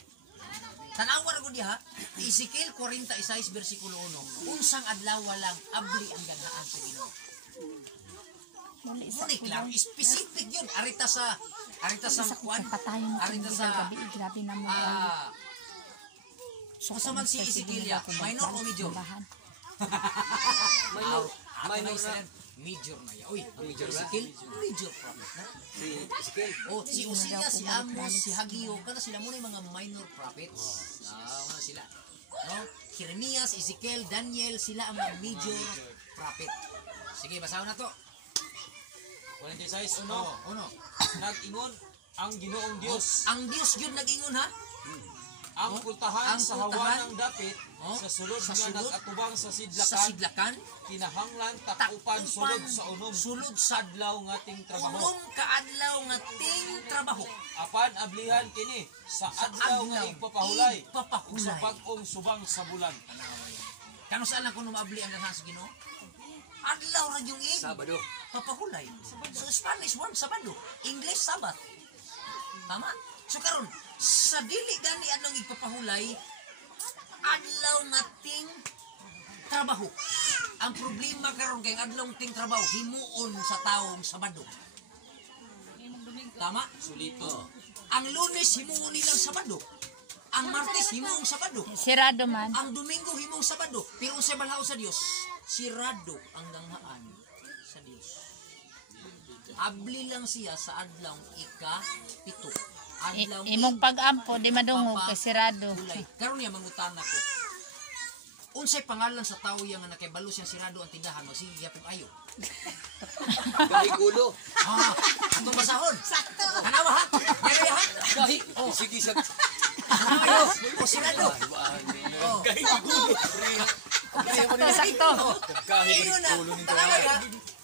Tanawa ra gud diha, Ezekiel 46 bersikulo 1. Unsang adlaw lang abli ang ganahan sa Ginoo. Muli sa Muni klaro, specific yun. Arita sa kwan. patayon mo Arita kung sa gabi. Grabe na mo. Asa man si Ezekiel ya? Minor o major? Minor na. Major na ya. Uy, Major na? Ezekiel, major prophet na. Si Ezekiel. Oh, si Uzias, si Amos, si Hagio, kada sila muna yung mga minor prophets. Mga sila. No? Jeremias, Ezekiel, Daniel, sila ang mga major prophet. Sige, basahin na to. 46 Uno. Nag-ingon ang Ginoong Dios. Ang Diyos yun nag-ingon ha? Ang pultahan Ang sa pultahan. hawan ng dapit Oh, sa sulod sa nga sulod. nag-atubang sa Sa sidlakan sidlakan, kinahanglan takupan sulod sa unom sulod sa adlaw nga ting trabaho. unom kaadlaw nga ting trabaho. Apan ablihan kini sa adlaw nga igpapahulay sa Ipapahulay. bag-ong subang sa bulan. Kano saan lang kung maabli ang ganahan sa Ginoo? Adlaw ra yung Sabado. papahulay. So Spanish word Sabado, English Sabat. Tama? So karon sa dili gani anong igpapahulay adlaw nga ting trabaho. Ang problema karon kay adlaw ting trabaho himuon sa taong Sabado. Tama? Sulito. Ang Lunes himuon nilang Sabado. Ang Martes himuong Sabado. Sirado man. Ang Domingo himong Sabado. Pero sa balao sa Dios, sirado ang ganghaan sa Dios. Abli lang siya sa adlaw ika-7. Adlaw Imong pag-ampo, di madungog kay sirado. Ulay. Karon niya mangutana ko. Unsay pangalan sa tawo yang nga nakibalo siyang sirado ang tindahan magsige gyapon ayo. Gahi kulo. Atong basahon. Sakto. Tanawa ha. Kaya ha. Gahi. Oh, sige sa Ayo. O sirado. Oh. gahi kulo. Sakto. Gahi Ayun na. kulo nito. Tanawa ha.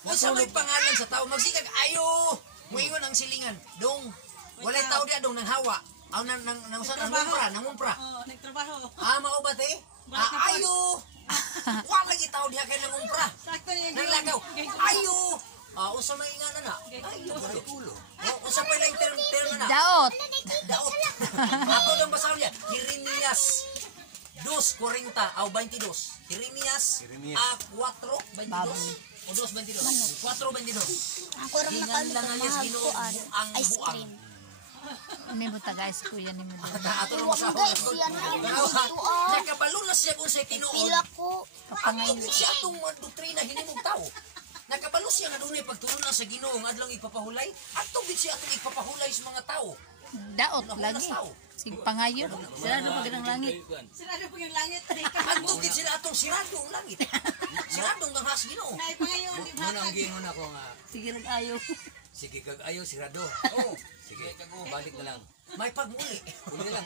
Unsa may pangalan sa tawo magsigag ayo. Muingon ang silingan. Dong. Walay tao dia dong nang hawa. Aw nang usa nang umpra. Oh, nagtrabaho. Mao ba te? Ayo. Wa lagi tao diha kay nang umpra. Sakto niya. Naglagaw. Ayo. Usa may ingana na. Ayo. Kulo. Usa pa lang term na. Daot. Daot. Ako dong basahon niya. Jeremias 2:40 aw 22. Jeremias 4:22. O 2:22. 4:22. Ako rin Hingan lang ang yes Ginoo ang ice buang. cream. Ini buta guys, kuya ni mo. Ato lang basahon. Guys, yan ang dito ah. Nakabalo na siya kung siya tinuod. Pila ko. Ang siya atong mga doktrina hinimong tao. Nakabalo siya nga dunay pagtuon na sa Ginoo nga adlang ipapahulay. Ato gid siya atong ipapahulay sa mga tao. Daot lagi. Sige pangayon. Sirado pag ng langit. Sinado po yung langit. Ato gid sila atong sirado ang langit. Sirado ang has Ginoo. Naipangayon, di ba? Muna ang gingon ako nga. Sige rin ayo. Sige kag ayo sirado. Oh, Sige kag balik na lang. may pagmuli.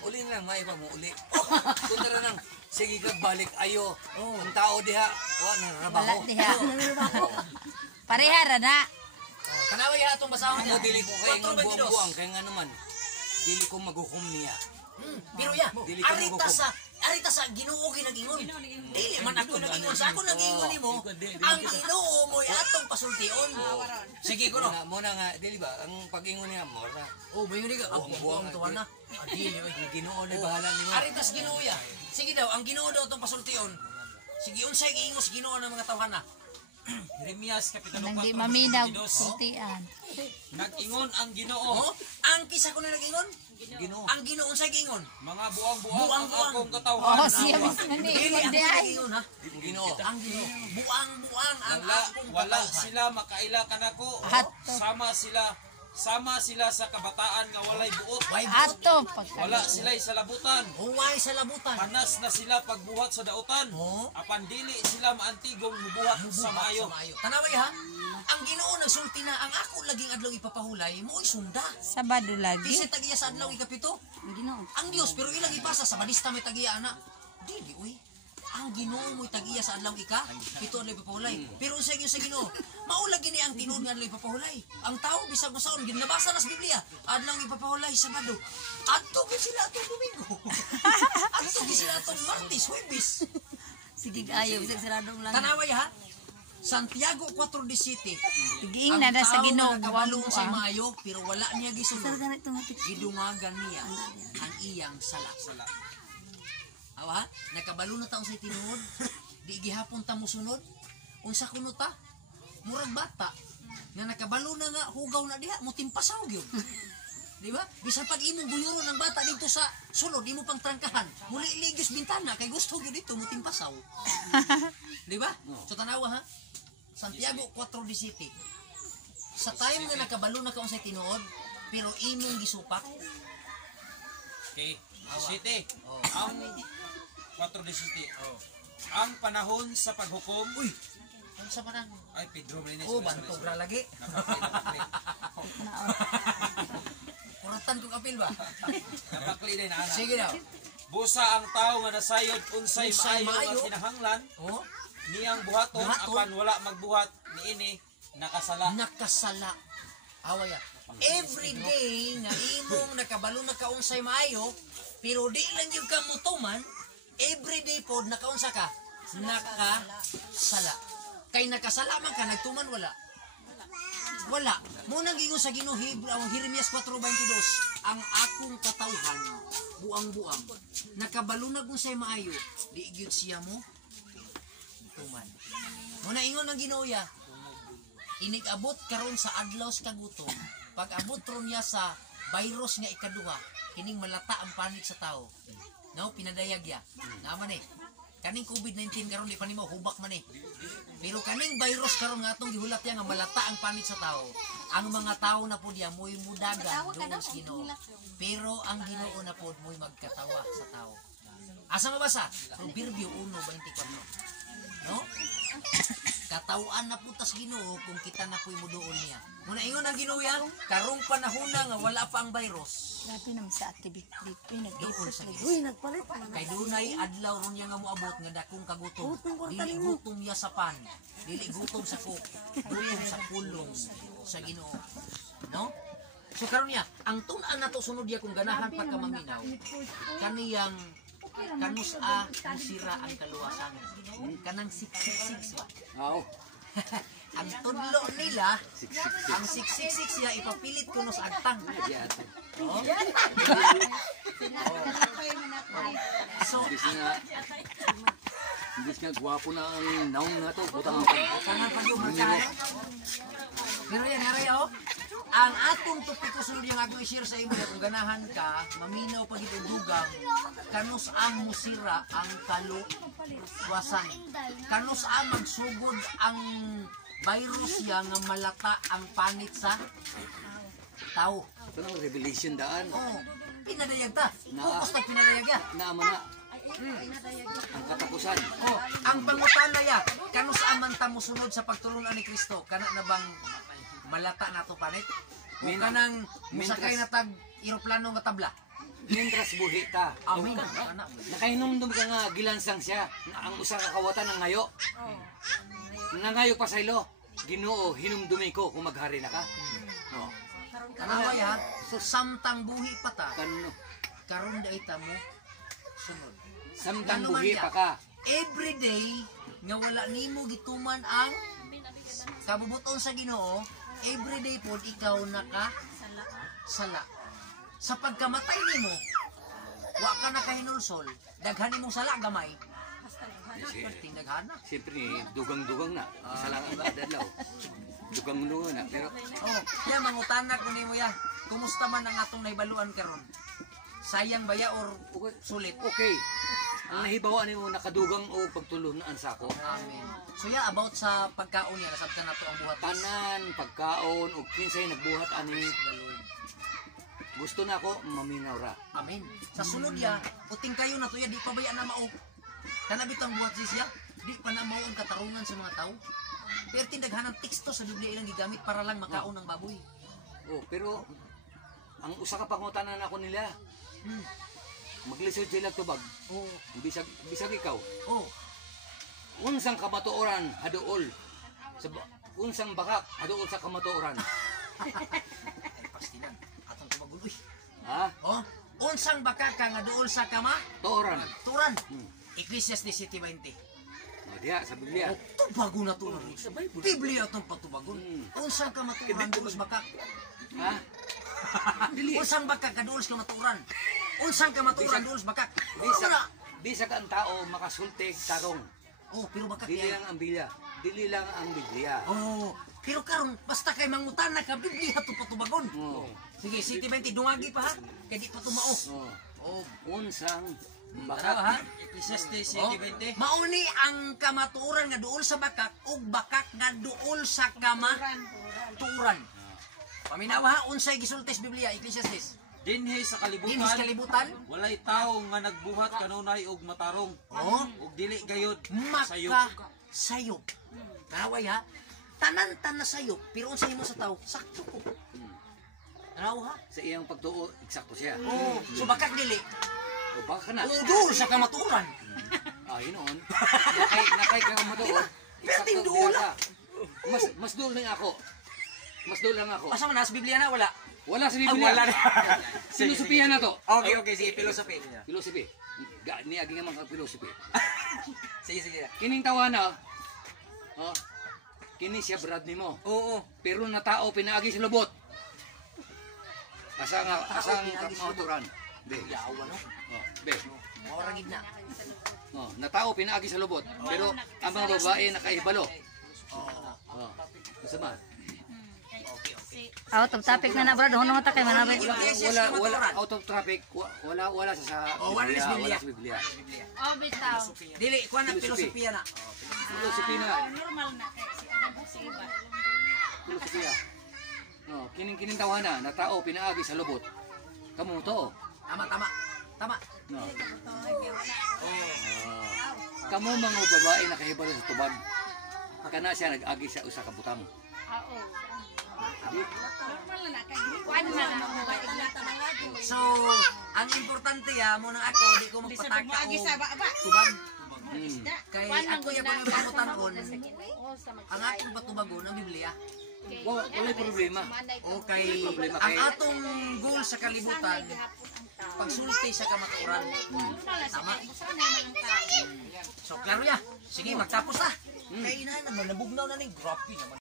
Uli na lang, may pa mo uli. Punta na lang. Sige kag balik ayo. Ang tao diha, wa na Wala rabaho. diha. Pareha ra na. Kanawa ya atong basahon Ako niya. dili ko kay nga 4:22. buang kay nga naman. dili ko maghukom niya. Pero ya, Dili ka arita sa Ginoo ginagingon. Dili man ako nagingon sa ako nagingon nimo. Ang Ginoo mo atong pasultion. Sige ko no. Muna nga dili ba ang pag-ingon niya mo ra. Oh, bayo ni ka. Ang buang tuwa na. Dili oy. Ginoo na bahala nimo. Aritas Ginoo ya. Sige daw, ang Ginoo daw atong pasultion. Sige unsay giingos Ginoo ng mga tawhana. Jeremias Kapitulo Nang 4 di maminaw, versículo 22. sultian. Nag-ingon ang Ginoo, Oh, ang kisa ko na nagingon. Ginoo. Ang Ginoo unsay giingon? mga buang-buang ang Buang-buang. akong katawhan. Oh, siya mismo ni Dili Imod ako di ay. nagingon ha. Ginoo. Ang Ginoo. Buang-buang ang Wala, akong wala katawhan. sila makaila kanako. Ato. Sama sila sa kabataan nga walay buot. Way Ato, Wala sila'y sa labutan. Huway sa labutan. Panas na sila pagbuhat sa dautan. Oh. Apan dili sila maantigong mubuhat sa maayo. Tanaway ha. Ang Ginoo nagsulti na ang ako laging adlaw ipapahulay mo sunda. Sabado lagi. Kasi tagiya sa adlaw ikapito. Ang Dios pero ilang ipasa sa balista may tagiya ana. Dili uy. Ang Ginoo mo'y tagiya sa adlaw ika, pito adlaw ipapahulay. Pero sa inyo sa Ginoo, maula gini ang tinud nga adlaw ipapahulay. Ang tao bisag masaon ginabasa na sa Biblia, adlaw ipapahulay Sabado. Adto gid sila atong Domingo. Adto gid sila atong Martes, Huwebes. Sige ayaw, bisag saradong lang. Tanaway ha. Santiago 4:17. Tiging na na sa Ginoo Kabalo sa buang. maayo pero wala niya gisunod. ganito nga pit. Gidungagan niya ang iyang sala. Awa, nakabalo na taon sa tinuod. Di gihapon ta mosunod. Unsa kuno ta? Murag bata. Nga nakabalo na nga hugaw na diha mo timpasaw gyud. Di ba? Bisan pag imong guyuron ng bata dito sa sulod, imo pang trangkahan. Muli ligos bintana kay gusto gyud dito mo timpasaw. Di ba? So tanawa ha. Santiago 4:17. Sa time nga nakabalo na kaon sa tinuod, pero imong gisupak, Okay. City. Ang 4:17. Ang panahon sa paghukom. uy, ano sa manan? Ay, Pedro Brines. Oh, bantog ra lagi. Kuratan ko kapil ba? Napakli din, ana. Sige daw. Busa ang tao nga nasayod unsay Unsay maayo maayo. ang kinahanglan Oh, niyang buhaton Buhaton. apan wala magbuhat niini nakasala. nakasala. Awaya. Every day nga imong nakabalo na kaunsay maayo, pero di lang yung kamutuman, every day pod nakaunsa ka, nakasala. Kay nakasala man ka, nagtuman wala. Wala. Muna gingon sa Ginoo Jeremias 4:22, ang akong katawhan buang-buang. Nakabalo na kung say maayo, di gyud siya mo tuman. Muna ingon ang Ginoo ya. Inig-abot karon sa adlaw sa kagutom. Pag abot ron niya sa virus nga ikaduha, kining malata ang panik sa tao. No, pinadayag ya. Naman eh. Kaning COVID-19 karon di pa nimo hubak man eh. Pero kaning virus karon nga atong gihulat ya nga malata ang panik sa tao. Ang mga tao na po diya mo'y mudagan doon sa Ginoo. Pero ang Ginoo na po mo'y magkatawa sa tao. Asa mabasa? Proverbio 1:24. No? Katawaan na po tas Ginoo kung kita na po'y muduol niya. Muna ingon ang Ginoo ya, karong panahon na nga wala pa ang virus. Grabe naman sa ate Bikbik. Doon sa Ginoo. Uy, nagpalit man. Kay dunay adlaw ron niya nga moabot nga dakong kagutom. Dili gutom niya sa pan, dili gutom sa cook, gutom sa pulong sa Ginoo. No? So karon niya, ang tun-an nato sunod niya kung ganahan pagkamaminaw. Kaniyang kanusa musira ang kaluwasan. Kanang 666 ba? Oo. Ang tudlo nila, ang 666 ya ipapilit kuno sa agtang. Oh? So, Imbis nga gwapo na ang naong nga to, butang ang kanang pag-umarkahan. Pero yan, naray oh. Ang atong topiko sunod yung atong i-share sa imo kung ganahan ka, maminaw pag itudugang, kanus ang musira ang kaluwasan. Kanus ang magsugod ang virus ya nga malata ang panit sa tao. ito na revelation daan. Oh, pinadayag ta. Na- Focus na pinadayag ya. Naama na. Ang katapusan. Oh, ang pangutana ya, kanus aman ta mosunod sa pagtulungan ni Kristo, kana na bang malata nato panit? O kanang musakay na tag eroplano nga tabla? Mintras buhi ta. Amin. Kana. Nakahinumdum ka nga gilansang siya. Ang usa ka kawatan ng ngayo. Nangayo pa sa ilo. Ginoo, hinumdumi ko kung maghari na ka. No. Tanawa ya, samtang buhi pa ta, Kano? karon da ita mo sunod. Samtang Ano man buhi ya? pa ka. Every day nga wala nimo gituman ang kabubuton sa Ginoo, every day pod ikaw naka sala. Sa pagkamatay nimo, wa ka nakahinulsol, daghan nimong sala gamay. Perting daghana. Siyempre, dugang-dugang na. Isa lang ang adalaw. Dugang-dugang na. Pero, Oh, ya mangutana ko nimo ya. Kumusta man ang atong naibaluan karon? Sayang ba ya or sulit? okay. Ang nahibawa ni mo nakadugang o pagtulunaan sa ako. Amen. So ya about sa pagkaon niya, nasabtan na to ang buhat. Tanan, pagkaon, o kinsay nagbuhat ani. Gusto na ako, maminaw ra. Amen. Sa sunod ya, uting kayo na to ya, di pa ba yan na mao? Kanabit ang buhat siya, di pa na mao ang katarungan sa mga tao. Pero tindaghanang teksto sa Biblia ilang gigamit para lang makaon ng baboy. Oh, pero ang usa ka pangutanan ako nila. Hmm. Maglisod sila tubag. Oh, Bisag ikaw. oh. Unsang kamatuoran haduol. Unsang bakak haduol sa kamatuoran. Pastinan, atong tumaguloy. Ha? Oh, unsang baka ka nga duol sa kama? Tuoran. Turan. Ecclesiastes 17:20. O diya sa Biblia. Tubago na to sa Bible. Biblia itong patubagon. Unsang ka maturan duol sa baka? Ha? Dili. Unsang baka ka duol sa maturan? Unsang ka maturan duol sa baka? Di sa kan tao makasultig tarong. Oh, pero baka Dili kaya. lang ang Biblia. Dili lang ang Biblia. Oh, pero karon basta kay mangutan na ka Biblia to patubagon. Oh. Sige, City 20 dungagi pa ha. Kay di pa tumao. Oh. Oh, Unsang baka ha. bakak. Ecclesiastes Oh, 7:20. mauni ang kamaturan nga duol sa bakak ug bakak nga duol sa kamaturan. Paminawa ha, unsay gisultis Biblia Ecclesiastes. Dinhi sa Dinis kalibutan, kalibutan, walay tawo nga nagbuhat kanunay og matarong. oh, Ug dili gayud sayop. sayop. Tanaway ha, tanan-tan na sayop, pero unsay mo sa tao, sakto ko. Tanaw ha? Sa iyang pagtuo, eksakto siya. Oh, so bakak dili. O baka na. Duol sa kamaturan. Ah, yun. Nakay ka matuod. Perting duol ka. Mas duol lang ako. Mas duol lang ako. Asa man sa Biblia na wala? Wala sa Biblia. wala na. Filosofiya na to. Okay, sige, philosophy. Filosofi. Ni agi nga mga filosofi. Sige. Kining tawana. Oh. Kini siya brad nimo. Oo. Pero na tao pinaagi sa lubot. Asa nga kamaturan. Be. Yawa no. Oh, be. Mora gid na. Oh, na tao pinaagi sa lubot. Pero ang mga babae nakaibalo. Oh. Asa man? Out of topic na brad. Hono ta kay manabay. Wala out of traffic. Wala sa Oh, wala sa Biblia. Wala sa Biblia. Oh, bitaw. Dili kuan ang Philosophy. filosofiya na. Filosofi na. Normal na kay si Adam si iba. Filosofiya. Oh, kining tawana na tao pinaagi sa lubot. Kamo to. Tama. No. Kamo mga babae nakahibalo sa tubag. Kana siya nag-agi sa usa ka butang. Oo. Normal na kay kuan man ang mga iglata na nga. So, ang importante ya mo nang ako di ko Di sa magpataka bumagi sa o baba. tubag. Hmm. Kay ako ya pangutanon ang atong patubagon ang Biblia. Wala problema. O kay ang atong goal sa kalibutan pagsulti sa kamaturan. Tama. So klaro ya. Sige, magtapos na. Kay na naman nabugnaw na ning grabe naman.